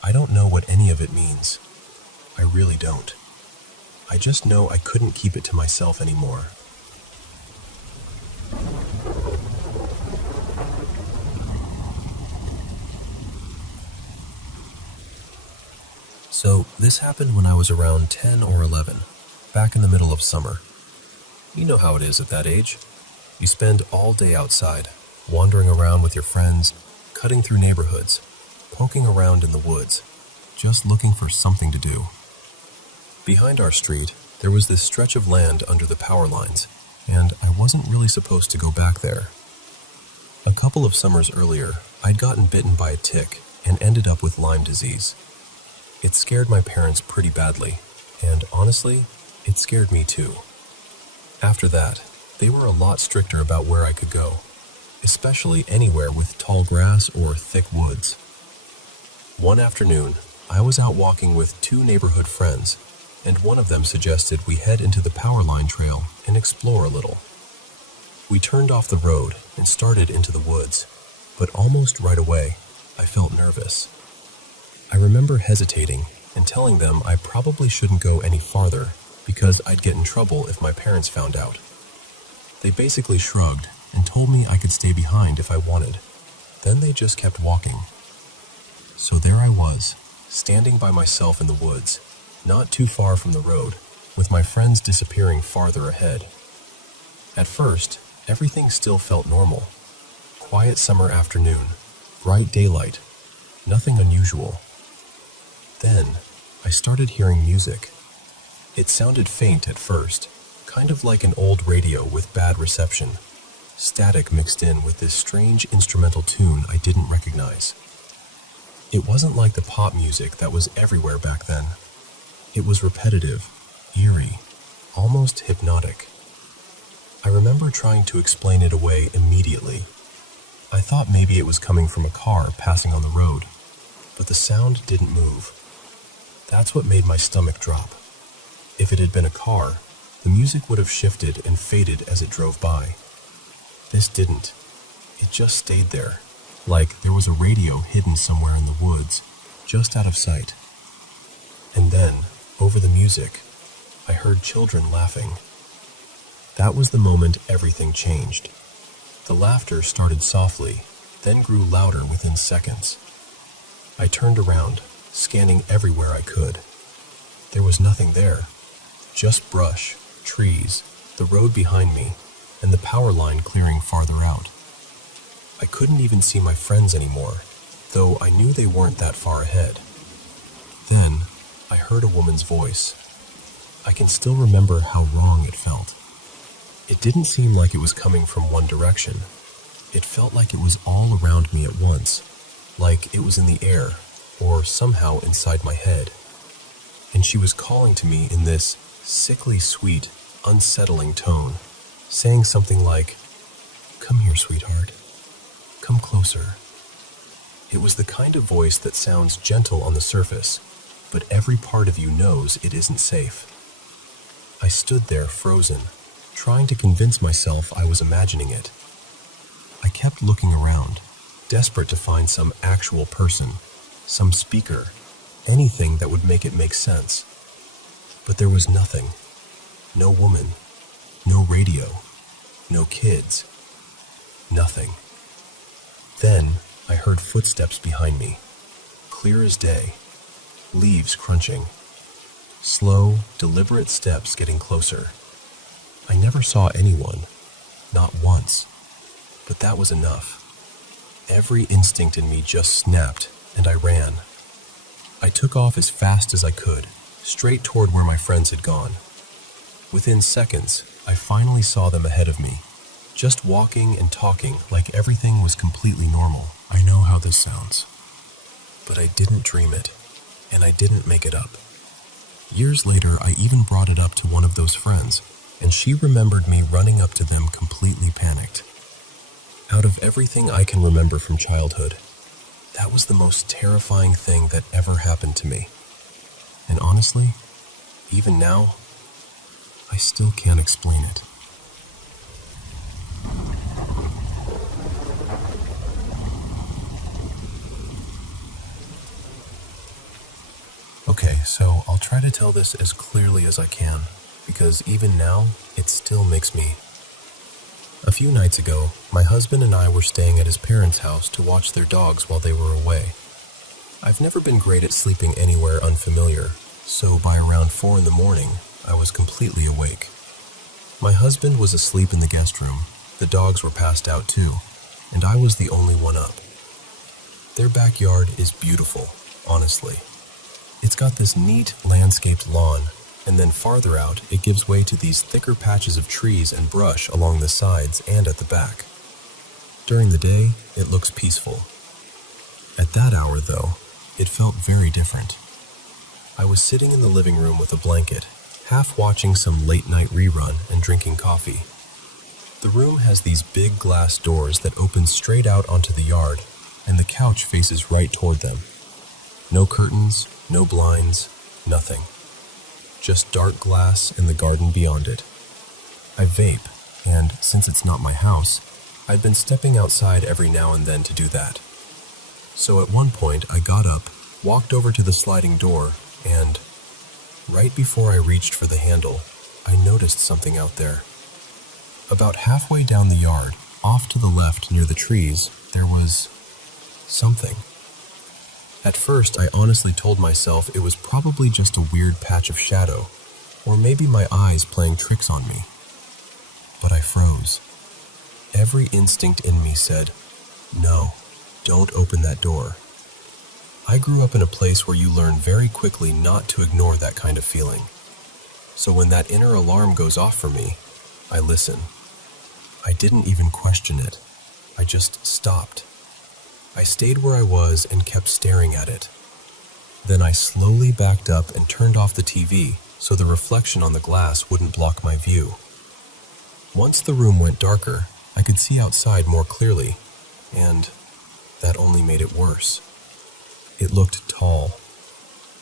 I don't know what any of it means. I really don't. I just know I couldn't keep it to myself anymore. So, this happened when I was around 10 or 11, back in the middle of summer. You know how it is at that age. You spend all day outside, wandering around with your friends, cutting through neighborhoods, poking around in the woods, just looking for something to do. Behind our street, there was this stretch of land under the power lines, and I wasn't really supposed to go back there. A couple of summers earlier, I'd gotten bitten by a tick and ended up with Lyme disease. It scared my parents pretty badly, and honestly, it scared me too. After that, they were a lot stricter about where I could go, especially anywhere with tall grass or thick woods. One afternoon, I was out walking with two neighborhood friends, and one of them suggested we head into the power line trail and explore a little. We turned off the road and started into the woods, but almost right away, I felt nervous. I remember hesitating and telling them I probably shouldn't go any farther because I'd get in trouble if my parents found out. They basically shrugged and told me I could stay behind if I wanted. Then they just kept walking. So there I was, standing by myself in the woods, not too far from the road, with my friends disappearing farther ahead. At first, everything still felt normal. Quiet summer afternoon, bright daylight, nothing unusual. Then, I started hearing music. It sounded faint at first, kind of like an old radio with bad reception. Static mixed in with this strange instrumental tune I didn't recognize. It wasn't like the pop music that was everywhere back then. It was repetitive, eerie, almost hypnotic. I remember trying to explain it away immediately. I thought maybe it was coming from a car passing on the road, but the sound didn't move. That's what made my stomach drop. If it had been a car, the music would have shifted and faded as it drove by. This didn't. It just stayed there, like there was a radio hidden somewhere in the woods, just out of sight. And then, over the music, I heard children laughing. That was the moment everything changed. The laughter started softly, then grew louder within seconds. I turned around, scanning everywhere I could. There was nothing there, just brush, trees, the road behind me, and the power line clearing farther out. I couldn't even see my friends anymore, though I knew they weren't that far ahead. Then, I heard a woman's voice. I can still remember how wrong it felt. It didn't seem like it was coming from one direction. It felt like it was all around me at once, like it was in the air, or somehow inside my head. And she was calling to me in this sickly sweet, unsettling tone, saying something like, "Come here, sweetheart. Come closer." It was the kind of voice that sounds gentle on the surface, but every part of you knows it isn't safe. I stood there frozen, trying to convince myself I was imagining it. I kept looking around, desperate to find some actual person, some speaker, anything that would make it make sense. But there was nothing. No woman, no radio, no kids, nothing. Then I heard footsteps behind me, clear as day, leaves crunching. Slow, deliberate steps getting closer. I never saw anyone, not once, but that was enough. Every instinct in me just snapped, and I ran. I took off as fast as I could, straight toward where my friends had gone. Within seconds, I finally saw them ahead of me, just walking and talking like everything was completely normal. I know how this sounds, but I didn't dream it, and I didn't make it up. Years later, I even brought it up to one of those friends, and she remembered me running up to them completely panicked. Out of everything I can remember from childhood, that was the most terrifying thing that ever happened to me. And honestly, even now, I still can't explain it. Okay, so I'll try to tell this as clearly as I can, because even now, it still makes me. A few nights ago, my husband and I were staying at his parents' house to watch their dogs while they were away. I've never been great at sleeping anywhere unfamiliar, so by around 4 in the morning, I was completely awake. My husband was asleep in the guest room, the dogs were passed out too, and I was the only one up. Their backyard is beautiful, honestly. It's got this neat landscaped lawn, and then farther out it gives way to these thicker patches of trees and brush along the sides and at the back. During the day, it looks peaceful. At that hour, though, it felt very different. I was sitting in the living room with a blanket, half watching some late-night rerun and drinking coffee. The room has these big glass doors that open straight out onto the yard, and the couch faces right toward them. No curtains, no blinds, nothing. Just dark glass and the garden beyond it. I vape, and since it's not my house, I'd been stepping outside every now and then to do that. So at one point I got up, walked over to the sliding door, and right before I reached for the handle, I noticed something out there. About halfway down the yard, off to the left near the trees, there was something. At first, I honestly told myself it was probably just a weird patch of shadow, or maybe my eyes playing tricks on me. But I froze. Every instinct in me said, no, don't open that door. I grew up in a place where you learn very quickly not to ignore that kind of feeling. So when that inner alarm goes off for me, I listen. I didn't even question it. I just stopped. I stayed where I was and kept staring at it. Then I slowly backed up and turned off the TV so the reflection on the glass wouldn't block my view. Once the room went darker, I could see outside more clearly, and that only made it worse. It looked tall.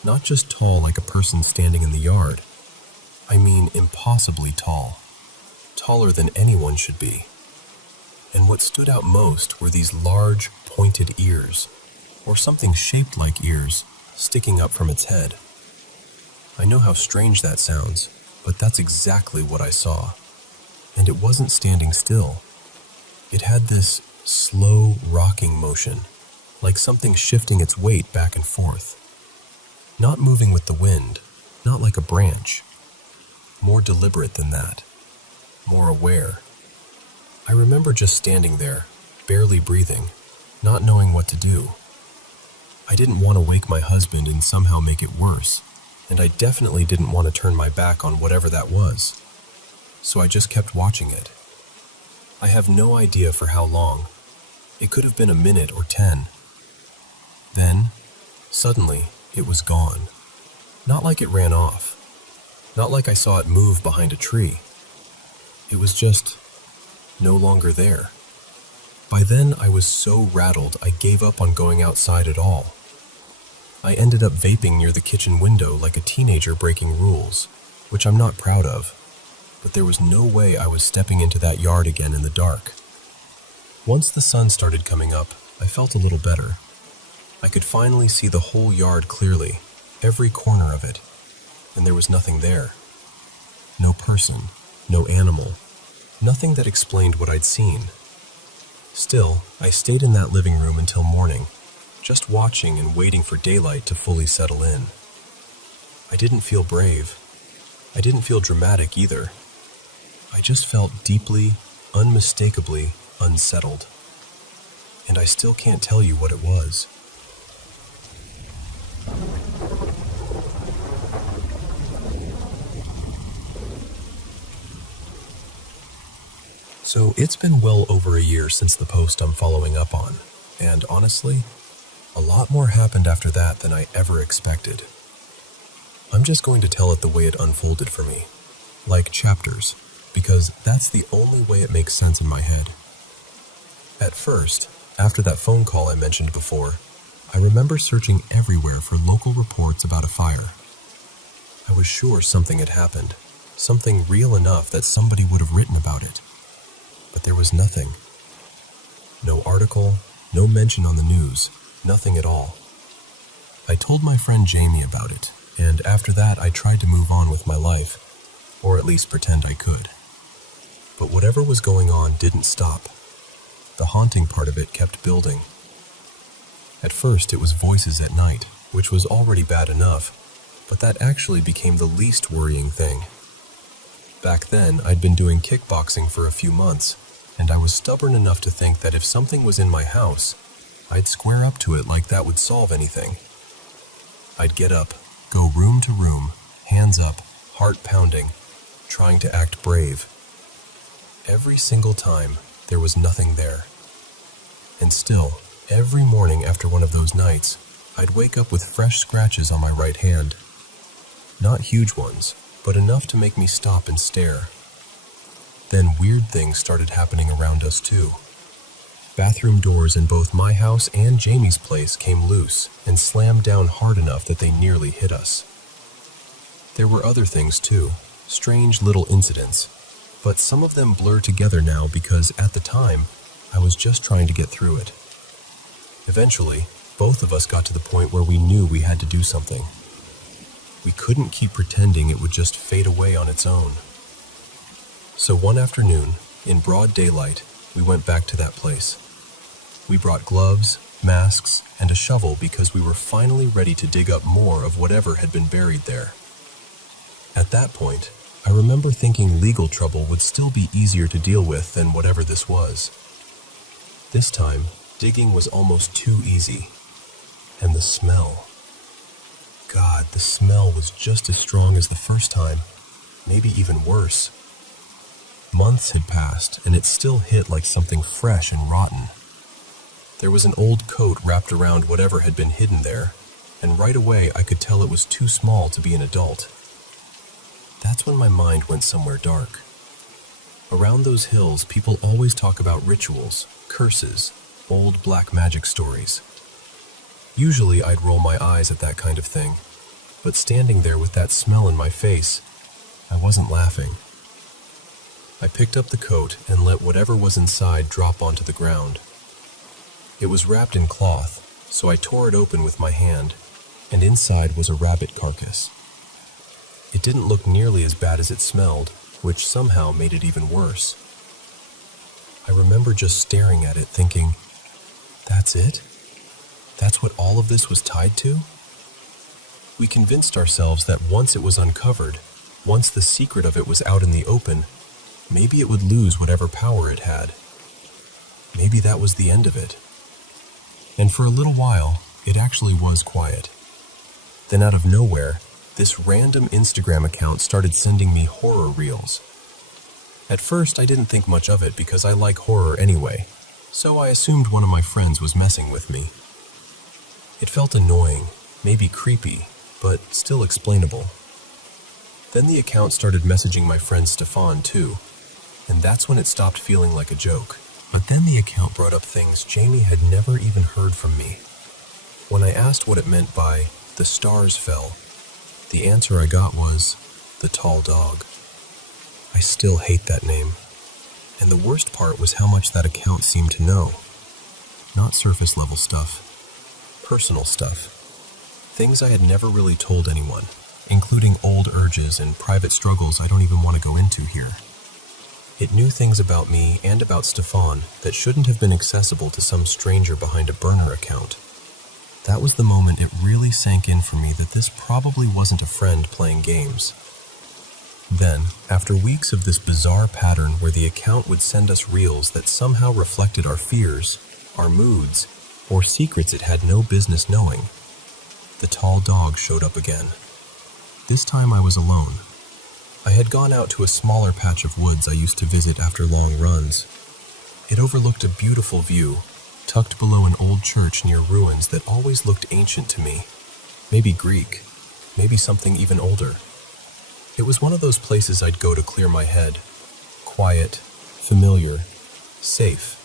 Not just tall like a person standing in the yard. I mean impossibly tall. Taller than anyone should be. And what stood out most were these large, pointed ears, or something shaped like ears, sticking up from its head. I know how strange that sounds, but that's exactly what I saw. And it wasn't standing still. It had this slow, rocking motion, like something shifting its weight back and forth. Not moving with the wind, not like a branch. More deliberate than that. More aware. I remember just standing there, barely breathing, not knowing what to do. I didn't want to wake my husband and somehow make it worse, and I definitely didn't want to turn my back on whatever that was. So I just kept watching it. I have no idea for how long. It could have been a minute or 10. Then, suddenly, it was gone. Not like it ran off. Not like I saw it move behind a tree. It was just no longer there. By then, I was so rattled I gave up on going outside at all. I ended up vaping near the kitchen window like a teenager breaking rules, which I'm not proud of, but there was no way I was stepping into that yard again in the dark. Once the sun started coming up, I felt a little better. I could finally see the whole yard clearly, every corner of it, and there was nothing there. No person, no animal, nothing that explained what I'd seen. Still, I stayed in that living room until morning, just watching and waiting for daylight to fully settle in. I didn't feel brave. I didn't feel dramatic either. I just felt deeply, unmistakably unsettled. And I still can't tell you what it was. So it's been well over a year since the post I'm following up on, and honestly, a lot more happened after that than I ever expected. I'm just going to tell it the way it unfolded for me, like chapters, because that's the only way it makes sense in my head. At first, after that phone call I mentioned before, I remember searching everywhere for local reports about a fire. I was sure something had happened, something real enough that somebody would have written about it. But there was nothing. No article, no mention on the news, nothing at all. I told my friend Jamie about it, and after that I tried to move on with my life, or at least pretend I could. But whatever was going on didn't stop. The haunting part of it kept building. At first it was voices at night, which was already bad enough, but that actually became the least worrying thing. Back then, I'd been doing kickboxing for a few months, and I was stubborn enough to think that if something was in my house, I'd square up to it like that would solve anything. I'd get up, go room to room, hands up, heart pounding, trying to act brave. Every single time, there was nothing there. And still, every morning after one of those nights, I'd wake up with fresh scratches on my right hand. Not huge ones, but enough to make me stop and stare. Then weird things started happening around us too. Bathroom doors in both my house and Jamie's place came loose and slammed down hard enough that they nearly hit us. There were other things too, strange little incidents, but some of them blur together now because at the time, I was just trying to get through it. Eventually, both of us got to the point where we knew we had to do something. We couldn't keep pretending it would just fade away on its own. So one afternoon, in broad daylight, we went back to that place. We brought gloves, masks, and a shovel because we were finally ready to dig up more of whatever had been buried there. At that point, I remember thinking legal trouble would still be easier to deal with than whatever this was. This time, digging was almost too easy. And the smell. God, the smell was just as strong as the first time, maybe even worse. Months had passed, and it still hit like something fresh and rotten. There was an old coat wrapped around whatever had been hidden there, and right away I could tell it was too small to be an adult. That's when my mind went somewhere dark. Around those hills, people always talk about rituals, curses, old black magic stories. Usually I'd roll my eyes at that kind of thing, but standing there with that smell in my face, I wasn't laughing. I picked up the coat and let whatever was inside drop onto the ground. It was wrapped in cloth, so I tore it open with my hand, and inside was a rabbit carcass. It didn't look nearly as bad as it smelled, which somehow made it even worse. I remember just staring at it thinking, that's it? That's what all of this was tied to? We convinced ourselves that once it was uncovered, once the secret of it was out in the open, maybe it would lose whatever power it had. Maybe that was the end of it. And for a little while, it actually was quiet. Then out of nowhere, this random Instagram account started sending me horror reels. At first, I didn't think much of it because I like horror anyway, so I assumed one of my friends was messing with me. It felt annoying, maybe creepy, but still explainable. Then the account started messaging my friend Stefan too, and that's when it stopped feeling like a joke. But then the account brought up things Jamie had never even heard from me. When I asked what it meant by "the stars fell," the answer I got was "the tall dog." I still hate that name. And the worst part was how much that account seemed to know. Not surface level stuff. Personal stuff. Things I had never really told anyone, including old urges and private struggles I don't even want to go into here. It knew things about me and about Stefan that shouldn't have been accessible to some stranger behind a burner account. That was the moment it really sank in for me that this probably wasn't a friend playing games. Then, after weeks of this bizarre pattern where the account would send us reels that somehow reflected our fears, our moods, or secrets it had no business knowing, the tall dog showed up again. This time I was alone. I had gone out to a smaller patch of woods I used to visit after long runs. It overlooked a beautiful view, tucked below an old church near ruins that always looked ancient to me. Maybe Greek, maybe something even older. It was one of those places I'd go to clear my head. Quiet, familiar, safe.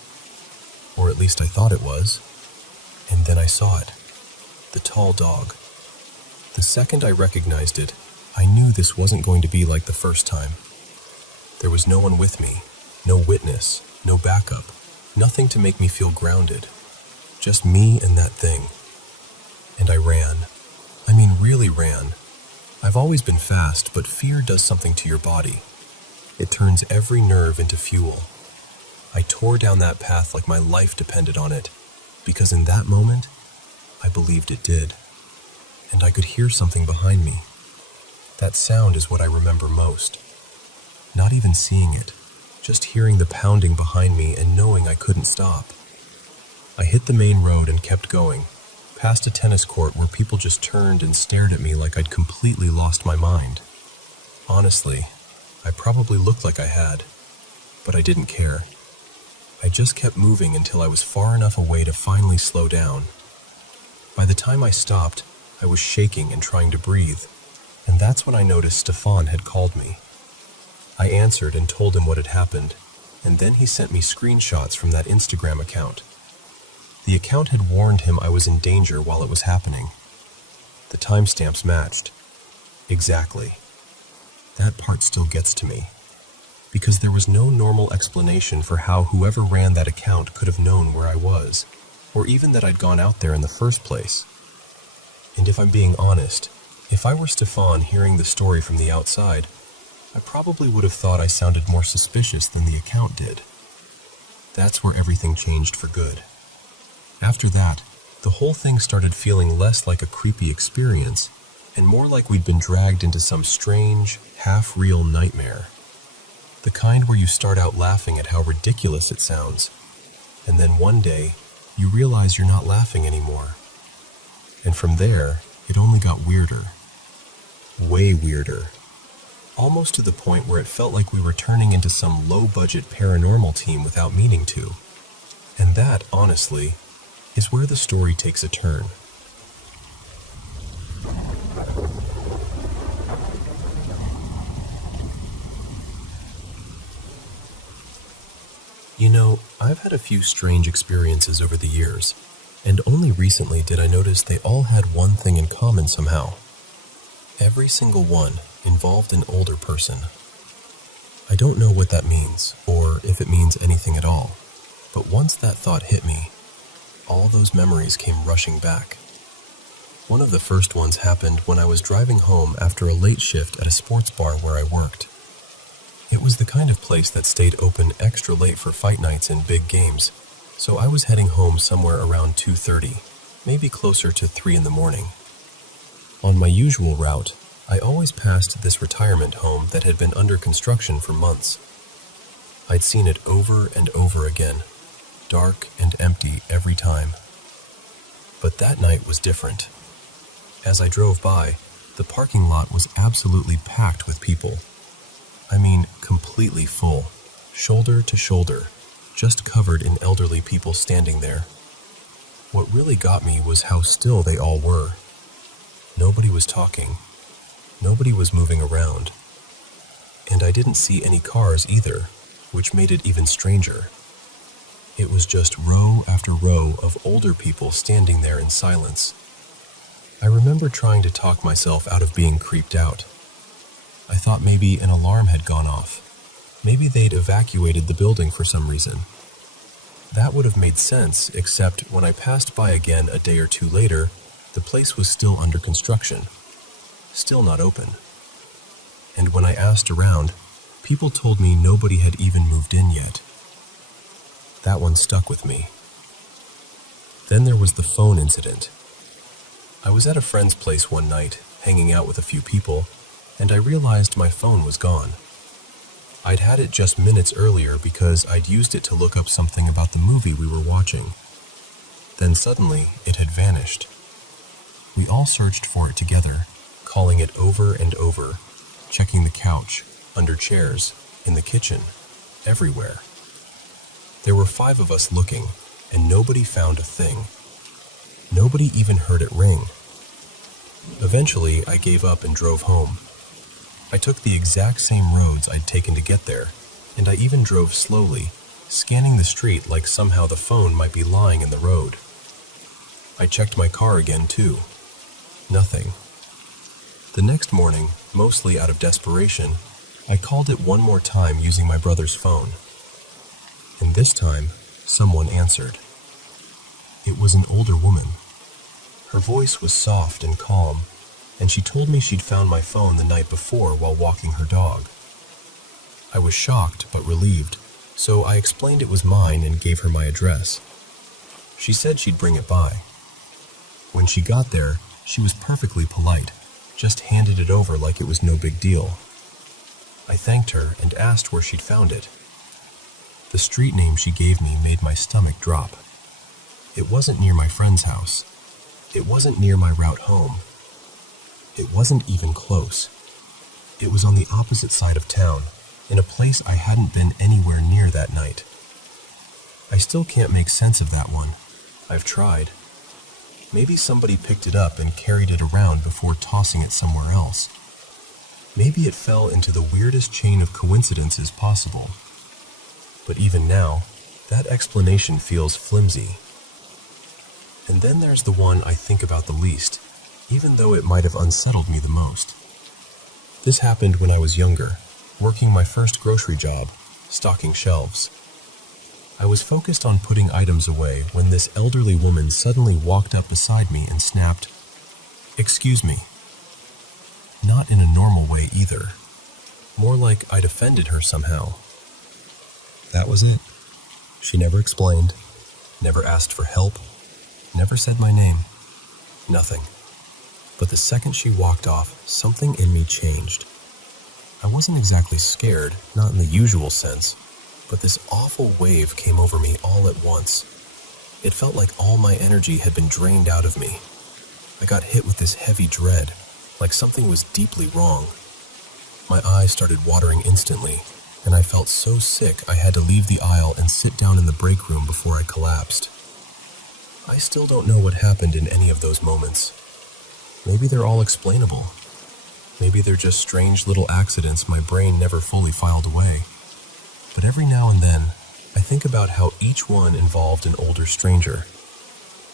Or at least I thought it was. And then I saw it. The tall dog. The second I recognized it, I knew this wasn't going to be like the first time. There was no one with me, no witness, no backup, nothing to make me feel grounded. Just me and that thing. And I ran. I mean, really ran. I've always been fast, but fear does something to your body. It turns every nerve into fuel. I tore down that path like my life depended on it, because in that moment, I believed it did. And I could hear something behind me. That sound is what I remember most. Not even seeing it, just hearing the pounding behind me and knowing I couldn't stop. I hit the main road and kept going, past a tennis court where people just turned and stared at me like I'd completely lost my mind. Honestly, I probably looked like I had, but I didn't care. I just kept moving until I was far enough away to finally slow down. By the time I stopped, I was shaking and trying to breathe, and that's when I noticed Stefan had called me. I answered and told him what had happened, and then he sent me screenshots from that Instagram account. The account had warned him I was in danger while it was happening. The timestamps matched. Exactly. That part still gets to me, because there was no normal explanation for how whoever ran that account could have known where I was, or even that I'd gone out there in the first place. And if I'm being honest, if I were Stefan hearing the story from the outside, I probably would have thought I sounded more suspicious than the account did. That's where everything changed for good. After that, the whole thing started feeling less like a creepy experience and more like we'd been dragged into some strange, half-real nightmare. The kind where you start out laughing at how ridiculous it sounds, and then one day, you realize you're not laughing anymore. And from there, it only got weirder. Way weirder. Almost to the point where it felt like we were turning into some low-budget paranormal team without meaning to. And that, honestly, is where the story takes a turn. You know, I've had a few strange experiences over the years, and only recently did I notice they all had one thing in common somehow. Every single one involved an older person. I don't know what that means, or if it means anything at all, but once that thought hit me, all those memories came rushing back. One of the first ones happened when I was driving home after a late shift at a sports bar where I worked. It was the kind of place that stayed open extra late for fight nights and big games, so I was heading home somewhere around 2:30, maybe closer to 3 in the morning. On my usual route, I always passed this retirement home that had been under construction for months. I'd seen it over and over again, dark and empty every time. But that night was different. As I drove by, the parking lot was absolutely packed with people. I mean, completely full, shoulder to shoulder, just covered in elderly people standing there. What really got me was how still they all were. Nobody was talking. Nobody was moving around. And I didn't see any cars either, which made it even stranger. It was just row after row of older people standing there in silence. I remember trying to talk myself out of being creeped out. I thought maybe an alarm had gone off. Maybe they'd evacuated the building for some reason. That would have made sense, except when I passed by again a day or two later, the place was still under construction, still not open. And when I asked around, people told me nobody had even moved in yet. That one stuck with me. Then there was the phone incident. I was at a friend's place one night, hanging out with a few people, and I realized my phone was gone. I'd had it just minutes earlier because I'd used it to look up something about the movie we were watching. Then suddenly, it had vanished. We all searched for it together, calling it over and over, checking the couch, under chairs, in the kitchen, everywhere. There were 5 of us looking, and nobody found a thing. Nobody even heard it ring. Eventually, I gave up and drove home. I took the exact same roads I'd taken to get there, and I even drove slowly, scanning the street like somehow the phone might be lying in the road. I checked my car again, too. Nothing. The next morning, mostly out of desperation, I called it one more time using my brother's phone. And this time, someone answered. It was an older woman. Her voice was soft and calm, and she told me she'd found my phone the night before while walking her dog. I was shocked but relieved, so I explained it was mine and gave her my address. She said she'd bring it by. When she got there, she was perfectly polite, just handed it over like it was no big deal. I thanked her and asked where she'd found it. The street name she gave me made my stomach drop. It wasn't near my friend's house. It wasn't near my route home. It wasn't even close. It was on the opposite side of town, in a place I hadn't been anywhere near that night. I still can't make sense of that one. I've tried. Maybe somebody picked it up and carried it around before tossing it somewhere else. Maybe it fell into the weirdest chain of coincidences possible. But even now, that explanation feels flimsy. And then there's the one I think about the least, even though it might have unsettled me the most. This happened when I was younger, working my first grocery job, stocking shelves. I was focused on putting items away when this elderly woman suddenly walked up beside me and snapped, "Excuse me." Not in a normal way either. More like I'd offended her somehow. That was it. She never explained, never asked for help, never said my name. Nothing. But the second she walked off, something in me changed. I wasn't exactly scared, not in the usual sense, but this awful wave came over me all at once. It felt like all my energy had been drained out of me. I got hit with this heavy dread, like something was deeply wrong. My eyes started watering instantly, and I felt so sick I had to leave the aisle and sit down in the break room before I collapsed. I still don't know what happened in any of those moments. Maybe they're all explainable. Maybe they're just strange little accidents my brain never fully filed away. But every now and then, I think about how each one involved an older stranger,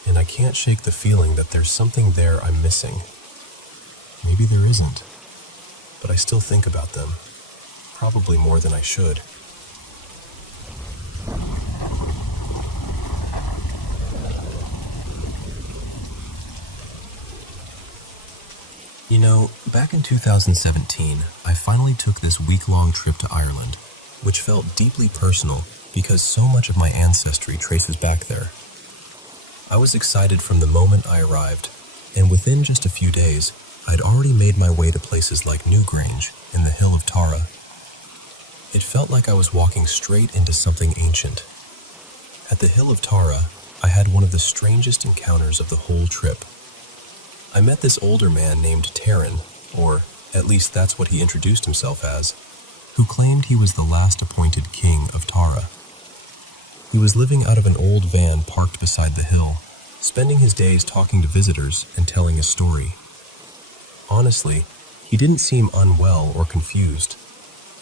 and I can't shake the feeling that there's something there I'm missing. Maybe there isn't, but I still think about them, probably more than I should. You know, back in 2017, I finally took this week-long trip to Ireland, which felt deeply personal because so much of my ancestry traces back there. I was excited from the moment I arrived, and within just a few days, I'd already made my way to places like Newgrange in the Hill of Tara. It felt like I was walking straight into something ancient. At the Hill of Tara, I had one of the strangest encounters of the whole trip. I met this older man named Taryn, or at least that's what he introduced himself as, who claimed he was the last appointed king of Tara. He was living out of an old van parked beside the hill, spending his days talking to visitors and telling a story. Honestly, he didn't seem unwell or confused.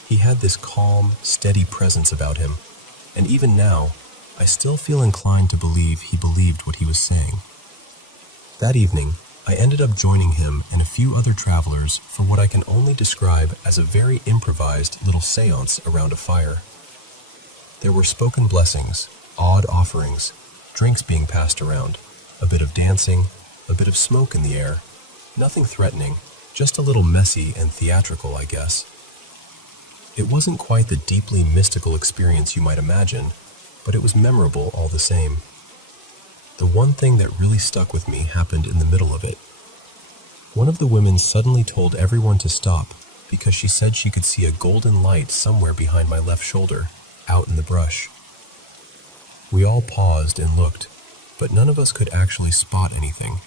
He had this calm, steady presence about him, and even now, I still feel inclined to believe he believed what he was saying. That evening, I ended up joining him and a few other travelers for what I can only describe as a very improvised little séance around a fire. There were spoken blessings, odd offerings, drinks being passed around, a bit of dancing, a bit of smoke in the air. Nothing threatening, just a little messy and theatrical, I guess. It wasn't quite the deeply mystical experience you might imagine, but it was memorable all the same. The one thing that really stuck with me happened in the middle of it. One of the women suddenly told everyone to stop because she said she could see a golden light somewhere behind my left shoulder, out in the brush. We all paused and looked, but none of us could actually spot anything.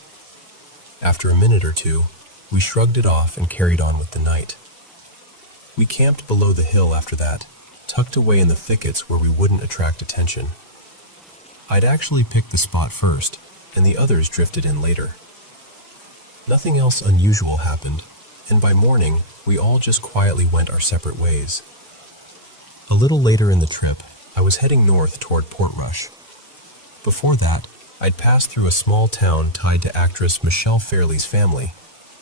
After a minute or two, we shrugged it off and carried on with the night. We camped below the hill after that, tucked away in the thickets where we wouldn't attract attention. I'd actually picked the spot first, and the others drifted in later. Nothing else unusual happened, and by morning, we all just quietly went our separate ways. A little later in the trip, I was heading north toward Portrush. Before that, I'd passed through a small town tied to actress Michelle Fairley's family,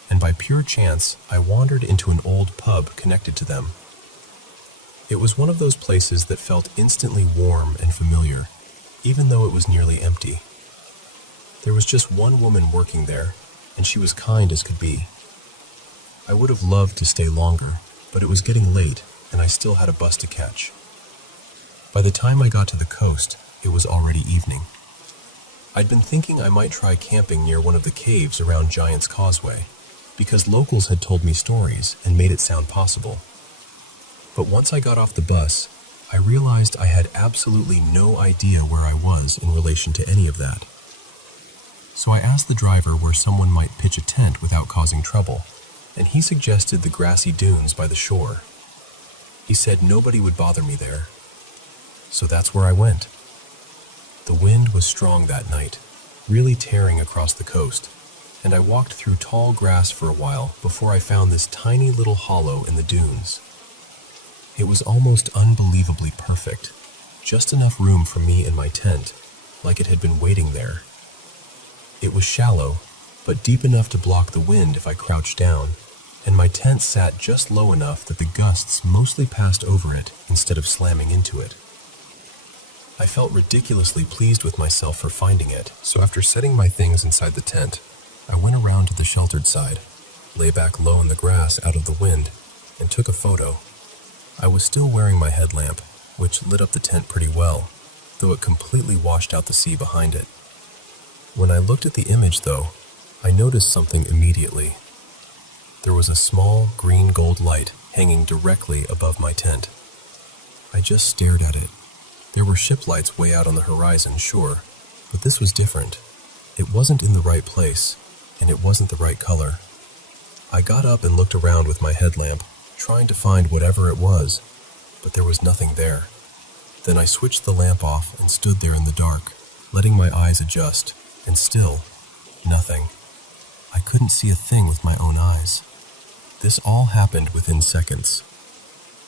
and by pure chance, I wandered into an old pub connected to them. It was one of those places that felt instantly warm and familiar, even though it was nearly empty. There was just one woman working there, and she was kind as could be. I would have loved to stay longer, but it was getting late, and I still had a bus to catch. By the time I got to the coast, it was already evening. I'd been thinking I might try camping near one of the caves around Giant's Causeway, because locals had told me stories and made it sound possible. But once I got off the bus, I realized I had absolutely no idea where I was in relation to any of that. So I asked the driver where someone might pitch a tent without causing trouble, and he suggested the grassy dunes by the shore. He said nobody would bother me there. So that's where I went. The wind was strong that night, really tearing across the coast, and I walked through tall grass for a while before I found this tiny little hollow in the dunes. It was almost unbelievably perfect, just enough room for me and my tent, like it had been waiting there. It was shallow, but deep enough to block the wind if I crouched down, and my tent sat just low enough that the gusts mostly passed over it instead of slamming into it. I felt ridiculously pleased with myself for finding it, so after setting my things inside the tent, I went around to the sheltered side, lay back low in the grass out of the wind, and took a photo. I was still wearing my headlamp, which lit up the tent pretty well, though it completely washed out the sea behind it. When I looked at the image, though, I noticed something immediately. There was a small green-gold light hanging directly above my tent. I just stared at it. There were ship lights way out on the horizon, sure, but this was different. It wasn't in the right place, and it wasn't the right color. I got up and looked around with my headlamp, trying to find whatever it was, but there was nothing there. Then I switched the lamp off and stood there in the dark, letting my eyes adjust, and still, nothing. I couldn't see a thing with my own eyes. This all happened within seconds.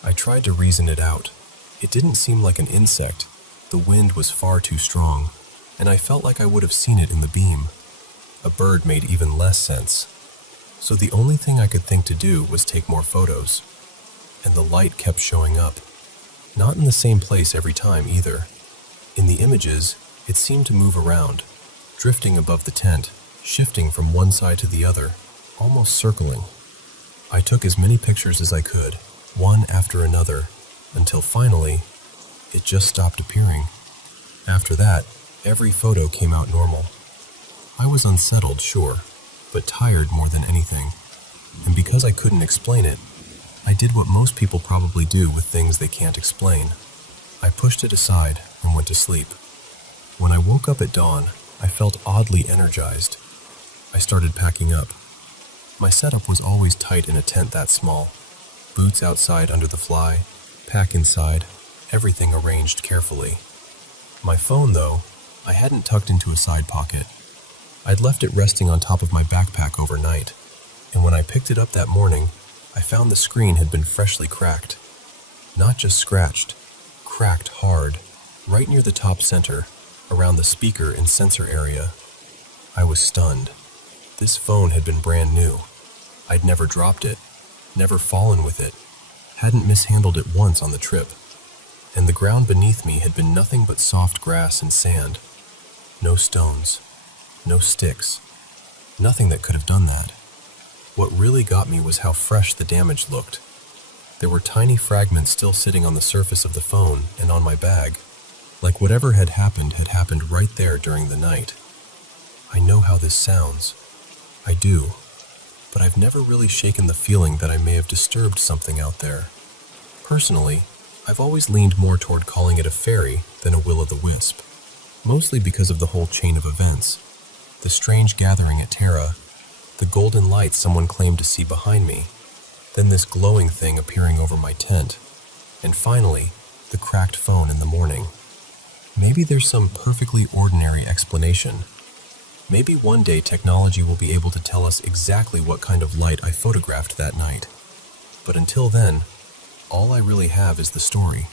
I tried to reason it out. It didn't seem like an insect. The wind was far too strong, and I felt like I would have seen it in the beam. A bird made even less sense. So the only thing I could think to do was take more photos. And the light kept showing up. Not in the same place every time either. In the images, it seemed to move around, drifting above the tent, shifting from one side to the other, almost circling. I took as many pictures as I could, one after another, until finally, it just stopped appearing. After that, every photo came out normal. I was unsettled, sure, but tired more than anything. And because I couldn't explain it, I did what most people probably do with things they can't explain. I pushed it aside and went to sleep. When I woke up at dawn, I felt oddly energized. I started packing up. My setup was always tight in a tent that small. Boots outside under the fly, pack inside, everything arranged carefully. My phone, though, I hadn't tucked into a side pocket. I'd left it resting on top of my backpack overnight, and when I picked it up that morning, I found the screen had been freshly cracked. Not just scratched, cracked hard, right near the top center, around the speaker and sensor area. I was stunned. This phone had been brand new. I'd never dropped it, never fallen with it, hadn't mishandled it once on the trip. And the ground beneath me had been nothing but soft grass and sand. No stones, no sticks, nothing that could have done that. What really got me was how fresh the damage looked. There were tiny fragments still sitting on the surface of the phone and on my bag, like whatever had happened right there during the night. I know how this sounds. I do, but I've never really shaken the feeling that I may have disturbed something out there. Personally, I've always leaned more toward calling it a fairy than a will-o'-the-wisp, mostly because of the whole chain of events. The strange gathering at Terra, the golden light someone claimed to see behind me, then this glowing thing appearing over my tent, and finally, the cracked phone in the morning. Maybe there's some perfectly ordinary explanation. Maybe one day technology will be able to tell us exactly what kind of light I photographed that night. But until then, all I really have is the story.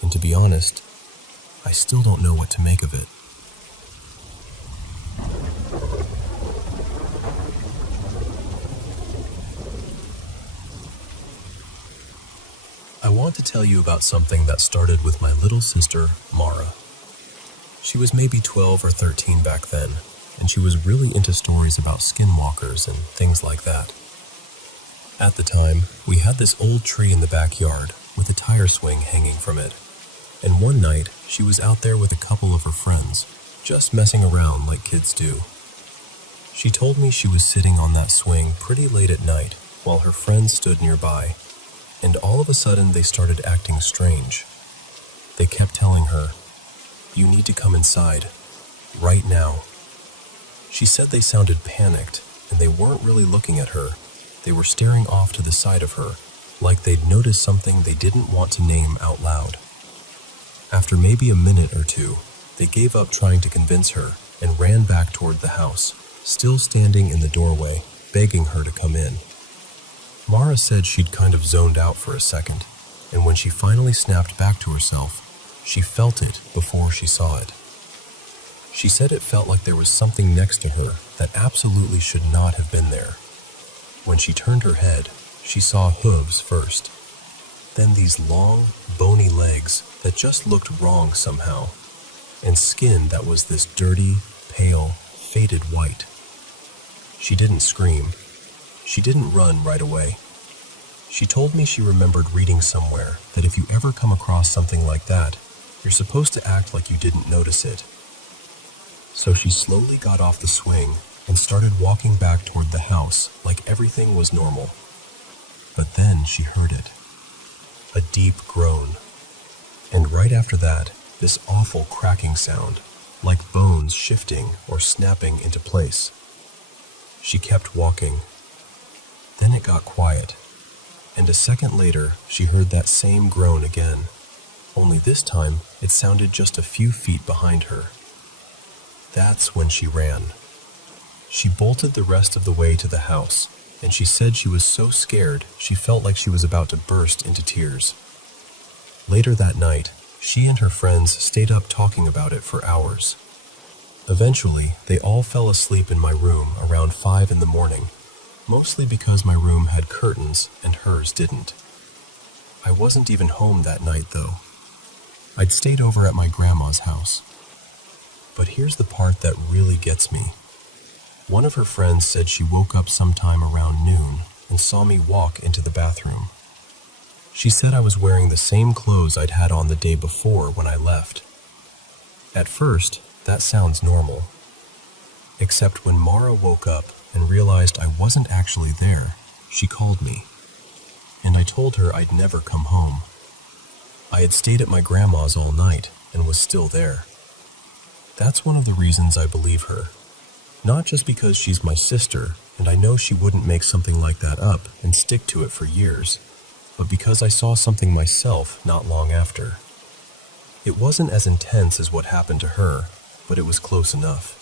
And to be honest, I still don't know what to make of it. I want to tell you about something that started with my little sister, Mara. She was maybe 12 or 13 back then, and she was really into stories about skinwalkers and things like that. At the time, we had this old tree in the backyard with a tire swing hanging from it. And one night, she was out there with a couple of her friends, just messing around like kids do. She told me she was sitting on that swing pretty late at night while her friends stood nearby, and all of a sudden they started acting strange. They kept telling her, "You need to come inside, right now." She said they sounded panicked, and they weren't really looking at her. They were staring off to the side of her, like they'd noticed something they didn't want to name out loud. After maybe a minute or two, they gave up trying to convince her and ran back toward the house, still standing in the doorway, begging her to come in. Mara said she'd kind of zoned out for a second, and when she finally snapped back to herself, she felt it before she saw it. She said it felt like there was something next to her that absolutely should not have been there. When she turned her head, she saw hooves first, then these long, bony legs that just looked wrong somehow, and skin that was this dirty, pale, faded white. She didn't scream. She didn't run right away. She told me she remembered reading somewhere that if you ever come across something like that, you're supposed to act like you didn't notice it. So she slowly got off the swing and started walking back toward the house like everything was normal. But then she heard it. A deep groan. And right after that, this awful cracking sound, like bones shifting or snapping into place. She kept walking. Then it got quiet, and a second later, she heard that same groan again, only this time it sounded just a few feet behind her. That's when she ran. She bolted the rest of the way to the house, and she said she was so scared she felt like she was about to burst into tears. Later that night, she and her friends stayed up talking about it for hours. Eventually, they all fell asleep in my room around 5 in the morning, mostly because my room had curtains and hers didn't. I wasn't even home that night, though. I'd stayed over at my grandma's house. But here's the part that really gets me. One of her friends said she woke up sometime around noon and saw me walk into the bathroom. She said I was wearing the same clothes I'd had on the day before when I left. At first, that sounds normal. Except when Mara woke up and realized I wasn't actually there, she called me. And I told her I'd never come home. I had stayed at my grandma's all night and was still there. That's one of the reasons I believe her. Not just because she's my sister and I know she wouldn't make something like that up and stick to it for years, but because I saw something myself not long after. It wasn't as intense as what happened to her, but it was close enough.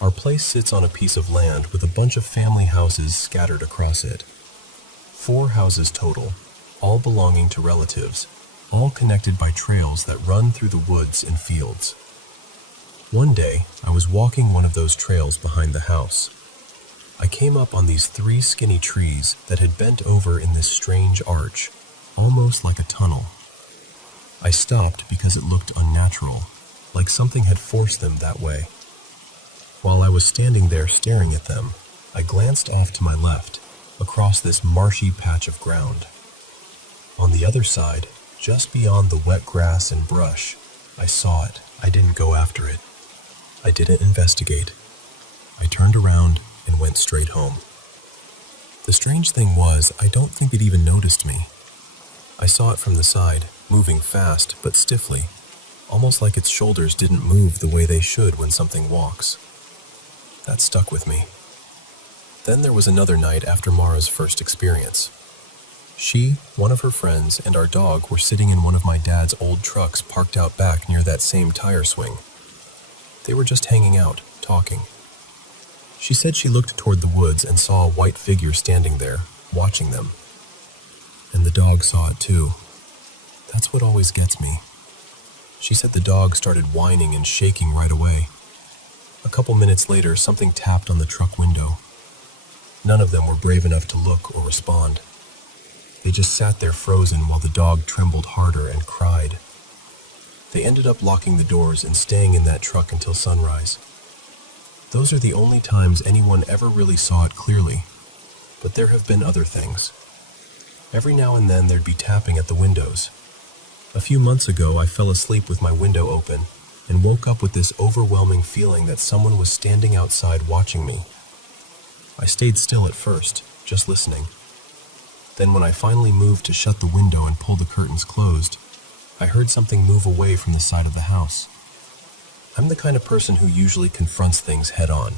Our place sits on a piece of land with a bunch of family houses scattered across it. 4 houses total, all belonging to relatives, all connected by trails that run through the woods and fields. One day, I was walking one of those trails behind the house. I came up on these 3 skinny trees that had bent over in this strange arch, almost like a tunnel. I stopped because it looked unnatural, like something had forced them that way. While I was standing there staring at them, I glanced off to my left, across this marshy patch of ground. On the other side, just beyond the wet grass and brush, I saw it. I didn't go after it. I didn't investigate. I turned around and went straight home. The strange thing was, I don't think it even noticed me. I saw it from the side, moving fast but stiffly, almost like its shoulders didn't move the way they should when something walks. That stuck with me. Then there was another night after Mara's first experience. She, one of her friends, and our dog were sitting in one of my dad's old trucks parked out back near that same tire swing. They were just hanging out, talking. She said she looked toward the woods and saw a white figure standing there, watching them. And the dog saw it too. That's what always gets me. She said the dog started whining and shaking right away. A couple minutes later, something tapped on the truck window. None of them were brave enough to look or respond. They just sat there frozen while the dog trembled harder and cried. They ended up locking the doors and staying in that truck until sunrise. Those are the only times anyone ever really saw it clearly, but there have been other things. Every now and then there'd be tapping at the windows. A few months ago, I fell asleep with my window open and woke up with this overwhelming feeling that someone was standing outside watching me. I stayed still at first, just listening. Then when I finally moved to shut the window and pull the curtains closed, I heard something move away from the side of the house. I'm the kind of person who usually confronts things head-on.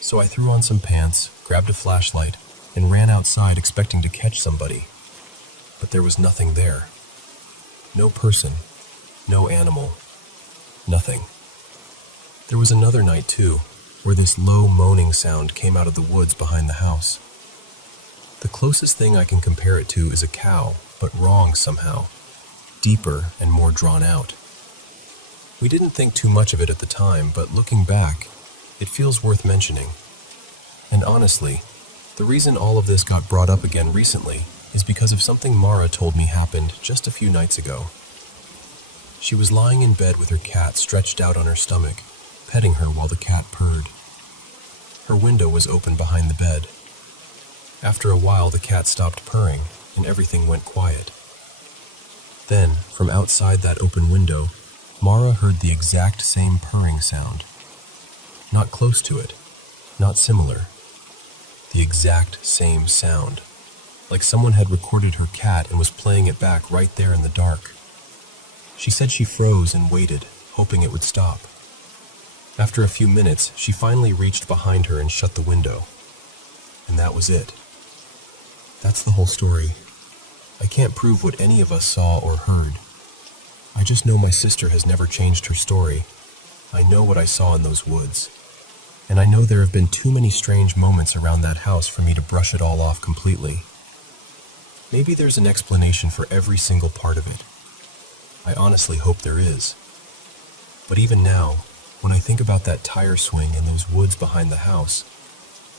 So I threw on some pants, grabbed a flashlight, and ran outside expecting to catch somebody. But there was nothing there. No person, no animal, nothing. There was another night too, where this low moaning sound came out of the woods behind the house. The closest thing I can compare it to is a cow, but wrong somehow, deeper and more drawn out. We didn't think too much of it at the time, but looking back, it feels worth mentioning. And honestly, the reason all of this got brought up again recently is because of something Mara told me happened just a few nights ago. She was lying in bed with her cat stretched out on her stomach, petting her while the cat purred. Her window was open behind the bed. After a while, the cat stopped purring, and everything went quiet. Then, from outside that open window, Mara heard the exact same purring sound. Not close to it, not similar. The exact same sound. Like someone had recorded her cat and was playing it back right there in the dark. She said she froze and waited, hoping it would stop. After a few minutes, she finally reached behind her and shut the window. And that was it. That's the whole story. I can't prove what any of us saw or heard. I just know my sister has never changed her story. I know what I saw in those woods. And I know there have been too many strange moments around that house for me to brush it all off completely. Maybe there's an explanation for every single part of it. I honestly hope there is. But even now, when I think about that tire swing in those woods behind the house,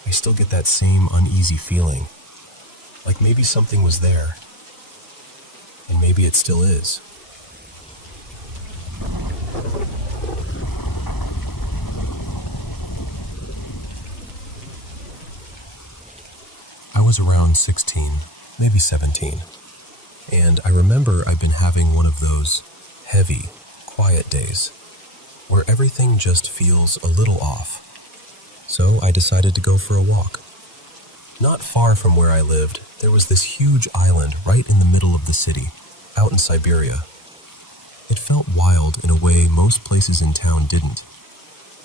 I still get that same uneasy feeling. Like maybe something was there. And maybe it still is. I was around 16, maybe 17, and I remember I'd been having one of those heavy, quiet days where everything just feels a little off. So I decided to go for a walk. Not far from where I lived, there was this huge island right in the middle of the city, out in Siberia. It felt wild in a way most places in town didn't.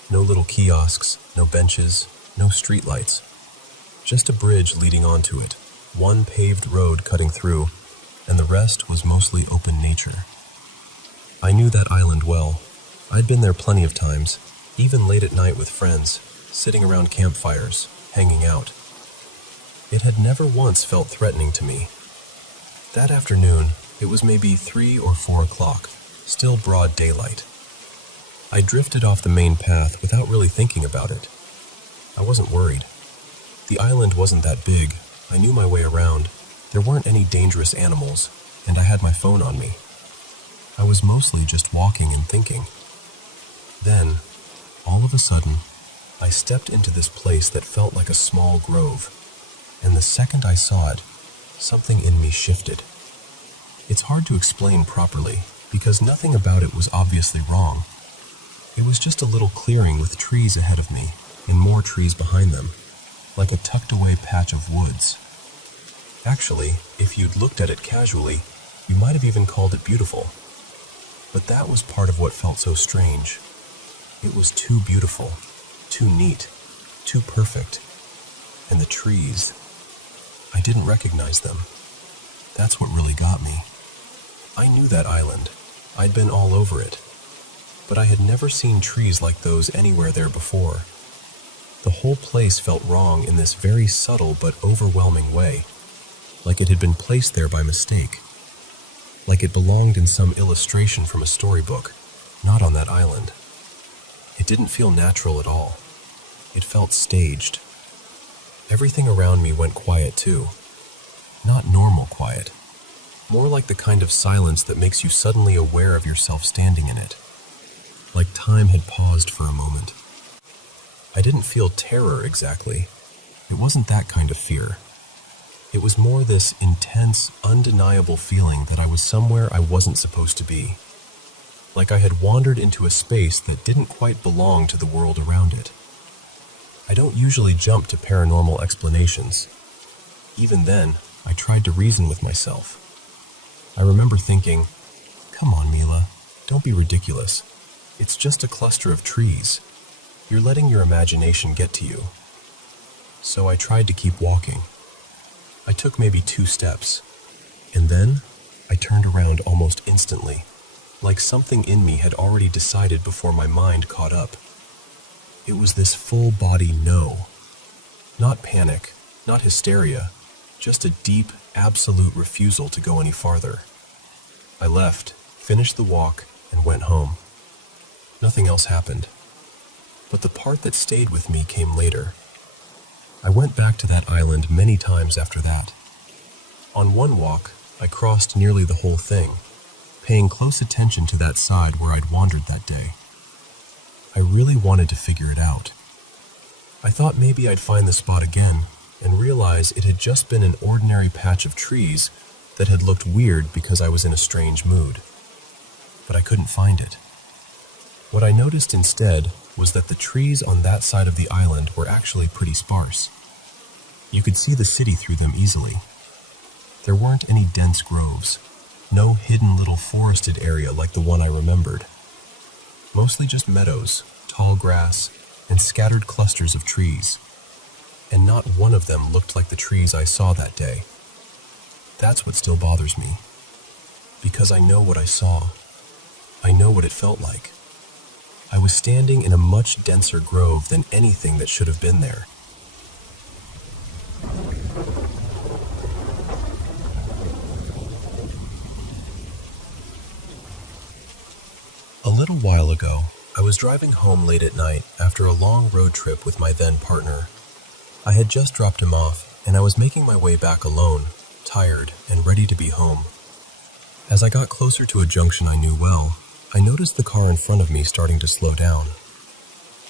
No little kiosks, no benches, no streetlights. Just a bridge leading onto it, one paved road cutting through, and the rest was mostly open nature. I knew that island well. I'd been there plenty of times, even late at night with friends, sitting around campfires, hanging out. It had never once felt threatening to me. That afternoon, it was maybe 3 or 4 o'clock, still broad daylight. I drifted off the main path without really thinking about it. I wasn't worried. The island wasn't that big. I knew my way around. There weren't any dangerous animals, and I had my phone on me. I was mostly just walking and thinking. Then, all of a sudden, I stepped into this place that felt like a small grove, and the second I saw it, something in me shifted. It's hard to explain properly, because nothing about it was obviously wrong. It was just a little clearing with trees ahead of me, and more trees behind them, like a tucked-away patch of woods. Actually, if you'd looked at it casually, you might have even called it beautiful. But that was part of what felt so strange. It was too beautiful, too neat, too perfect. And the trees, I didn't recognize them. That's what really got me. I knew that island. I'd been all over it. But I had never seen trees like those anywhere there before. The whole place felt wrong in this very subtle but overwhelming way, like it had been placed there by mistake, like it belonged in some illustration from a storybook, not on that island. It didn't feel natural at all. It felt staged. Everything around me went quiet too. Not normal quiet. More like the kind of silence that makes you suddenly aware of yourself standing in it. Like time had paused for a moment. I didn't feel terror exactly. It wasn't that kind of fear. It was more this intense, undeniable feeling that I was somewhere I wasn't supposed to be. Like I had wandered into a space that didn't quite belong to the world around it. I don't usually jump to paranormal explanations. Even then, I tried to reason with myself. I remember thinking, "Come on, Mila, don't be ridiculous. It's just a cluster of trees. You're letting your imagination get to you." So I tried to keep walking. I took maybe 2 steps, and then I turned around almost instantly, like something in me had already decided before my mind caught up. It was this full-body no. Not panic, not hysteria, just a deep, absolute refusal to go any farther. I left, finished the walk, and went home. Nothing else happened. But the part that stayed with me came later. I went back to that island many times after that. On one walk, I crossed nearly the whole thing, paying close attention to that side where I'd wandered that day. I really wanted to figure it out. I thought maybe I'd find the spot again and realize it had just been an ordinary patch of trees that had looked weird because I was in a strange mood. But I couldn't find it. What I noticed instead was that the trees on that side of the island were actually pretty sparse. You could see the city through them easily. There weren't any dense groves, no hidden little forested area like the one I remembered. Mostly just meadows, tall grass, and scattered clusters of trees. And not one of them looked like the trees I saw that day. That's what still bothers me. Because I know what I saw. I know what it felt like. I was standing in a much denser grove than anything that should have been there. A little while ago, I was driving home late at night after a long road trip with my then partner. I had just dropped him off, and I was making my way back alone, tired and ready to be home. As I got closer to a junction I knew well, I noticed the car in front of me starting to slow down.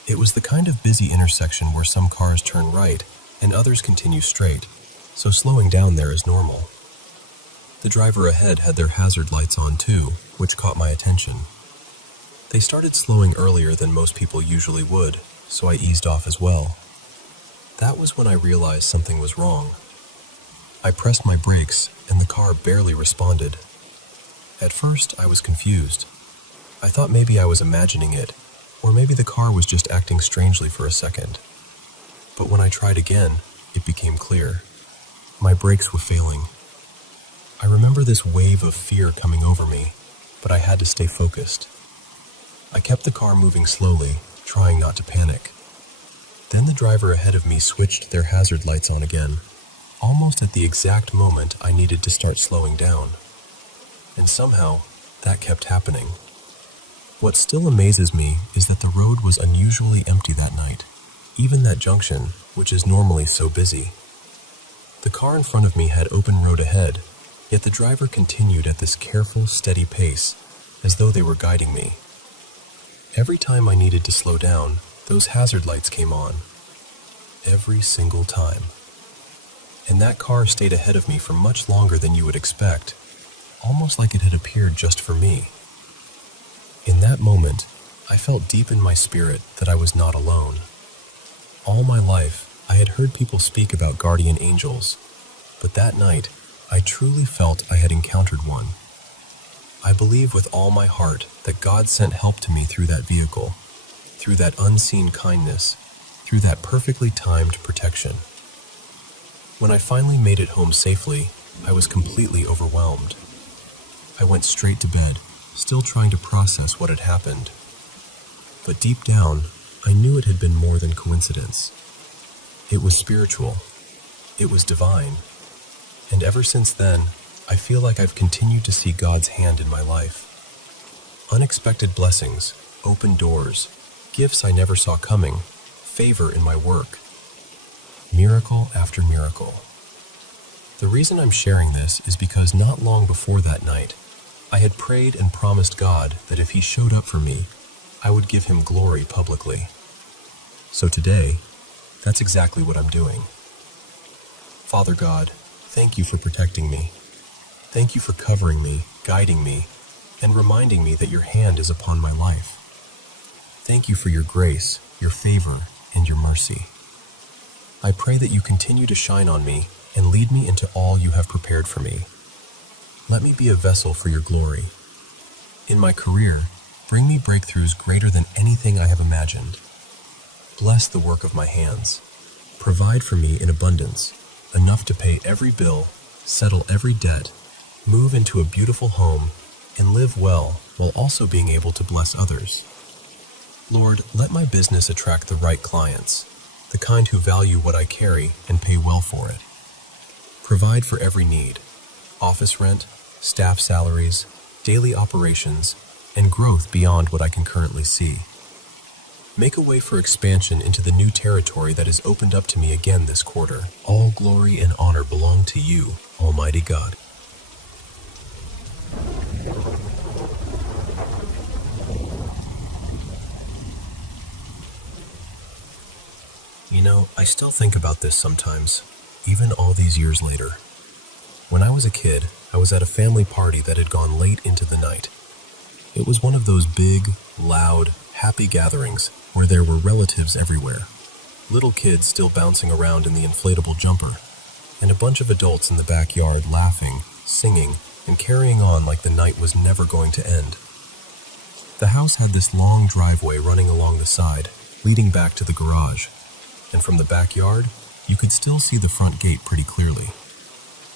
It was the kind of busy intersection where some cars turn right and others continue straight, so slowing down there is normal. The driver ahead had their hazard lights on too, which caught my attention. They started slowing earlier than most people usually would, so I eased off as well. That was when I realized something was wrong. I pressed my brakes, and the car barely responded. At first, I was confused. I thought maybe I was imagining it, or maybe the car was just acting strangely for a second. But when I tried again, it became clear. My brakes were failing. I remember this wave of fear coming over me, but I had to stay focused. I kept the car moving slowly, trying not to panic. Then the driver ahead of me switched their hazard lights on again, almost at the exact moment I needed to start slowing down. And somehow, that kept happening. What still amazes me is that the road was unusually empty that night, even that junction, which is normally so busy. The car in front of me had open road ahead, yet the driver continued at this careful, steady pace, as though they were guiding me. Every time I needed to slow down, those hazard lights came on. Every single time. And that car stayed ahead of me for much longer than you would expect, almost like it had appeared just for me. In that moment, I felt deep in my spirit that I was not alone. All my life, I had heard people speak about guardian angels, but that night, I truly felt I had encountered one. I believe with all my heart that God sent help to me through that vehicle, through that unseen kindness, through that perfectly timed protection. When I finally made it home safely, I was completely overwhelmed. I went straight to bed, still trying to process what had happened. But deep down, I knew it had been more than coincidence. It was spiritual. It was divine. And ever since then, I feel like I've continued to see God's hand in my life. Unexpected blessings, open doors, gifts I never saw coming, favor in my work. Miracle after miracle. The reason I'm sharing this is because not long before that night, I had prayed and promised God that if He showed up for me, I would give Him glory publicly. So today, that's exactly what I'm doing. Father God, thank you for protecting me. Thank you for covering me, guiding me, and reminding me that your hand is upon my life. Thank you for your grace, your favor, and your mercy. I pray that you continue to shine on me and lead me into all you have prepared for me. Let me be a vessel for your glory. In my career, Bring me breakthroughs greater than anything I have imagined. Bless the work of my hands. Provide for me in abundance, enough to pay every bill, settle every debt, move into a beautiful home, and live well while also being able to bless others. Lord, let my business attract the right clients, the kind who value what I carry and pay well for it. Provide for every need, office rent, staff salaries, daily operations, and growth beyond what I can currently see. Make a way for expansion into the new territory that is opened up to me again this quarter. All glory and honor belong to you, Almighty God. You know, I still think about this sometimes, even all these years later. When I was a kid, I was at a family party that had gone late into the night. It was one of those big, loud, happy gatherings where there were relatives everywhere, little kids still bouncing around in the inflatable jumper, and a bunch of adults in the backyard laughing, singing, and carrying on like the night was never going to end. The house had this long driveway running along the side, leading back to the garage, and from the backyard, you could still see the front gate pretty clearly.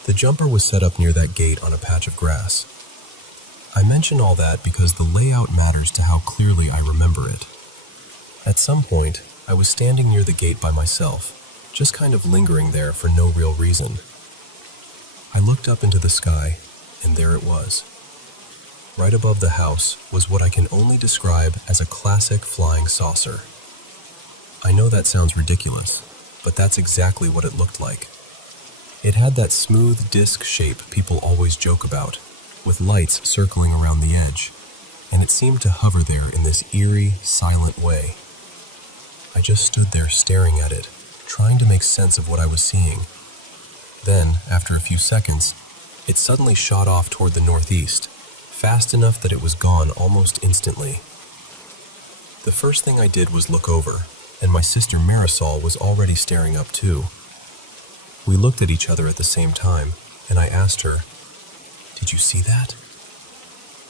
The jumper was set up near that gate on a patch of grass. I mention all that because the layout matters to how clearly I remember it. At some point, I was standing near the gate by myself, just kind of lingering there for no real reason. I looked up into the sky, and there it was. Right above the house was what I can only describe as a classic flying saucer. I know that sounds ridiculous, but that's exactly what it looked like. It had that smooth disc shape people always joke about, with lights circling around the edge, and it seemed to hover there in this eerie, silent way. I just stood there staring at it, trying to make sense of what I was seeing. Then, after a few seconds, it suddenly shot off toward the northeast, fast enough that it was gone almost instantly. The first thing I did was look over, and my sister Marisol was already staring up too. We looked at each other at the same time, and I asked her, "Did you see that?"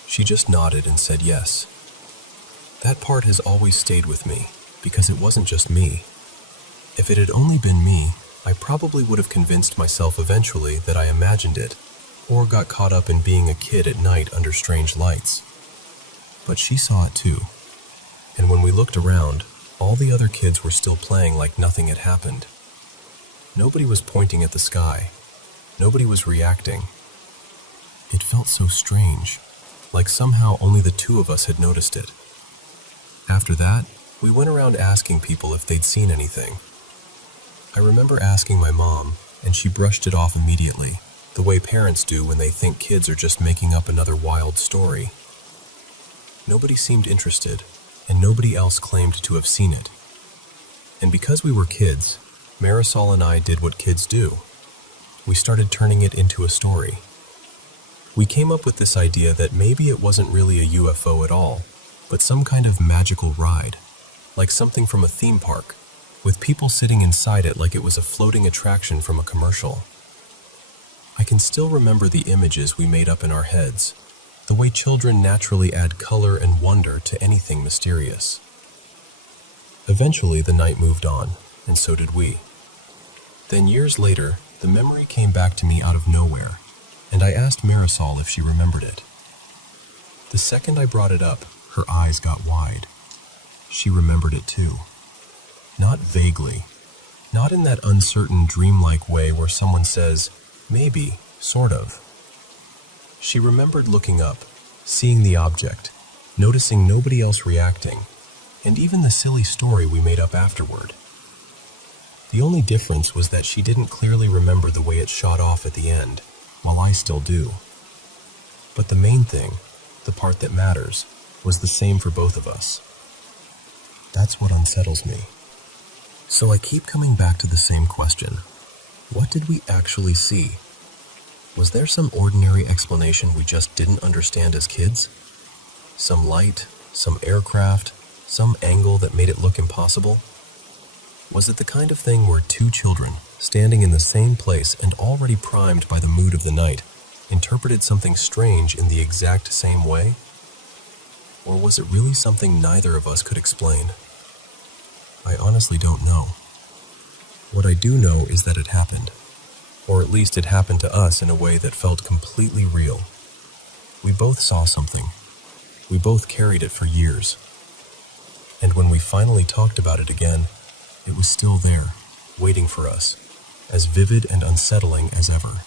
She just nodded and said yes. That part has always stayed with me, because it wasn't just me. If it had only been me, I probably would have convinced myself eventually that I imagined it, or got caught up in being a kid at night under strange lights. But she saw it too, and when we looked around, all the other kids were still playing like nothing had happened. Nobody was pointing at the sky. Nobody was reacting. It felt so strange, like somehow only the two of us had noticed it. After that, we went around asking people if they'd seen anything. I remember asking my mom, and she brushed it off immediately, the way parents do when they think kids are just making up another wild story. Nobody seemed interested, and nobody else claimed to have seen it. And because we were kids, Marisol and I did what kids do. We started turning it into a story. We came up with this idea that maybe it wasn't really a UFO at all, but some kind of magical ride, like something from a theme park, with people sitting inside it like it was a floating attraction from a commercial. I can still remember the images we made up in our heads, the way children naturally add color and wonder to anything mysterious. Eventually, the night moved on, and so did we. Then years later, the memory came back to me out of nowhere, and I asked Marisol if she remembered it. The second I brought it up, her eyes got wide. She remembered it too. Not vaguely, not in that uncertain, dreamlike way where someone says, maybe, sort of. She remembered looking up, seeing the object, noticing nobody else reacting, and even the silly story we made up afterward. The only difference was that she didn't clearly remember the way it shot off at the end, while I still do. But the main thing, the part that matters, was the same for both of us. That's what unsettles me. So I keep coming back to the same question. What did we actually see? Was there some ordinary explanation we just didn't understand as kids? Some light, some aircraft, some angle that made it look impossible? Was it the kind of thing where two children, standing in the same place and already primed by the mood of the night, interpreted something strange in the exact same way? Or was it really something neither of us could explain? I honestly don't know. What I do know is that it happened. Or at least it happened to us in a way that felt completely real. We both saw something. We both carried it for years. And when we finally talked about it again, it was still there, waiting for us, as vivid and unsettling as ever.